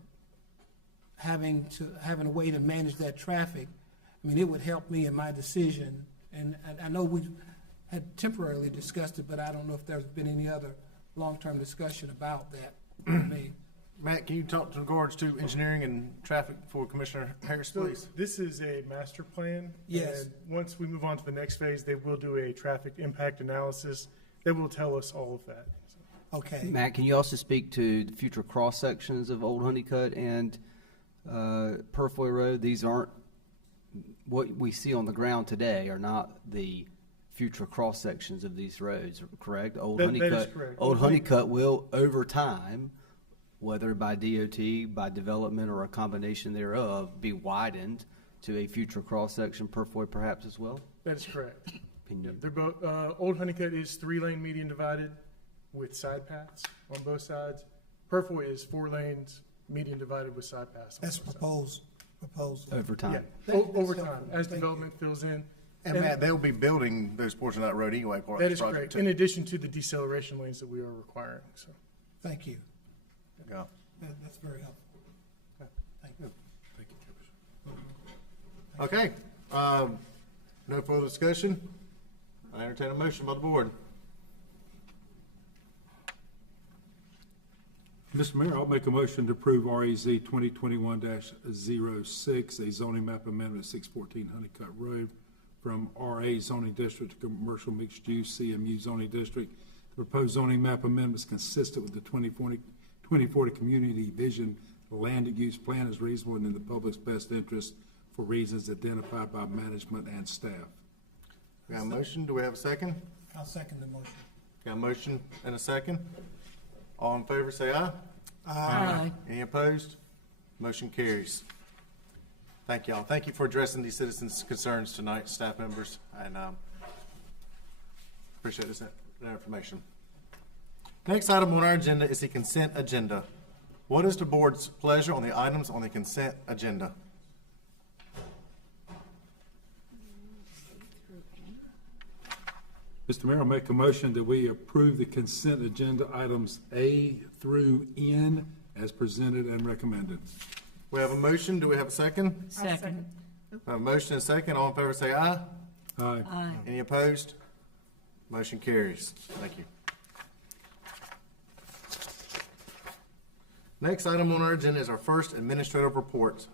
having a way to manage that traffic, I mean, it would help me in my decision. And I know we had temporarily discussed it, but I don't know if there's been any other long-term discussion about that with me. Matt, can you talk in regards to engineering and traffic for Commissioner Harris, please? This is a master plan. Yes. And once we move on to the next phase, they will do a traffic impact analysis that will tell us all of that. Okay. Matt, can you also speak to the future cross sections of Old Honeycutt and Purfoy Road? These aren't what we see on the ground today, are not the future cross sections of these roads, correct? That is correct. Old Honeycutt will, over time, whether by DOT, by development, or a combination thereof, be widened to a future cross section, Purfoy perhaps as well? That is correct. They're both, Old Honeycutt is 3-lane median divided with side paths on both sides. Purfoy is 4 lanes median divided with side paths. That's proposal. Over time. Yeah, over time, as development fills in. And Matt, they'll be building those portions of that road anyway. Part of That this is project, correct, too. in addition to the deceleration lanes that we are requiring, so. Thank you. There you go. That's very helpful. Thank you. Okay, no further discussion. I entertain a motion by the board. Mr. Mayor, I'll make a motion to approve REZ 2021-06, a zoning map amendment at 614 Honeycutt Road from RA zoning district to commercial mixed use CMU zoning district. The proposed zoning map amendment is consistent with the 2040 community vision. The land use plan is reasonable and in the public's best interest for reasons identified by management and staff. We have a motion. Do we have a second? I'll second the motion. Got a motion and a second. All in favor, say aye. Aye. Any opposed? Motion carries. Thank y'all. Thank you for addressing these citizens' concerns tonight, staff members, and appreciate this that information. Next item on our agenda is the consent agenda. What is the board's pleasure on the items on the consent agenda? Mr. Mayor, I'll make a motion that we approve the consent agenda items A through N as presented and recommended. We have a motion. Do we have a second? Second. We have a motion and a second. All in favor say aye. Aye. Aye. Any opposed? Motion carries. Thank you. Next item on our agenda is our first administrative report.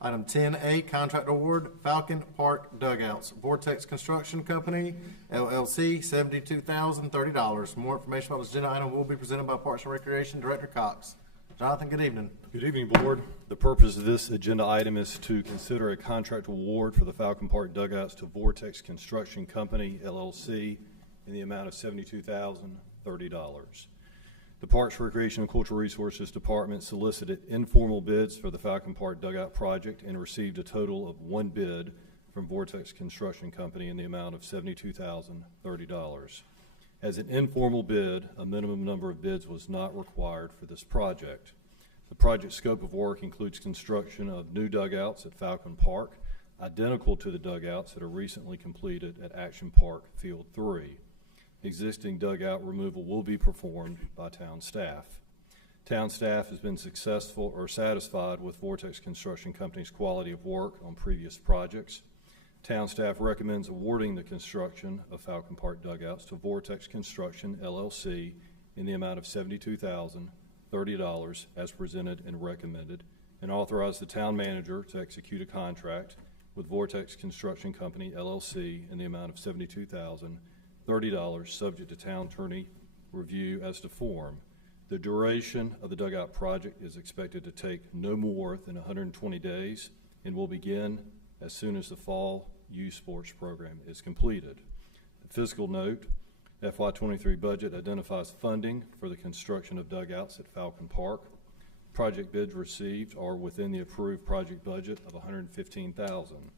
Item 10A, contract award, Falcon Park Dugouts, Vortex Construction Company, LLC, $72,030. More information about this agenda item will be presented by Parks and Recreation Director Cox. Jonathan, good evening. Good evening, Board. The purpose of this agenda item is to consider a contract award for the Falcon Park Dugouts to Vortex Construction Company, LLC, in the amount of $72,030. The Parks, Recreation, and Cultural Resources Department solicited informal bids for the Falcon Park Dugout project and received a total of one bid from Vortex Construction Company in the amount of $72,030. As an informal bid, a minimum number of bids was not required for this project. The project scope of work includes construction of new dugouts at Falcon Park, identical to the dugouts that are recently completed at Action Park Field 3. Existing dugout removal will be performed by town staff. Town staff has been successful or satisfied with Vortex Construction Company's quality of work on previous projects. Town staff recommends awarding the construction of Falcon Park Dugouts to Vortex Construction, LLC, in the amount of $72,030 as presented and recommended, and authorize the town manager to execute a contract with Vortex Construction Company, LLC, in the amount of $72,030, subject to town attorney review as to form. The duration of the dugout project is expected to take no more than 120 days and will begin as soon as the fall youth sports program is completed. The fiscal note, FY23 budget identifies funding for the construction of dugouts at Falcon Park. Project bids received are within the approved project budget of $115,000.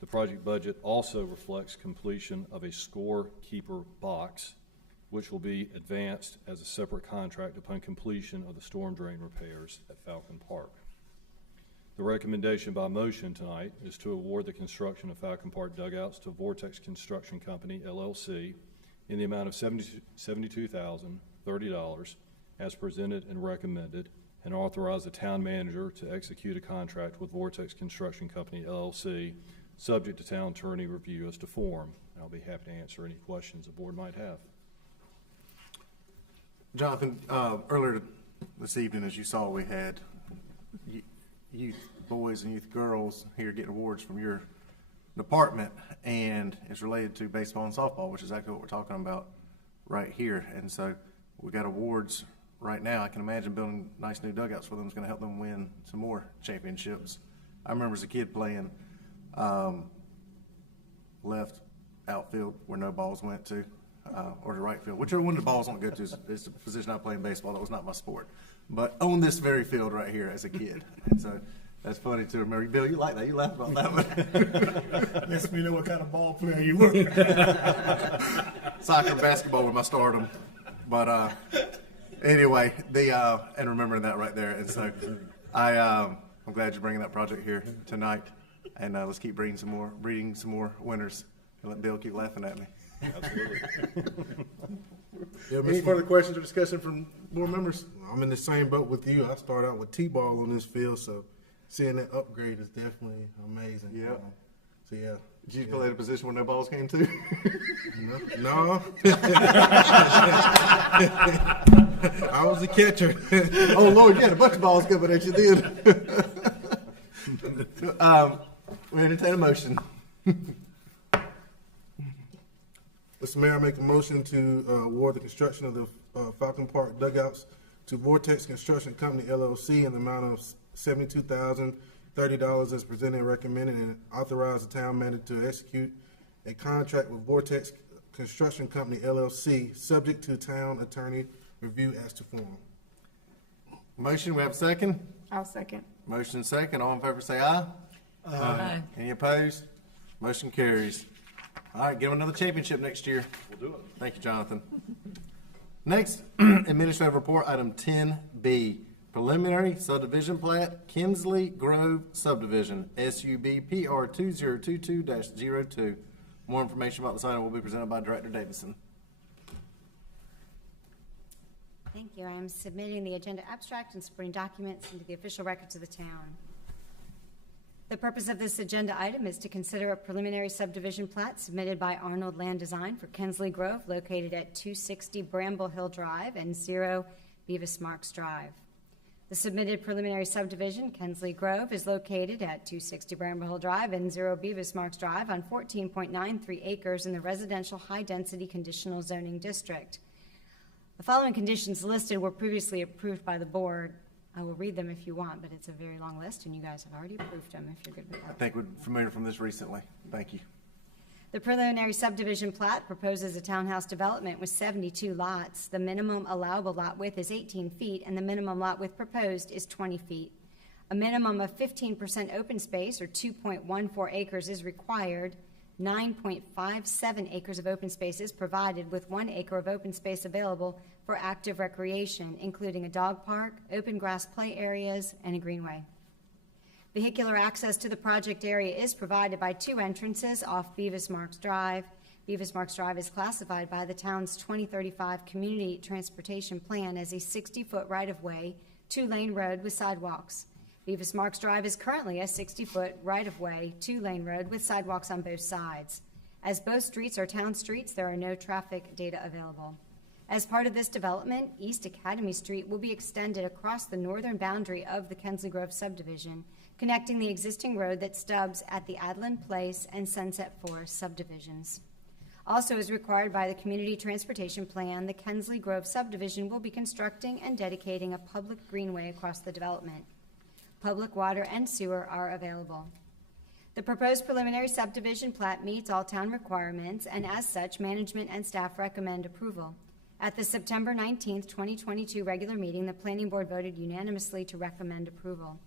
The project budget also reflects completion of a scorekeeper box, which will be advanced as a separate contract upon completion of the storm drain repairs at Falcon Park. The recommendation by motion tonight is to award the construction of Falcon Park Dugouts to Vortex Construction Company, LLC, in the amount of $72,030 as presented and recommended, and authorize the town manager to execute a contract with Vortex Construction Company, LLC, subject to town attorney review as to form. I'll be happy to answer any questions the board might have. Jonathan, earlier this evening, as you saw, we had youth boys and youth girls here getting awards from your department, and it's related to baseball and softball, which is exactly what we're talking about right here. And so we got awards right now. I can imagine building nice new dugouts for them is going to help them win some more championships. I remember as a kid playing left outfield where no balls went to, or the right field. Whichever one the balls don't go to is the position I play in baseball. That was not my sport. But on this very field right here as a kid. And so that's funny to remember. Bill, you like that. You laughed about that one. Lets me know what kind of ball player you were. Soccer and basketball with my stardom. But anyway, and remembering that right there. And so I'm glad you're bringing that project here tonight. And let's keep breeding some more winners, and let Bill keep laughing at me. Absolutely. Yeah, any further questions or discussion from board members? I'm in the same boat with you. I started out with T-ball on this field, so seeing that upgrade is definitely amazing. Yeah. So yeah. Did you play the position where no balls came to? No. I was the catcher. Oh, Lord, you had a bunch of balls coming at you then. We entertain a motion. Mr. Mayor, I make a motion to award the construction of the Falcon Park dugouts to Vortex Construction Company LLC in the amount of $72,030 as presented and recommended, and authorize the town manager to execute a contract with Vortex Construction Company LLC, subject to town attorney review as to form. Motion, we have a second? I'll second. Motion second. All in favor say aye. Aye. Any opposed? Motion carries. All right, give them another championship next year. We'll do it. Thank you, Jonathan. Next, administrative report, item 10B, preliminary subdivision plat, Kinsley Grove subdivision, SUB PR 2022-02. More information about this item will be presented by Director Davidson. Thank you. I am submitting the agenda abstract and supporting documents into the official records of the town. The purpose of this agenda item is to consider a preliminary subdivision plat submitted by Arnold Land Design for Kinsley Grove, located at 260 Bramble Hill Drive and 0 Beavis Marks Drive. The submitted preliminary subdivision, Kinsley Grove, is located at 260 Bramble Hill Drive and 0 Beavis Marks Drive on 14.93 acres in the residential high-density conditional zoning district. The following conditions listed were previously approved by the board. I will read them if you want, but it's a very long list, and you guys have already approved them if you're good with that. I think we're familiar from this recently. Thank you. The preliminary subdivision plat proposes a townhouse development with 72 lots. The minimum allowable lot width is 18 feet, and the minimum lot width proposed is 20 feet. A minimum of 15% open space, or 2.14 acres, is required. 9.57 acres of open space is provided, with 1 acre of open space available for active recreation, including a dog park, open grass play areas, and a greenway. Vehicular access to the project area is provided by 2 entrances off Beavis Marks Drive. Beavis Marks Drive is classified by the town's 2035 Community Transportation Plan as a 60-foot right-of-way, 2-lane road with sidewalks. Beavis Marks Drive is currently a 60-foot right-of-way, 2-lane road with sidewalks on both sides. As both streets are town streets, there are no traffic data available. As part of this development, East Academy Street will be extended across the northern boundary of the Kinsley Grove subdivision, connecting the existing road that stubs at the Adland Place and Sunset Forest subdivisions. Also, as required by the Community Transportation Plan, the Kinsley Grove subdivision will be constructing and dedicating a public greenway across the development. Public water and sewer are available. The proposed preliminary subdivision plat meets all town requirements, and as such, management and staff recommend approval. At the September 19, 2022 regular meeting, the Planning Board voted unanimously to recommend approval.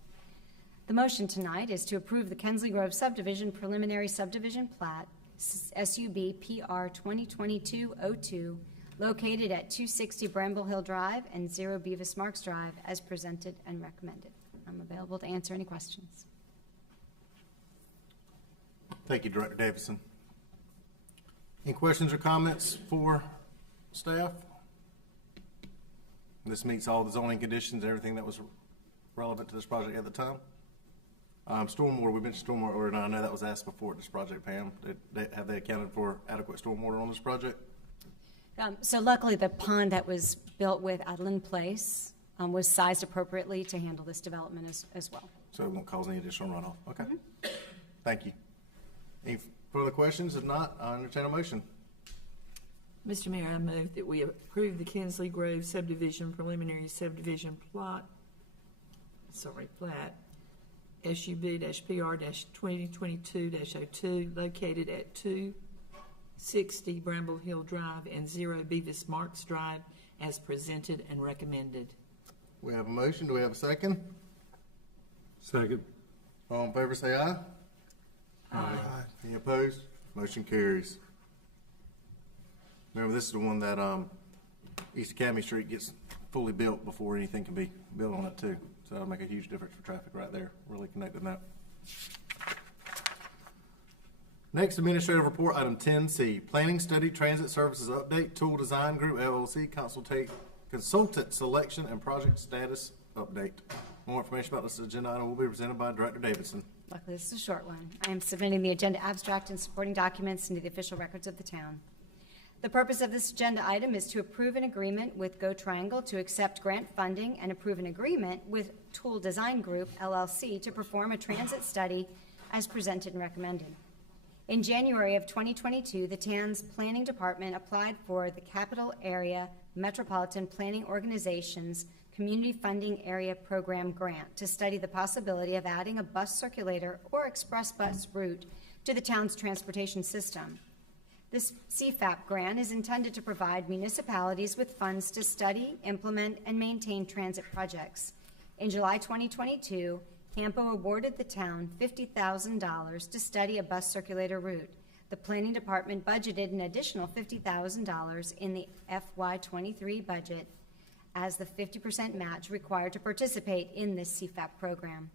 The motion tonight is to approve the Kinsley Grove subdivision preliminary subdivision plat, SUB PR 2022-02, located at 260 Bramble Hill Drive and 0 Beavis Marks Drive, as presented and recommended. I'm available to answer any questions. Thank you, Director Davidson. Any questions or comments for staff? This meets all the zoning conditions, everything that was relevant to this project at the time. Stormwater, we mentioned stormwater, and I know that was asked before at this project, Pam. Have they accounted for adequate stormwater on this project? So luckily, the pond that was built with Adland Place was sized appropriately to handle this development as well. So it won't cause any additional runoff. Okay. Thank you. Any further questions? If not, I'll entertain a motion. Mr. Mayor, I move that we approve the Kinsley Grove subdivision preliminary subdivision plat, SUB-PR-2022-02, located at 260 Bramble Hill Drive and 0 Beavis Marks Drive, as presented and recommended. We have a motion. Do we have a second? Second. All in favor say aye. Aye. Any opposed? Motion carries. Remember, this is the one that East Academy Street gets fully built before anything can be built on it too. So that'll make a huge difference for traffic right there. Really connecting that. Next, administrative report, item 10C, Planning Study Transit Services Update, Tool Design Group LLC, Consultant Selection and Project Status Update. More information about this agenda item will be presented by Director Davidson. Luckily, this is a short one. I am submitting the agenda abstract and supporting documents into the official records of the town. The purpose of this agenda item is to approve an agreement with Go Triangle to accept grant funding and approve an agreement with Tool Design Group, LLC, to perform a transit study as presented and recommended. In January of 2022, the TAN's Planning Department applied for the Capital Area Metropolitan Planning Organization's Community Funding Area Program grant to study the possibility of adding a bus circulator or express bus route to the town's transportation system. This CFAP grant is intended to provide municipalities with funds to study, implement, and maintain transit projects. In July 2022, Campo awarded the town $50,000 to study a bus circulator route. The Planning Department budgeted an additional $50,000 in the FY23 budget as the 50% match required to participate in this CFAP program.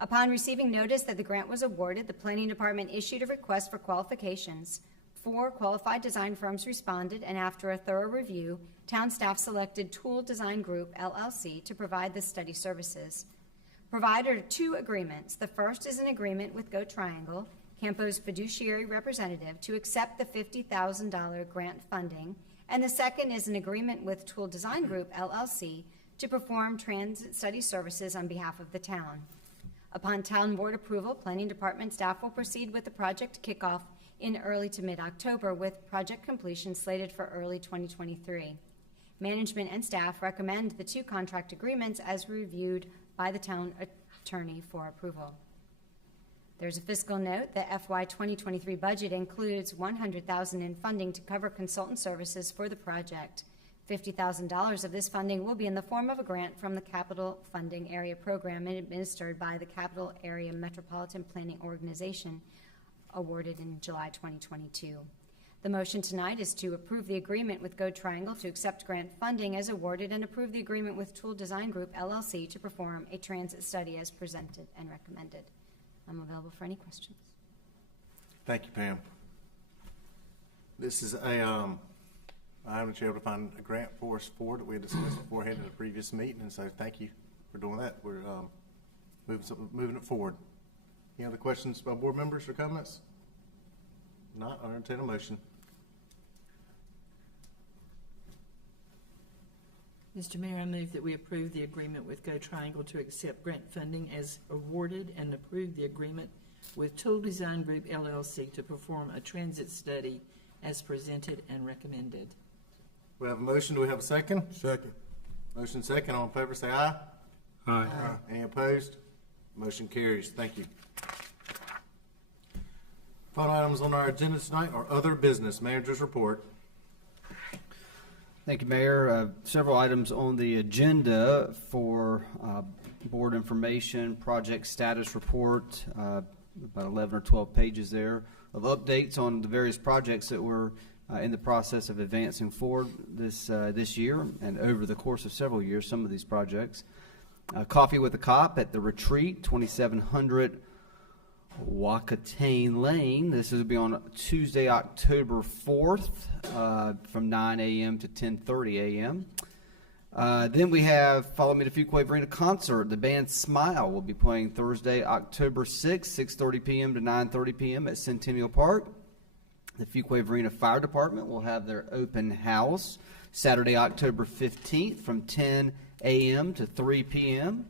Upon receiving notice that the grant was awarded, the Planning Department issued a request for qualifications. 4 qualified design firms responded, and after a thorough review, town staff selected Tool Design Group, LLC, to provide the study services. Provided are 2 agreements. The first is an agreement with Go Triangle, Campo's fiduciary representative, to accept the $50,000 grant funding, and the second is an agreement with Tool Design Group, LLC, to perform transit study services on behalf of the town. Upon town board approval, Planning Department staff will proceed with the project kickoff in early to mid-October, with project completion slated for early 2023. Management and staff recommend the 2 contract agreements as reviewed by the town attorney for approval. There's a fiscal note. The FY 2023 budget includes $100,000 in funding to cover consultant services for the project. $50,000 of this funding will be in the form of a grant from the Capital Funding Area Program administered by the Capital Area Metropolitan Planning Organization, awarded in July 2022. The motion tonight is to approve the agreement with Go Triangle to accept grant funding as awarded and approve the agreement with Tool Design Group, LLC, to perform a transit study as presented and recommended. I'm available for any questions. Thank you, Pam. This is a, I haven't been able to find a grant for us for that we had discussed beforehand in a previous meeting, and so thank you for doing that. We're moving it forward. Any other questions by board members or comments? Not, I'll entertain a motion. Mr. Mayor, I move that we approve the agreement with Go Triangle to accept grant funding as awarded and approve the agreement with Tool Design Group, LLC, to perform a transit study as presented and recommended. We have a motion. Do we have a second? Second. Motion second. All in favor say aye. Aye. Any opposed? Motion carries. Thank you. Final items on our agenda tonight are other business. Manager's report. Thank you, Mayor. Several items on the agenda for board information, project status report, about 11 or 12 pages there of updates on the various projects that we're in the process of advancing forward this year and over the course of several years, some of these projects. Coffee with a Cop at the Retreat, 2700 Wakatane Lane. This will be on Tuesday, October 4th from 9 a.m. to 10:30 a.m. Then we have Follow Me to Fuquay-Varina concert. The band Smile will be playing Thursday, October 6th, 6:30 p.m. to 9:30 p.m. at Centennial Park. The Fuquay-Varina Fire Department will have their open house Saturday, October 15th from 10 a.m. to 3 p.m.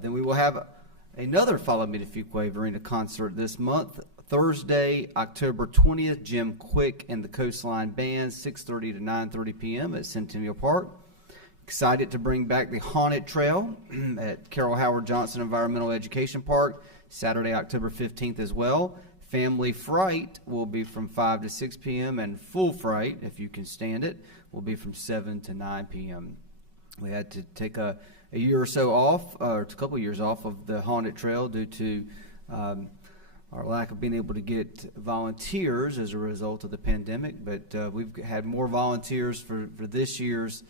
Then we will have another Follow Me to Fuquay-Varina concert this month, Thursday, October 20th, Jim Quick and the Coastline Band, 6:30 to 9:30 p.m. at Centennial Park. Excited to bring back the Haunted Trail at Carol Howard Johnson Environmental Education Park, Saturday, October 15th as well. Family Fright will be from 5 to 6 p.m. and Full Fright, if you can stand it, will be from 7 to 9 p.m. We had to take a year or so off, or a couple of years off of the Haunted Trail due to our lack of being able to get volunteers as a result of the pandemic. But we've had more volunteers for this year's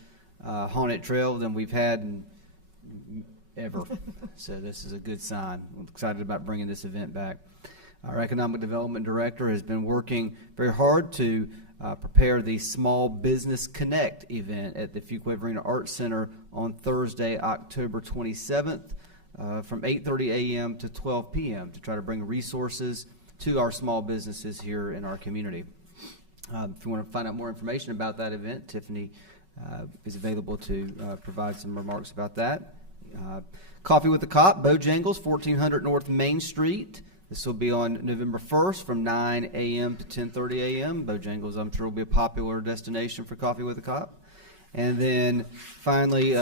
Haunted Trail than we've had ever. So this is a good sign. I'm excited about bringing this event back. Our Economic Development Director has been working very hard to prepare the Small Business Connect event at the Fuquay-Varina Arts Center on Thursday, October 27th from 8:30 a.m. to 12 p.m. to try to bring resources to our small businesses here in our community. If you want to find out more information about that event, Tiffany is available to provide some remarks about that. Coffee with the Cop, Bojangles, 1400 North Main Street. This will be on November 1st from 9 a.m. to 10:30 a.m. Bojangles, I'm sure, will be a popular destination for Coffee with the Cop. And then finally,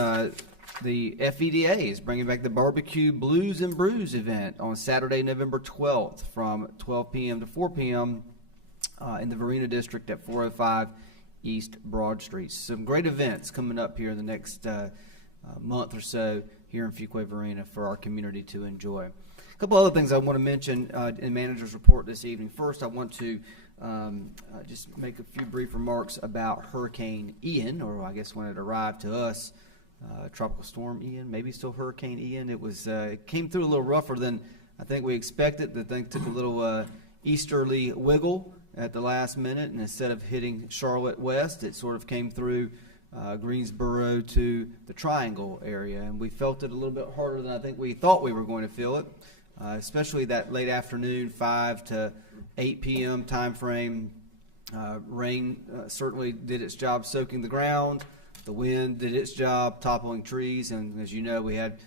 the FEDA is bringing back the Barbecue Blues and Brews event on Saturday, November 12th from 12 p.m. to 4 p.m. In the Varina District at 405 East Broad Street. Some great events coming up here in the next month or so here in Fuquay-Varina for our community to enjoy. A couple other things I want to mention in manager's report this evening. First, I want to just make a few brief remarks about Hurricane Ian, or I guess when it arrived to us, Tropical Storm Ian, maybe still Hurricane Ian. It came through a little rougher than I think we expected. The thing took a little easterly wiggle at the last minute, and instead of hitting Charlotte West, it sort of came through Greensboro to the Triangle area, and we felt it a little bit harder than I think we thought we were going to feel it, especially that late afternoon, 5 to 8 p.m. time frame. Rain certainly did its job soaking the ground. The wind did its job toppling trees, and as you know, we had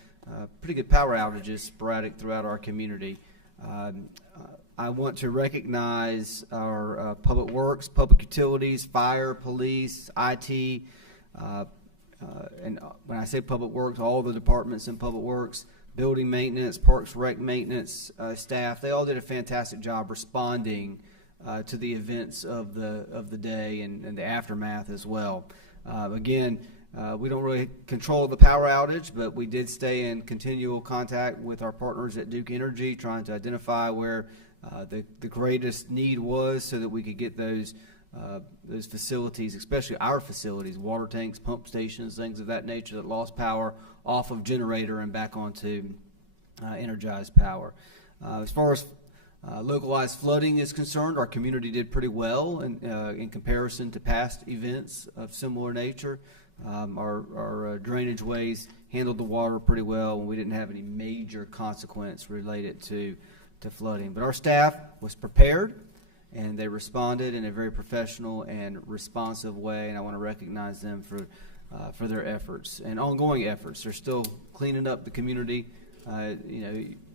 pretty good power outages sporadic throughout our community. I want to recognize our public works, public utilities, fire, police, IT, and when I say public works, all the departments in public works, building maintenance, parks rec maintenance staff. They all did a fantastic job responding to the events of the day and the aftermath as well. Again, we don't really control the power outage, but we did stay in continual contact with our partners at Duke Energy, trying to identify where the greatest need was so that we could get those facilities, especially our facilities, water tanks, pump stations, things of that nature that lost power, off of generator and back onto energized power. As far as localized flooding is concerned, our community did pretty well in comparison to past events of similar nature. Our drainage ways handled the water pretty well, and we didn't have any major consequence related to flooding. But our staff was prepared, and they responded in a very professional and responsive way, and I want to recognize them for their efforts and ongoing efforts. They're still cleaning up the community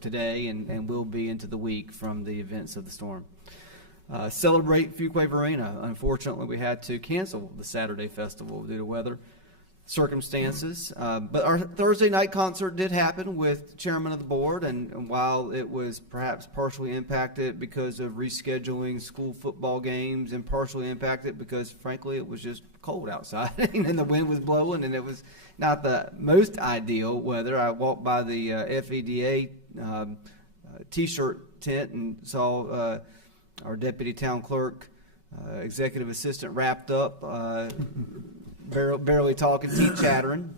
today and will be into the week from the events of the storm. Celebrate Fuquay-Varina. Unfortunately, we had to cancel the Saturday festival due to weather circumstances, but our Thursday night concert did happen with chairman of the board, and while it was perhaps partially impacted because of rescheduling school football games and partially impacted because frankly it was just cold outside and the wind was blowing and it was not the most ideal weather. I walked by the FEDA t-shirt tent and saw our deputy town clerk, executive assistant wrapped up, barely talking, teeth chattering.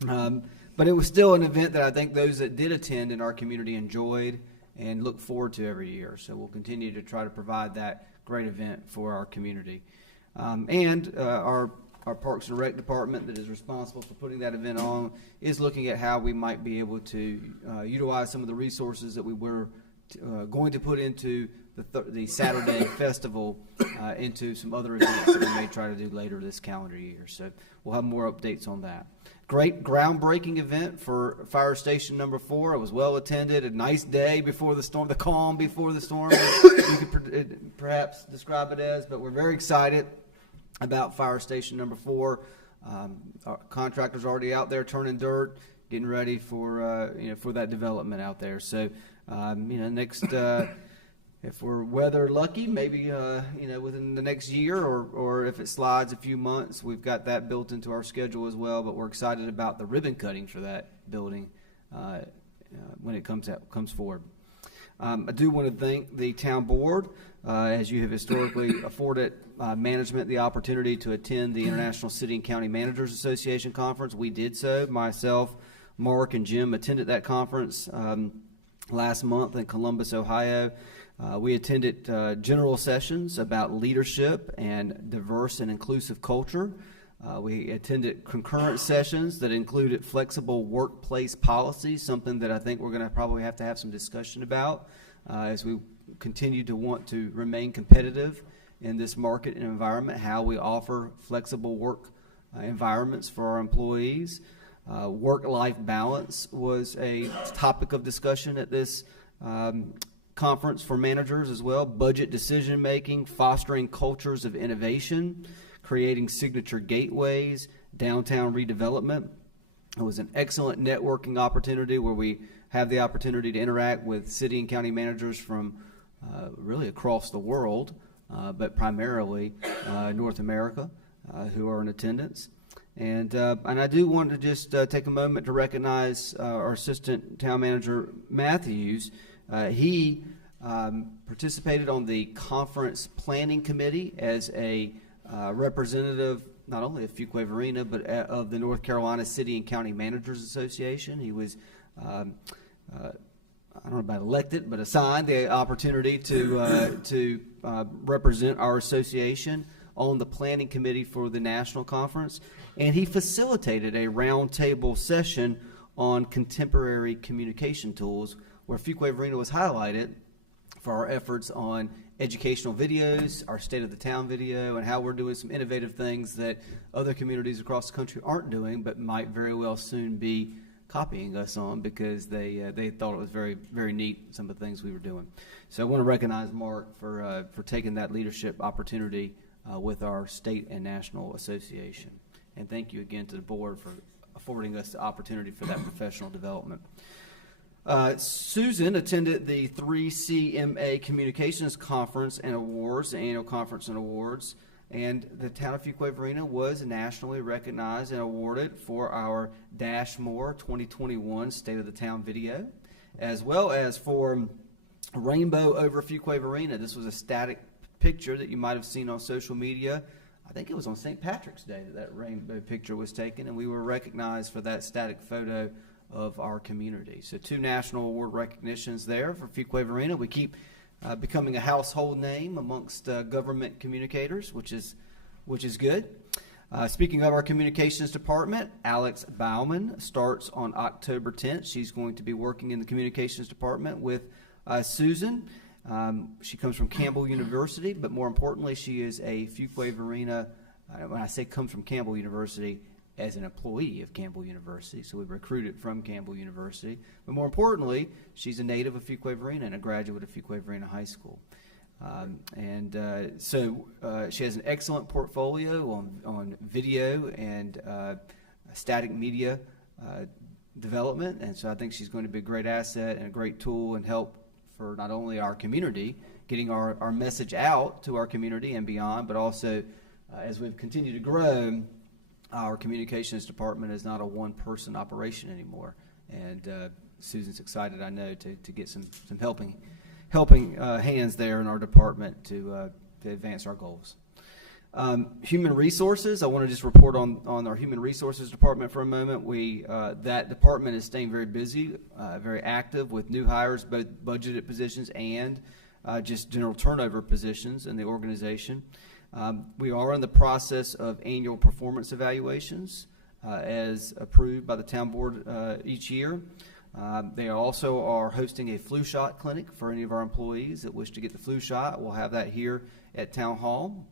But it was still an event that I think those that did attend in our community enjoyed and look forward to every year. So we'll continue to try to provide that great event for our community. And our Parks and Rec department that is responsible for putting that event on is looking at how we might be able to utilize some of the resources that we were going to put into the Saturday festival into some other events that we may try to do later this calendar year. So we'll have more updates on that. Great groundbreaking event for Fire Station number 4. It was well attended. A nice day before the storm, the calm before the storm, you could perhaps describe it as. But we're very excited about Fire Station number 4. Our contractors already out there turning dirt, getting ready for for that development out there. So next. If we're weather lucky, maybe within the next year, or if it slides a few months, we've got that built into our schedule as well. But we're excited about the ribbon cutting for that building when it comes forward. I do want to thank the town board, as you have historically afforded management the opportunity to attend the International City and County Managers Association Conference. We did so. Myself, Mark, and Jim attended that conference last month in Columbus, Ohio. We attended general sessions about leadership and diverse and inclusive culture. We attended concurrent sessions that included flexible workplace policies, something that I think we're going to probably have to have some discussion about as we continue to want to remain competitive in this market and environment, how we offer flexible work environments for our employees. Work-life balance was a topic of discussion at this conference for managers as well. Budget decision-making, fostering cultures of innovation, creating signature gateways, downtown redevelopment. It was an excellent networking opportunity where we have the opportunity to interact with city and county managers from really across the world, but primarily North America, who are in attendance. And I do want to just take a moment to recognize our Assistant Town Manager, Matthews. He participated on the conference planning committee as a representative not only of Fuquay-Varina, but of the North Carolina City and County Managers Association. He was, I don't know about elected, but assigned the opportunity to represent our association on the planning committee for the national conference. And he facilitated a roundtable session on contemporary communication tools, where Fuquay-Varina was highlighted for our efforts on educational videos, our State of the Town video, and how we're doing some innovative things that other communities across the country aren't doing, but might very well soon be copying us on, because they thought it was very, very neat, some of the things we were doing. So I want to recognize Mark for taking that leadership opportunity with our state and national association. And thank you again to the board for affording us the opportunity for that professional development. Susan attended the 3CMA Communications Conference and Awards, the annual conference and awards, and the town of Fuquay-Varina was nationally recognized and awarded for our Dashmore 2021 State of the Town video, as well as for Rainbow over Fuquay-Varina. This was a static picture that you might have seen on social media. I think it was on St. Patrick's Day that rainbow picture was taken, and we were recognized for that static photo of our community. So 2 national award recognitions there for Fuquay-Varina. We keep becoming a household name amongst government communicators, which is good. Speaking of our communications department, Alex Bauman starts on October 10th. She's going to be working in the communications department with Susan. She comes from Campbell University, but more importantly, she is a Fuquay-Varina, when I say comes from Campbell University, as an employee of Campbell University, so we recruited from Campbell University. But more importantly, she's a native of Fuquay-Varina and a graduate of Fuquay-Varina High School. So she has an excellent portfolio on video and static media development, and so I think she's going to be a great asset and a great tool and help for not only our community, getting our message out to our community and beyond, but also as we've continued to grow, our communications department is not a one-person operation anymore, and Susan's excited, I know, to get some helping hands there in our department to advance our goals. Human resources. I want to just report on our human resources department for a moment. That department is staying very busy, very active with new hires, both budgeted positions and just general turnover positions in the organization. We are in the process of annual performance evaluations as approved by the town board each year. They also are hosting a flu shot clinic for any of our employees that wish to get the flu shot. We'll have that here at Town Hall.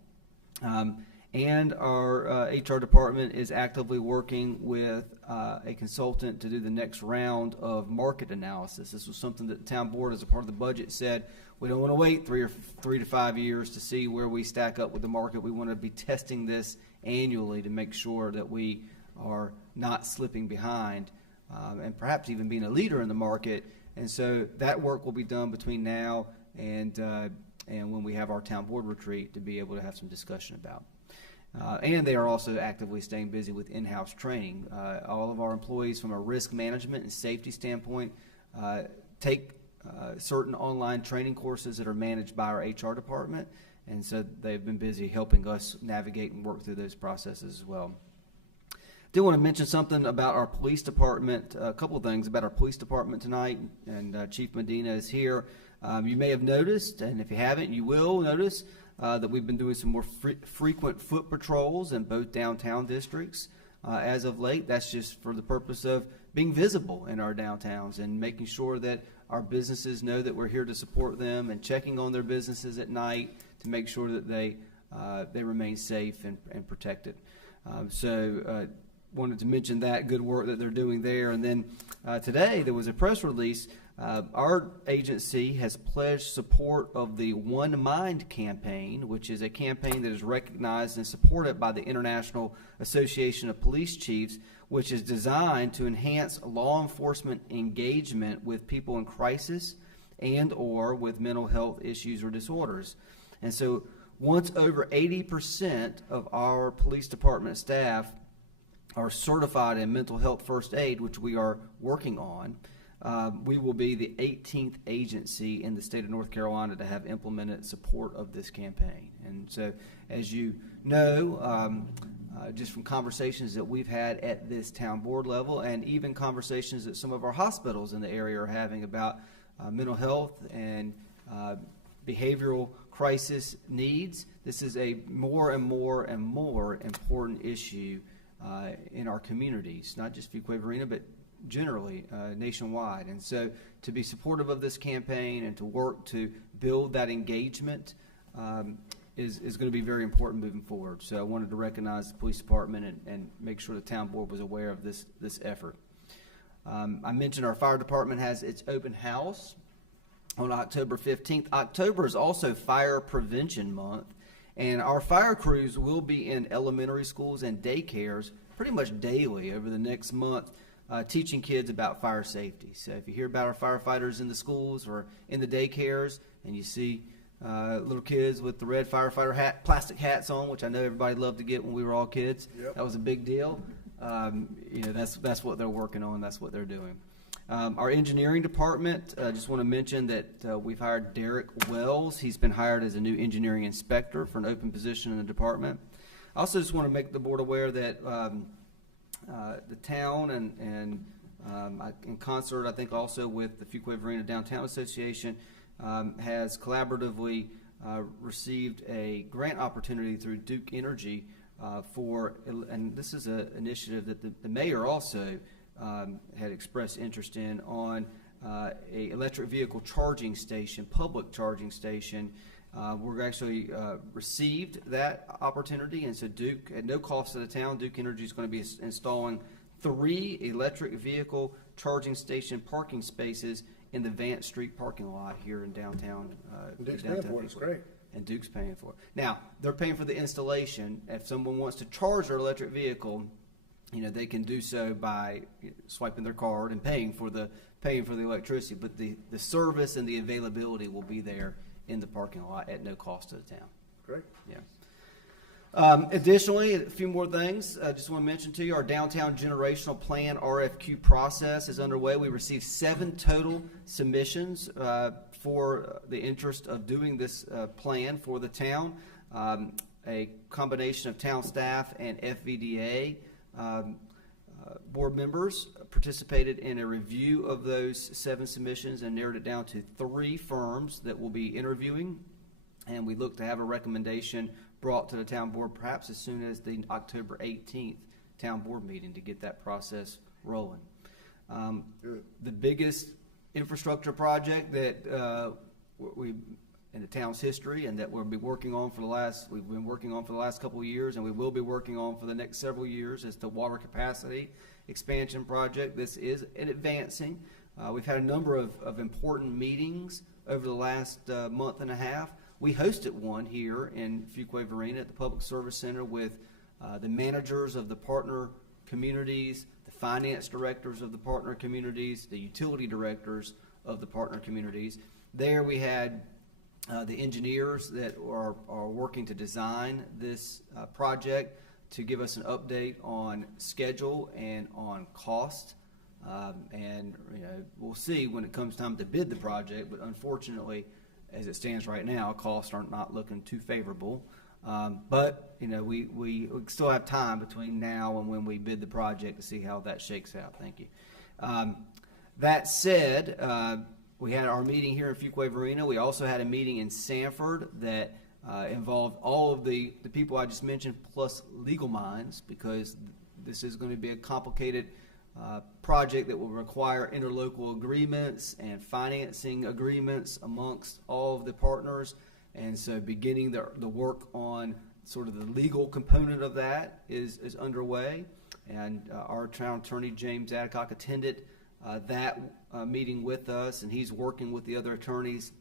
And our HR department is actively working with a consultant to do the next round of market analysis. This was something that the town board, as a part of the budget, said we don't want to wait 3 to 5 years to see where we stack up with the market. We want to be testing this annually to make sure that we are not slipping behind and perhaps even being a leader in the market. And so that work will be done between now and when we have our town board retreat to be able to have some discussion about. And they are also actively staying busy with in-house training. All of our employees, from a risk management and safety standpoint, take certain online training courses that are managed by our HR department, and so they've been busy helping us navigate and work through those processes as well. I do want to mention something about our police department, a couple of things about our police department tonight, and Chief Medina is here. You may have noticed, and if you haven't, you will notice that we've been doing some more frequent foot patrols in both downtown districts as of late. That's just for the purpose of being visible in our downtowns and making sure that our businesses know that we're here to support them, and checking on their businesses at night to make sure that they remain safe and protected. Wanted to mention that good work that they're doing there. And then today there was a press release. Our agency has pledged support of the One Mind campaign, which is a campaign that is recognized and supported by the International Association of Police Chiefs, which is designed to enhance law enforcement engagement with people in crisis and or with mental health issues or disorders. And so once over 80% of our police department staff are certified in mental health first aid, which we are working on, we will be the 18th agency in the state of North Carolina to have implemented support of this campaign. And so, as you know, just from conversations that we've had at this town board level and even conversations that some of our hospitals in the area are having about mental health and behavioral crisis needs, this is a more and more and more important issue in our communities, not just Fuquay-Varina, but generally nationwide. And so to be supportive of this campaign and to work to build that engagement is going to be very important moving forward. So I wanted to recognize the police department and make sure the town board was aware of this effort. I mentioned our fire department has its open house on October 15th. October is also Fire Prevention Month, and our fire crews will be in elementary schools and daycares pretty much daily over the next month, teaching kids about fire safety. So if you hear about our firefighters in the schools or in the daycares and you see little kids with the red firefighter plastic hats on, which I know everybody loved to get when we were all kids, that was a big deal. That's what they're working on. That's what they're doing. Our engineering department, just want to mention that we've hired Derek Wells. He's been hired as a new engineering inspector for an open position in the department. I also just want to make the board aware that the town and in concert, I think also with the Fuquay-Varina Downtown Association, has collaboratively received a grant opportunity through Duke Energy and this is an initiative that the mayor also had expressed interest in on a electric vehicle charging station, public charging station. We're actually received that opportunity, and so Duke, at no cost to the town, Duke Energy is going to be installing 3 electric vehicle charging station parking spaces in the Vance Street parking lot here in downtown. Duke's paying for it. It's great. And Duke's paying for it. Now, they're paying for the installation. If someone wants to charge their electric vehicle, they can do so by swiping their card and paying for the electricity. But the service and the availability will be there in the parking lot at no cost to the town. Great. Yeah. Additionally, a few more things I just want to mention to you. Our Downtown Generational Plan RFQ process is underway. We received 7 total submissions for the interest of doing this plan for the town. A combination of town staff and FVDA board members participated in a review of those 7 submissions and narrowed it down to 3 firms that will be interviewing, and we look to have a recommendation brought to the town board perhaps as soon as the October 18th town board meeting to get that process rolling. The biggest infrastructure project that we in the town's history and that we've been working on for the last couple of years, and we will be working on for the next several years, is the water capacity expansion project. This is advancing. We've had a number of important meetings over the last month and a half. We hosted one here in Fuquay-Varina at the Public Service Center with the managers of the partner communities, the finance directors of the partner communities, the utility directors of the partner communities. There we had the engineers that are working to design this project to give us an update on schedule and on cost. And we'll see when it comes time to bid the project, but unfortunately, as it stands right now, costs are not looking too favorable. But we still have time between now and when we bid the project to see how that shakes out. Thank you. That said, we had our meeting here in Fuquay-Varina. We also had a meeting in Sanford that involved all of the people I just mentioned, plus legal minds, because this is going to be a complicated project that will require interlocal agreements and financing agreements amongst all of the partners. And so beginning the work on sort of the legal component of that is underway. And our town attorney, James Adcock, attended that meeting with us, and he's working with the other attorneys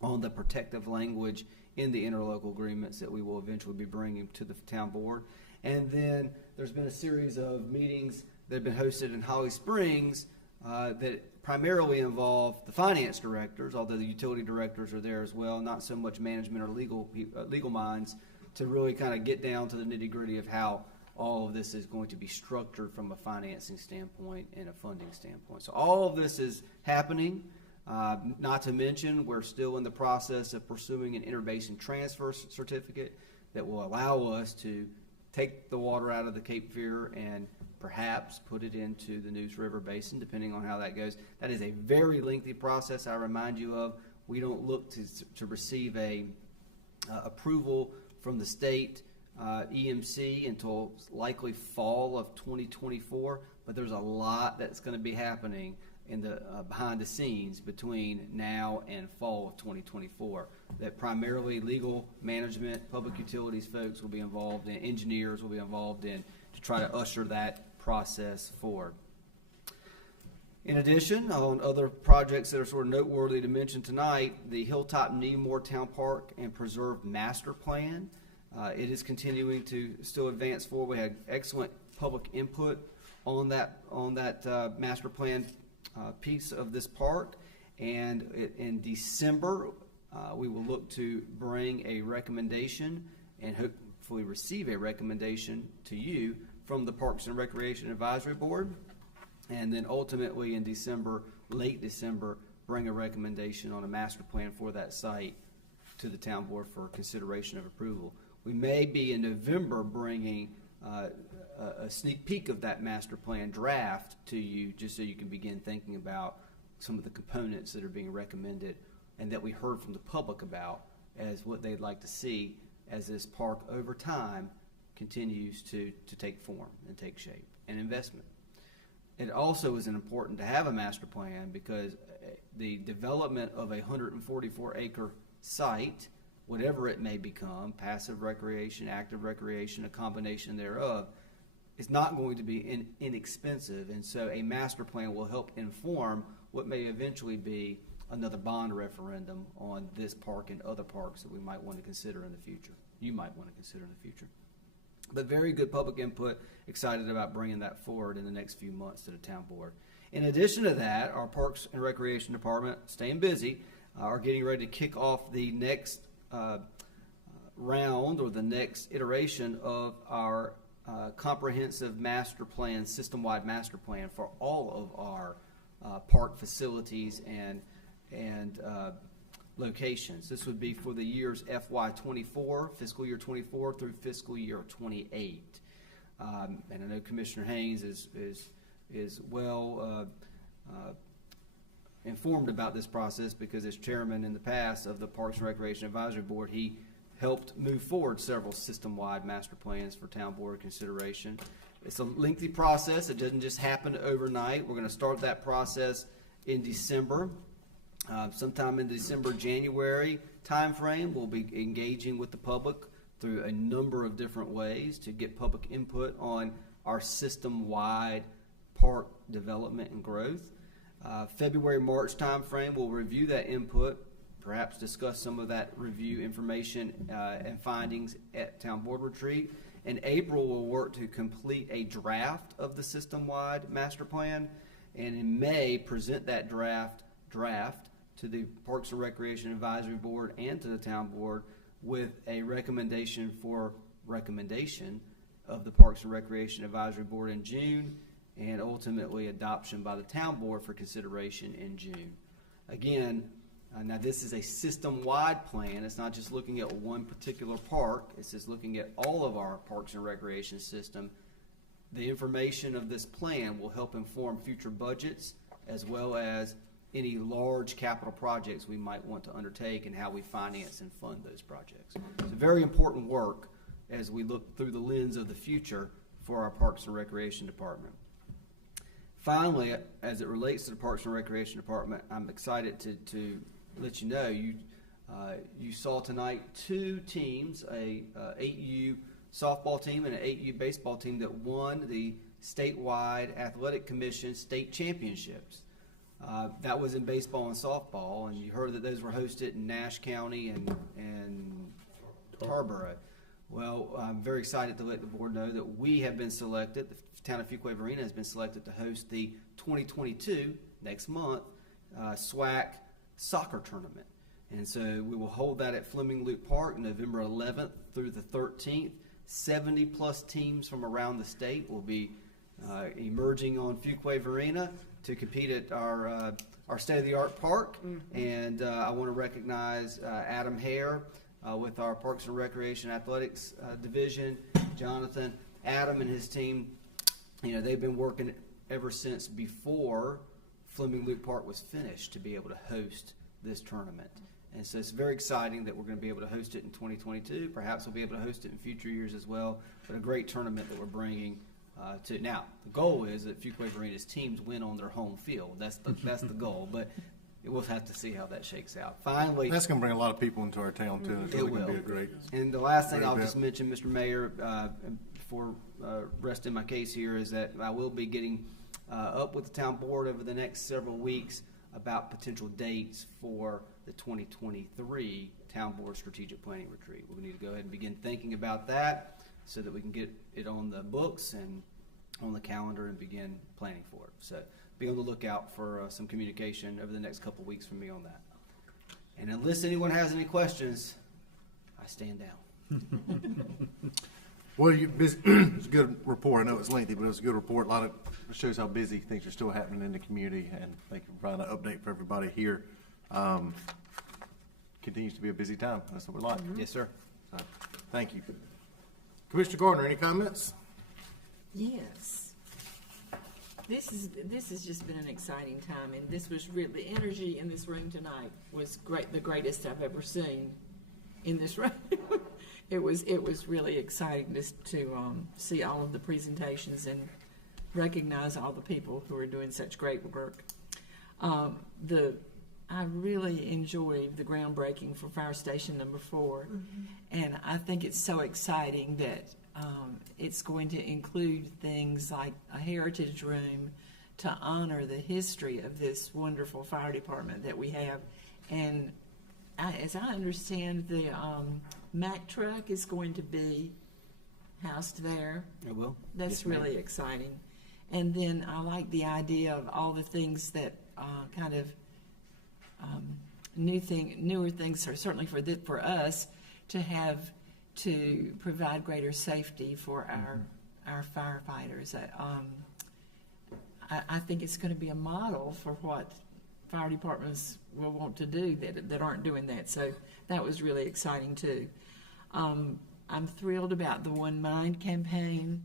on the protective language in the interlocal agreements that we will eventually be bringing to the town board. And then there's been a series of meetings that have been hosted in Holly Springs that primarily involve the finance directors, although the utility directors are there as well, not so much management or legal minds, to really kind of get down to the nitty-gritty of how all of this is going to be structured from a financing standpoint and a funding standpoint. So all of this is happening. Not to mention, we're still in the process of pursuing an interbasin transfer certificate that will allow us to take the water out of the Cape Fear and perhaps put it into the Neuse River Basin, depending on how that goes. That is a very lengthy process, I remind you of. We don't look to receive a approval from the state EMC until likely fall of 2024, but there's a lot that's going to be happening in the behind the scenes between now and fall of 2024 that primarily legal, management, public utilities folks will be involved in, engineers will be involved in, to try to usher that process forward. In addition, on other projects that are sort of noteworthy to mention tonight, the Hilltop Needmore Town Park and Preserve Master Plan. It is continuing to still advance forward. We had excellent public input on that master plan piece of this park, and in December we will look to bring a recommendation and hopefully receive a recommendation to you from the Parks and Recreation Advisory Board, and then ultimately in December, late December, bring a recommendation on a master plan for that site to the town board for consideration of approval. We may be in November bringing a sneak peek of that master plan draft to you, just so you can begin thinking about some of the components that are being recommended and that we heard from the public about as what they'd like to see as this park over time continues to take form and take shape and investment. It also is important to have a master plan because the development of a 144-acre site, whatever it may become, passive recreation, active recreation, a combination thereof, is not going to be inexpensive. And so a master plan will help inform what may eventually be another bond referendum on this park and other parks that we might want to consider in the future. You might want to consider in the future. But very good public input, excited about bringing that forward in the next few months to the town board. In addition to that, our Parks and Recreation Department, staying busy, are getting ready to kick off the next round or the next iteration of our comprehensive master plan, system-wide master plan for all of our park facilities and locations. This would be for the years FY24, fiscal year 24 through fiscal year 28. And I know Commissioner Haynes is well informed about this process because as chairman in the past of the Parks and Recreation Advisory Board, he helped move forward several system-wide master plans for town board consideration. It's a lengthy process. It doesn't just happen overnight. We're going to start that process in December. Sometime in December, January timeframe, we'll be engaging with the public through a number of different ways to get public input on our system-wide park development and growth. February, March timeframe, we'll review that input, perhaps discuss some of that review information and findings at town board retreat. In April, we'll work to complete a draft of the system-wide master plan, and in May, present that draft to the Parks and Recreation Advisory Board and to the town board with a recommendation of the Parks and Recreation Advisory Board in June, and ultimately adoption by the town board for consideration in June. Again, now this is a system-wide plan. It's not just looking at one particular park. It's just looking at all of our parks and recreation system. The information of this plan will help inform future budgets as well as any large capital projects we might want to undertake and how we finance and fund those projects. It's a very important work as we look through the lens of the future for our Parks and Recreation Department. Finally, as it relates to the Parks and Recreation Department, I'm excited to let you know You saw tonight two teams, a 8U softball team and an 8U baseball team that won the Statewide Athletic Commission state championships. That was in baseball and softball, and you heard that those were hosted in Nash County and Tarboro. Well, I'm very excited to let the board know that we have been selected, the town of Fuquay-Varina has been selected to host the 2022, next month, Swac soccer tournament. And so we will hold that at Fleming Loop Park November 11th through the 13th. 70 plus teams from around the state will be emerging on Fuquay-Varina to compete at our state-of-the-art park. And I want to recognize Adam Hare with our Parks and Recreation Athletics Division. Jonathan, Adam and his team, they've been working ever since before Fleming Loop Park was finished to be able to host this tournament. And so it's very exciting that we're going to be able to host it in 2022. Perhaps we'll be able to host it in future years as well. But a great tournament that we're bringing to. Now, the goal is that Fuquay-Varina's teams win on their home field. That's the goal. But we'll have to see how that shakes out. Finally, that's going to bring a lot of people into our town too. It's really going to be a great. And the last thing I'll just mention, Mr. Mayor, before resting my case here, is that I will be getting up with the town board over the next several weeks about potential dates for the 2023 Town Board Strategic Planning Retreat. We need to go ahead and begin thinking about that so that we can get it on the books and on the calendar and begin planning for it. So be on the lookout for some communication over the next couple weeks from me on that. And unless anyone has any questions, I stand down. Well, it's a good report. I know it's lengthy, but it was a good report. It shows how busy things are still happening in the community, and thank you for providing an update for everybody here. Continues to be a busy time. That's what we like. Yes, sir. So, thank you. Commissioner Gardner, any comments? Yes. This has just been an exciting time, and this was really, the energy in this room tonight was great, the greatest I've ever seen in this room. It was really exciting to see all of the presentations and recognize all the people who are doing such great work. I really enjoyed the groundbreaking for Fire Station number 4, and I think it's so exciting that it's going to include things like a heritage room to honor the history of this wonderful fire department that we have. And as I understand, the Mack truck is going to be housed there. It will. That's really exciting. And then I like the idea of all the things that kind of newer things are certainly for us to have to provide greater safety for our firefighters. I think it's going to be a model for what fire departments will want to do that aren't doing that. So that was really exciting too. I'm thrilled about the One Mind campaign.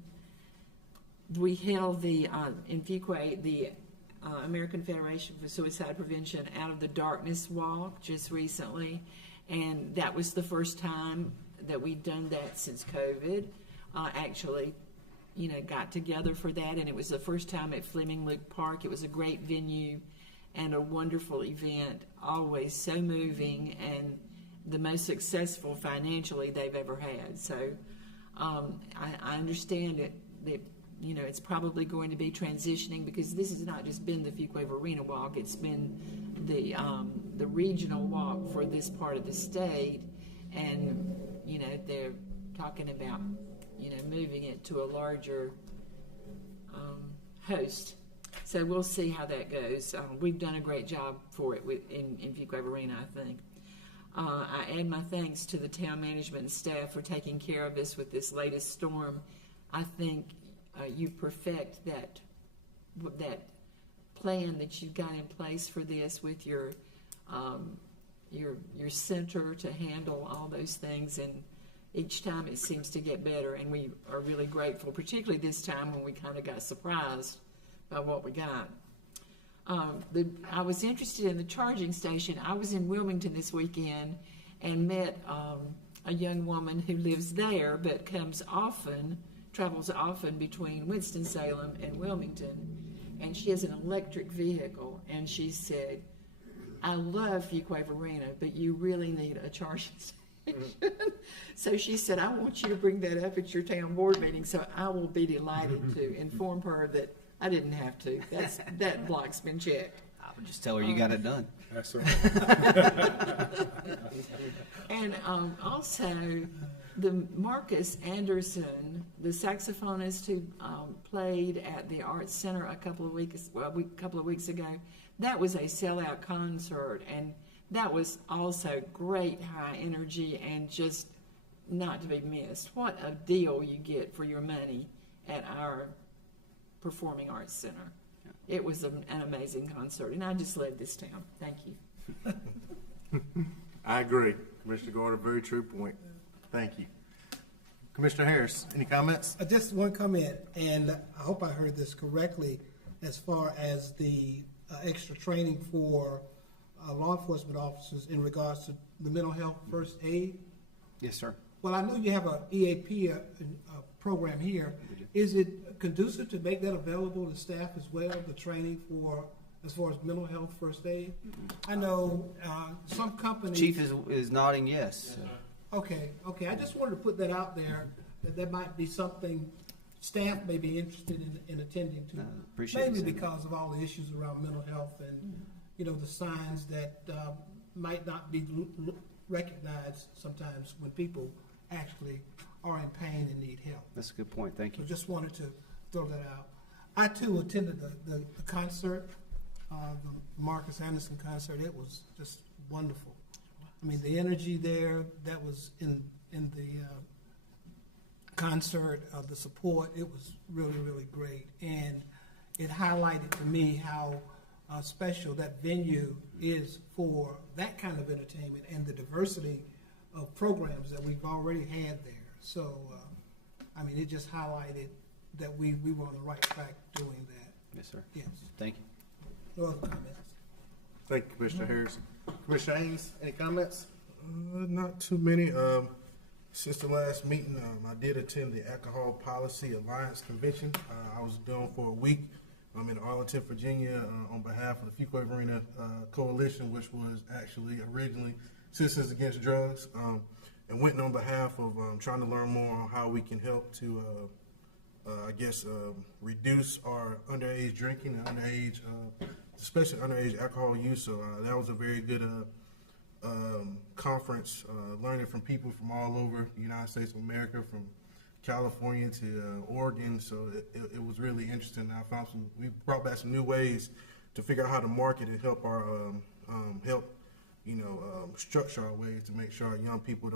We held in Fuquay the American Federation for Suicide Prevention Out of the Darkness Walk just recently, and that was the first time that we'd done that since COVID. Actually, got together for that, and it was the first time at Fleming Loop Park. It was a great venue and a wonderful event, always so moving, and the most successful financially they've ever had. So I understand that it's probably going to be transitioning, because this has not just been the Fuquay-Varina walk, it's been the regional walk for this part of the state, and they're talking about moving it to a larger host. So we'll see how that goes. We've done a great job for it in Fuquay-Varina, I think. I add my thanks to the town management and staff for taking care of us with this latest storm. I think you perfect that plan that you've got in place for this with your center to handle all those things, and each time it seems to get better, and we are really grateful, particularly this time when we kind of got surprised by what we got. I was interested in the charging station. I was in Wilmington this weekend and met a young woman who lives there but travels often between Winston-Salem and Wilmington, and she has an electric vehicle, and she said, I love Fuquay-Varina, but you really need a charging station. So she said, I want you to bring that up at your town board meeting, so I will be delighted to inform her that I didn't have to. That block's been checked. I would just tell her you got it done. That's right. And also, the Marcus Anderson, the saxophonist who played at the Arts Center a couple of weeks ago, that was a sellout concert, and that was also great high energy and just not to be missed. What a deal you get for your money at our Performing Arts Center. It was an amazing concert, and I just love this town. Thank you. I agree. Commissioner Gordon, very true point. Thank you. Commissioner Harris, any comments? Just one comment, and I hope I heard this correctly, as far as the extra training for law enforcement officers in regards to the mental health first aid. Yes, sir. Well, I know you have a EAP program here. Is it conducive to make that available to staff as well, the training for, as far as mental health first aid? I know some companies... Chief is nodding yes. Okay. I just wanted to put that out there, that might be something staff may be interested in attending to. Appreciate Mainly it. because of all the issues around mental health and, the signs that might not be recognized sometimes when people actually are in pain and need help. That's a good point. Thank you. So just wanted to throw that out. I too attended the concert, the Marcus Anderson concert. It was just wonderful. I mean, the energy there that was in the concert, the support, it was really, really great. And it highlighted to me how special that venue is for that kind of entertainment and the diversity of programs that we've already had there. So, I mean, it just highlighted that we were on the right track doing that. Yes, sir. Yes. Thank you. No other comments? Thank you, Commissioner Harris. Commissioner Haynes, any comments? Not too many. Since the last meeting, I did attend the Alcohol Policy Alliance Convention. I was down for a week. I'm in Arlington, Virginia, on behalf of the Fuquay-Varina Coalition, which was actually originally Citizens Against Drugs, and went on behalf of trying to learn more on how we can help to, reduce our underage drinking and underage, especially underage alcohol use. So that was a very good conference, learning from people from all over the United States of America, from California to Oregon. So it was really interesting. I found we brought back some new ways to figure out how to market and help our structure our ways to make sure our young people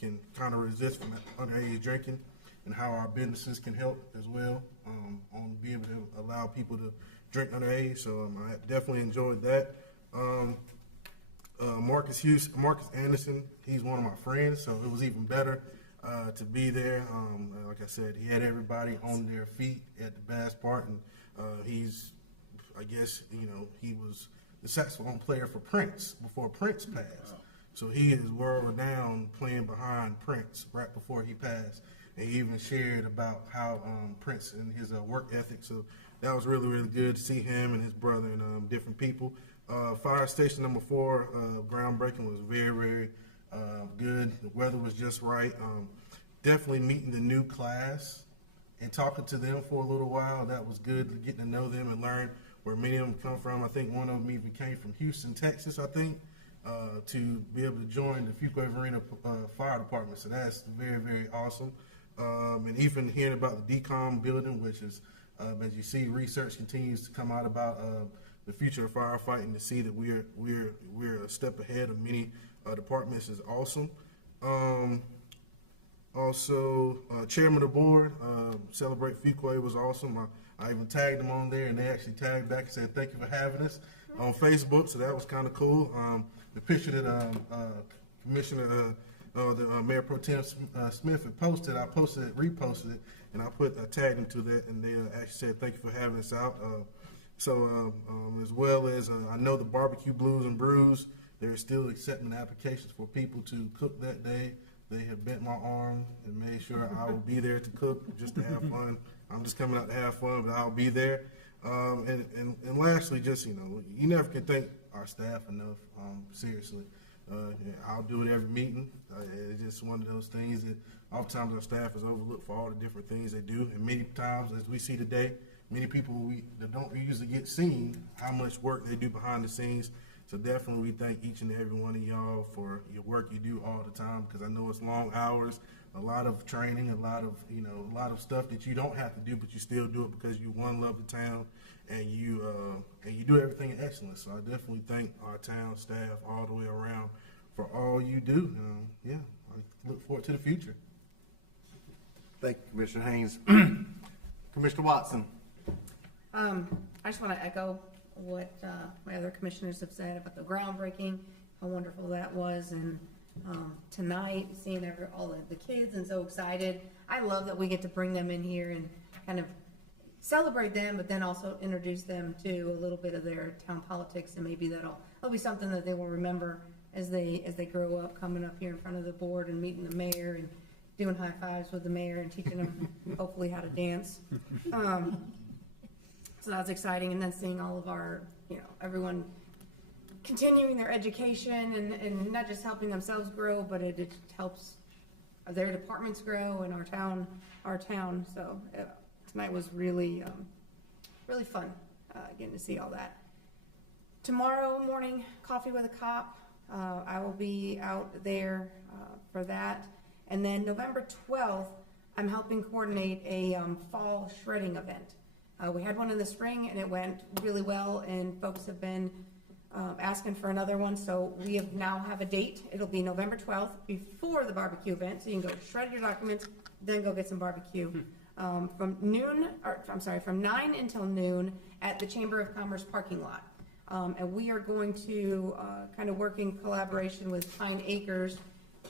can kind of resist from underage drinking, and how our businesses can help as well on being able to allow people to drink underage. So I definitely enjoyed that. Marcus Anderson, he's one of my friends, so it was even better to be there. Like I said, he had everybody on their feet at the bass part, and he was the saxophone player for Prince before Prince passed. So he is world renowned playing behind Prince right before he passed. And he even shared about how Prince and his work ethic. So that was really, really good to see him and his brother and different people. Fire station number 4, groundbreaking, was very, very good. The weather was just right. Definitely meeting the new class and talking to them for a little while. That was good, getting to know them and learn where many of them come from. I think one of them even came from Houston, Texas, to be able to join the Fuquay-Varina Fire Department. So that's very, very awesome. And even hearing about the DECOM building, which is, as you see, research continues to come out about the future of firefighting, to see that we're a step ahead of many departments is awesome. Also, chairman of the board, Celebrate Fuquay was awesome. I even tagged them on there, and they actually tagged back and said, "Thank you for having us," on Facebook, so that was kind of cool. The picture that Commissioner, the Mayor Pro Tem Smith had posted, I posted it, reposted it, and I tagged them to that, and they actually said, "Thank you for having us out." As well as I know the Barbecue Blues and Brews, they're still accepting applications for people to cook that day. They have bent my arm and made sure I will be there to cook, just to have fun. I'm just coming out to have fun, but I'll be there. And lastly, just, you never can thank our staff enough, seriously. I'll do it every meeting. It's just one of those things that oftentimes our staff is overlooked for all the different things they do. And many times, as we see today, many people that don't usually get seen how much work they do behind the scenes. So definitely we thank each and every one of y'all for your work you do all the time, because I know it's long hours, a lot of training, a lot of stuff that you don't have to do, but you still do it because you love the town, and you do everything in excellence. So I definitely thank our town staff all the way around for all you do. I look forward to the future. Thank you, Commissioner Haynes. Commissioner Watson. I just want to echo what my other commissioners have said about the groundbreaking, how wonderful that was, and tonight seeing all of the kids and so excited. I love that we get to bring them in here and kind of celebrate them, but then also introduce them to a little bit of their town politics, and maybe that'll be something that they will remember as they grow up, coming up here in front of the board and meeting the mayor and doing high fives with the mayor and teaching them hopefully how to dance. So that's exciting. And then seeing all of our, everyone continuing their education and not just helping themselves grow, but it helps their departments grow and our town. So tonight was really, really fun getting to see all that. Tomorrow morning, Coffee with a Cop. I will be out there for that. And then November 12th, I'm helping coordinate a fall shredding event. We had one in the spring and it went really well, and folks have been asking for another one. So we now have a date. It'll be November 12th before the barbecue event. So you can go shred your documents, then go get some barbecue. From 9 until noon at the Chamber of Commerce parking lot. And we are going to kind of work in collaboration with Pine Acres,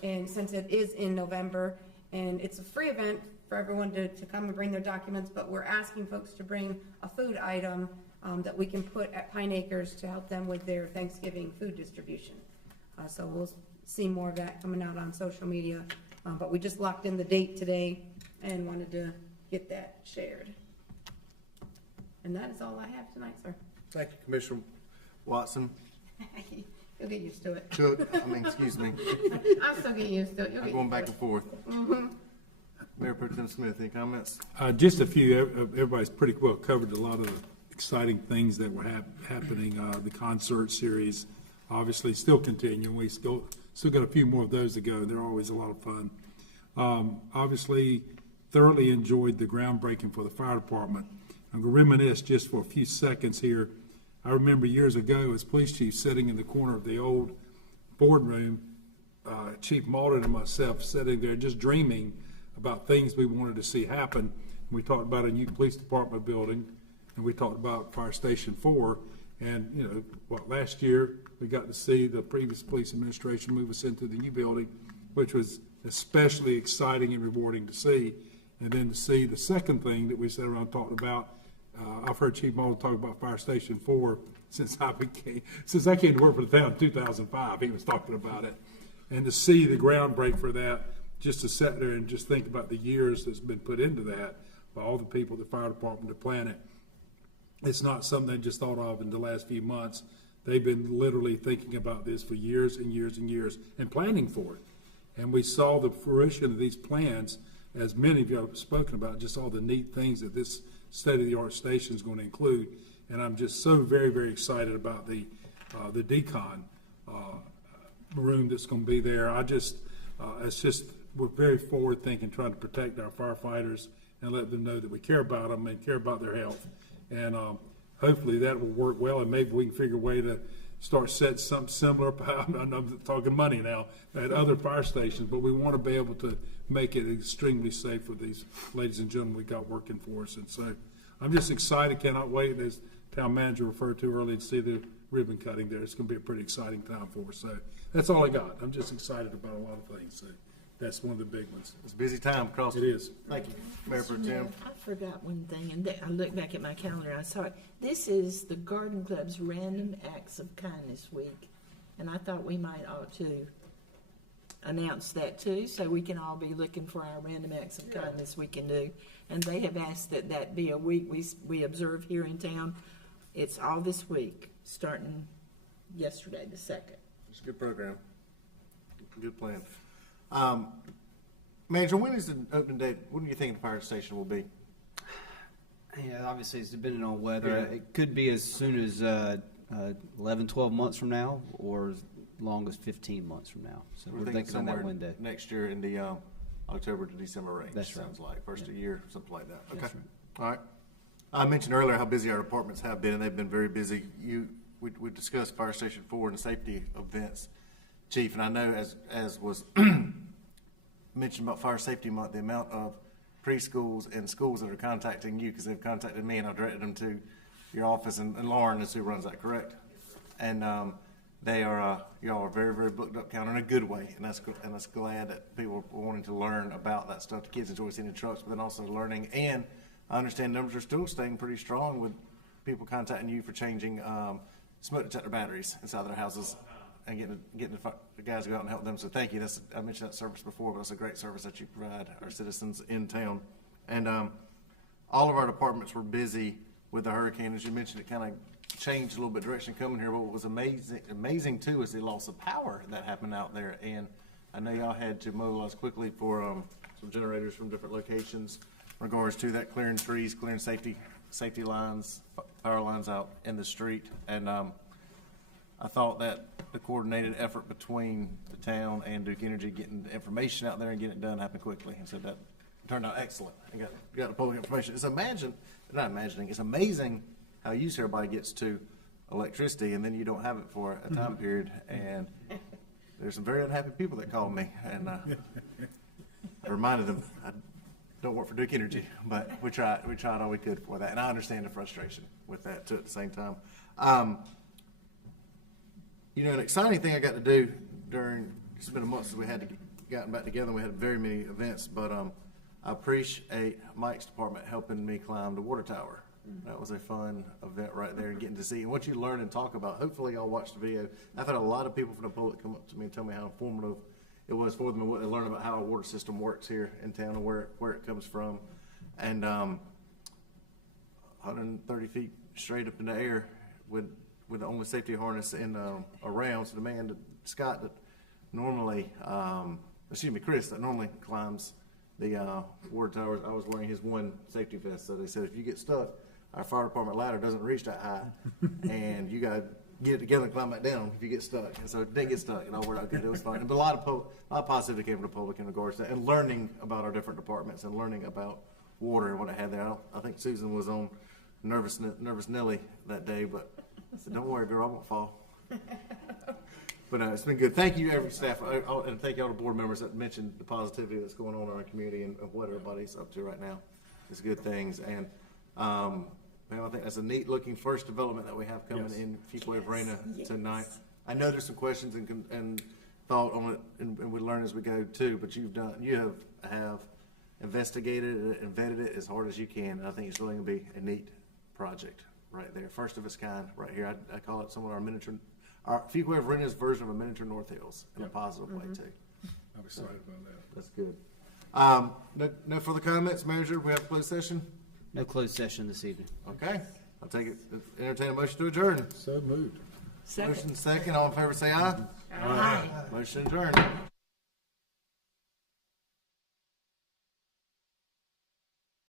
and since it is in November, and it's a free event for everyone to come and bring their documents, but we're asking folks to bring a food item that we can put at Pine Acres to help them with their Thanksgiving food distribution. So we'll see more of that coming out on social media, but we just locked in the date today and wanted to get that shared. And that is all I have tonight, sir. Thank you, Commissioner Watson. You'll get used to it. Excuse me. I'm still getting used to it. I'm going back and forth. Mm-hmm. Mayor Pro Tem Smith, any comments? Just a few. Everybody's pretty well covered a lot of the exciting things that were happening. The concert series, obviously, still continuing. We still got a few more of those to go. They're always a lot of fun. Obviously, thoroughly enjoyed the groundbreaking for the fire department. I'm going to reminisce just for a few seconds here. I remember years ago as police chief sitting in the corner of the old boardroom, Chief Malden and myself sitting there just dreaming about things we wanted to see happen. We talked about a new police department building, and we talked about Fire Station 4. And, last year we got to see the previous police administration move us into the new building, which was especially exciting and rewarding to see. And then to see the second thing that we sat around and talked about, I've heard Chief Malden talk about Fire Station 4 since I came to work for the town in 2005. He was talking about it. And to see the ground break for that, just to sit there and just think about the years that's been put into that by all the people, the fire department, to plan it. It's not something they just thought of in the last few months. They've been literally thinking about this for years and years and years and planning for it. And we saw the fruition of these plans, as many of you have spoken about, just all the neat things that this state-of-the-art station is going to include. And I'm just so very, very excited about the decon room that's going to be there. We're very forward-thinking, trying to protect our firefighters and let them know that we care about them and care about their health. And hopefully that will work well, and maybe we can figure a way to start setting something similar. I'm talking money now at other fire stations, but we want to be able to make it extremely safe for these ladies and gentlemen we got working for us. And so I'm just excited, cannot wait, as town manager referred to earlier, to see the ribbon cutting there. It's going to be a pretty exciting time for us. So that's all I got. I'm just excited about a lot of things. So that's one of the big ones. It's a busy time across. It is. Thank you, Mayor Pro Tem. I forgot one thing, and I looked back at my calendar and I saw it. This is the Garden Club's Random Acts of Kindness Week, and I thought we might ought to announce that too, so we can all be looking for our random acts of kindness we can do. And they have asked that that be a week we observe here in town. It's all this week, starting yesterday, the 2nd. It's a good program. Good plan. Manager, when is the opening date? When do you think the fire station will be? Yeah, obviously it's depending on weather. Yeah. It could be as soon as 11, 12 months from now, or as long as 15 months from now. So we're thinking on that somewhere window. next year in the October to December range. That's right. Sounds like first of the year, something like that. Okay. That's right. All right. I mentioned earlier how busy our departments have been, and they've been very busy. We discussed Fire Station 4 and the safety events, Chief, and I know as was mentioned about Fire Safety Month, the amount of preschools and schools that are contacting you because they've contacted me, and I've directed them to your office, and Lauren is who runs that, correct? And they are y'all are very, very booked up counter in a good way, and that's glad that people are wanting to learn about that stuff. The kids enjoy seeing the trucks, but then also learning. And I understand numbers are still staying pretty strong with people contacting you for changing smoke detector batteries inside their houses and getting the guys to go out and help them. So thank you. I mentioned that service before, but it's a great service that you provide our citizens in town. And all of our departments were busy with the hurricane. As you mentioned, it kind of changed a little bit direction coming here. But what was amazing too is the loss of power that happened out there. And I know y'all had to mobilize quickly for some generators from different locations in regards to that, clearing trees, clearing safety lines, power lines out in the street. And I thought that the coordinated effort between the town and Duke Energy getting the information out there and getting it done happened quickly. And so that turned out excellent. And got the public information. It's amazing how used everybody gets to electricity, and then you don't have it for a time period. And there's some very unhappy people that called me, and I reminded them I don't work for Duke Energy, but we tried all we could for that. And I understand the frustration with that too at the same time. An exciting thing I got to do it's been a month since we had gotten back together, and we had very many events, but I appreciate Mike's department helping me climb the water tower. That was a fun event right there, and getting to see and what you learn and talk about. Hopefully y'all watched the video. I've had a lot of people from the public come up to me and tell me how informative it was for them and what they learned about how our water system works here in town and where it comes from. And 130 feet straight up in the air with the only safety harness around. So the man, Scott, that normally, Chris, that normally climbs the water towers, I was wearing his one safety vest. So they said, if you get stuck, our fire department ladder doesn't reach that high, and you got to get it together and climb back down if you get stuck. And so it didn't get stuck. It all worked out good. It was fun. But a lot of positivity came from the public in regards to that, and learning about our different departments and learning about water and what it had there. I think Susan was on Nervous Nelly that day, but I said, don't worry, girl, I won't fall. But it's been good. Thank you, every staff, and thank you all the board members that mentioned the positivity that's going on in our community and what everybody's up to right now. It's good things. And I think that's a neat looking first development that we have coming in Fuquay-Varina tonight. I know there's some questions and thought on it, and we learn as we go too, but you have investigated it and vetted it as hard as you can. And I think it's really going to be a neat project right there. First of its kind right here. I call it some of our Fuquay-Varina's version of a miniature North Hills in a positive way too. I'm excited about that. That's good. No further comments, Manager? We have a closed session? No closed session this evening. Okay. I'll take it. Entertain a motion to adjourn. So moved. Second. Motion second. All in favor say aye. Aye. Motion adjourned.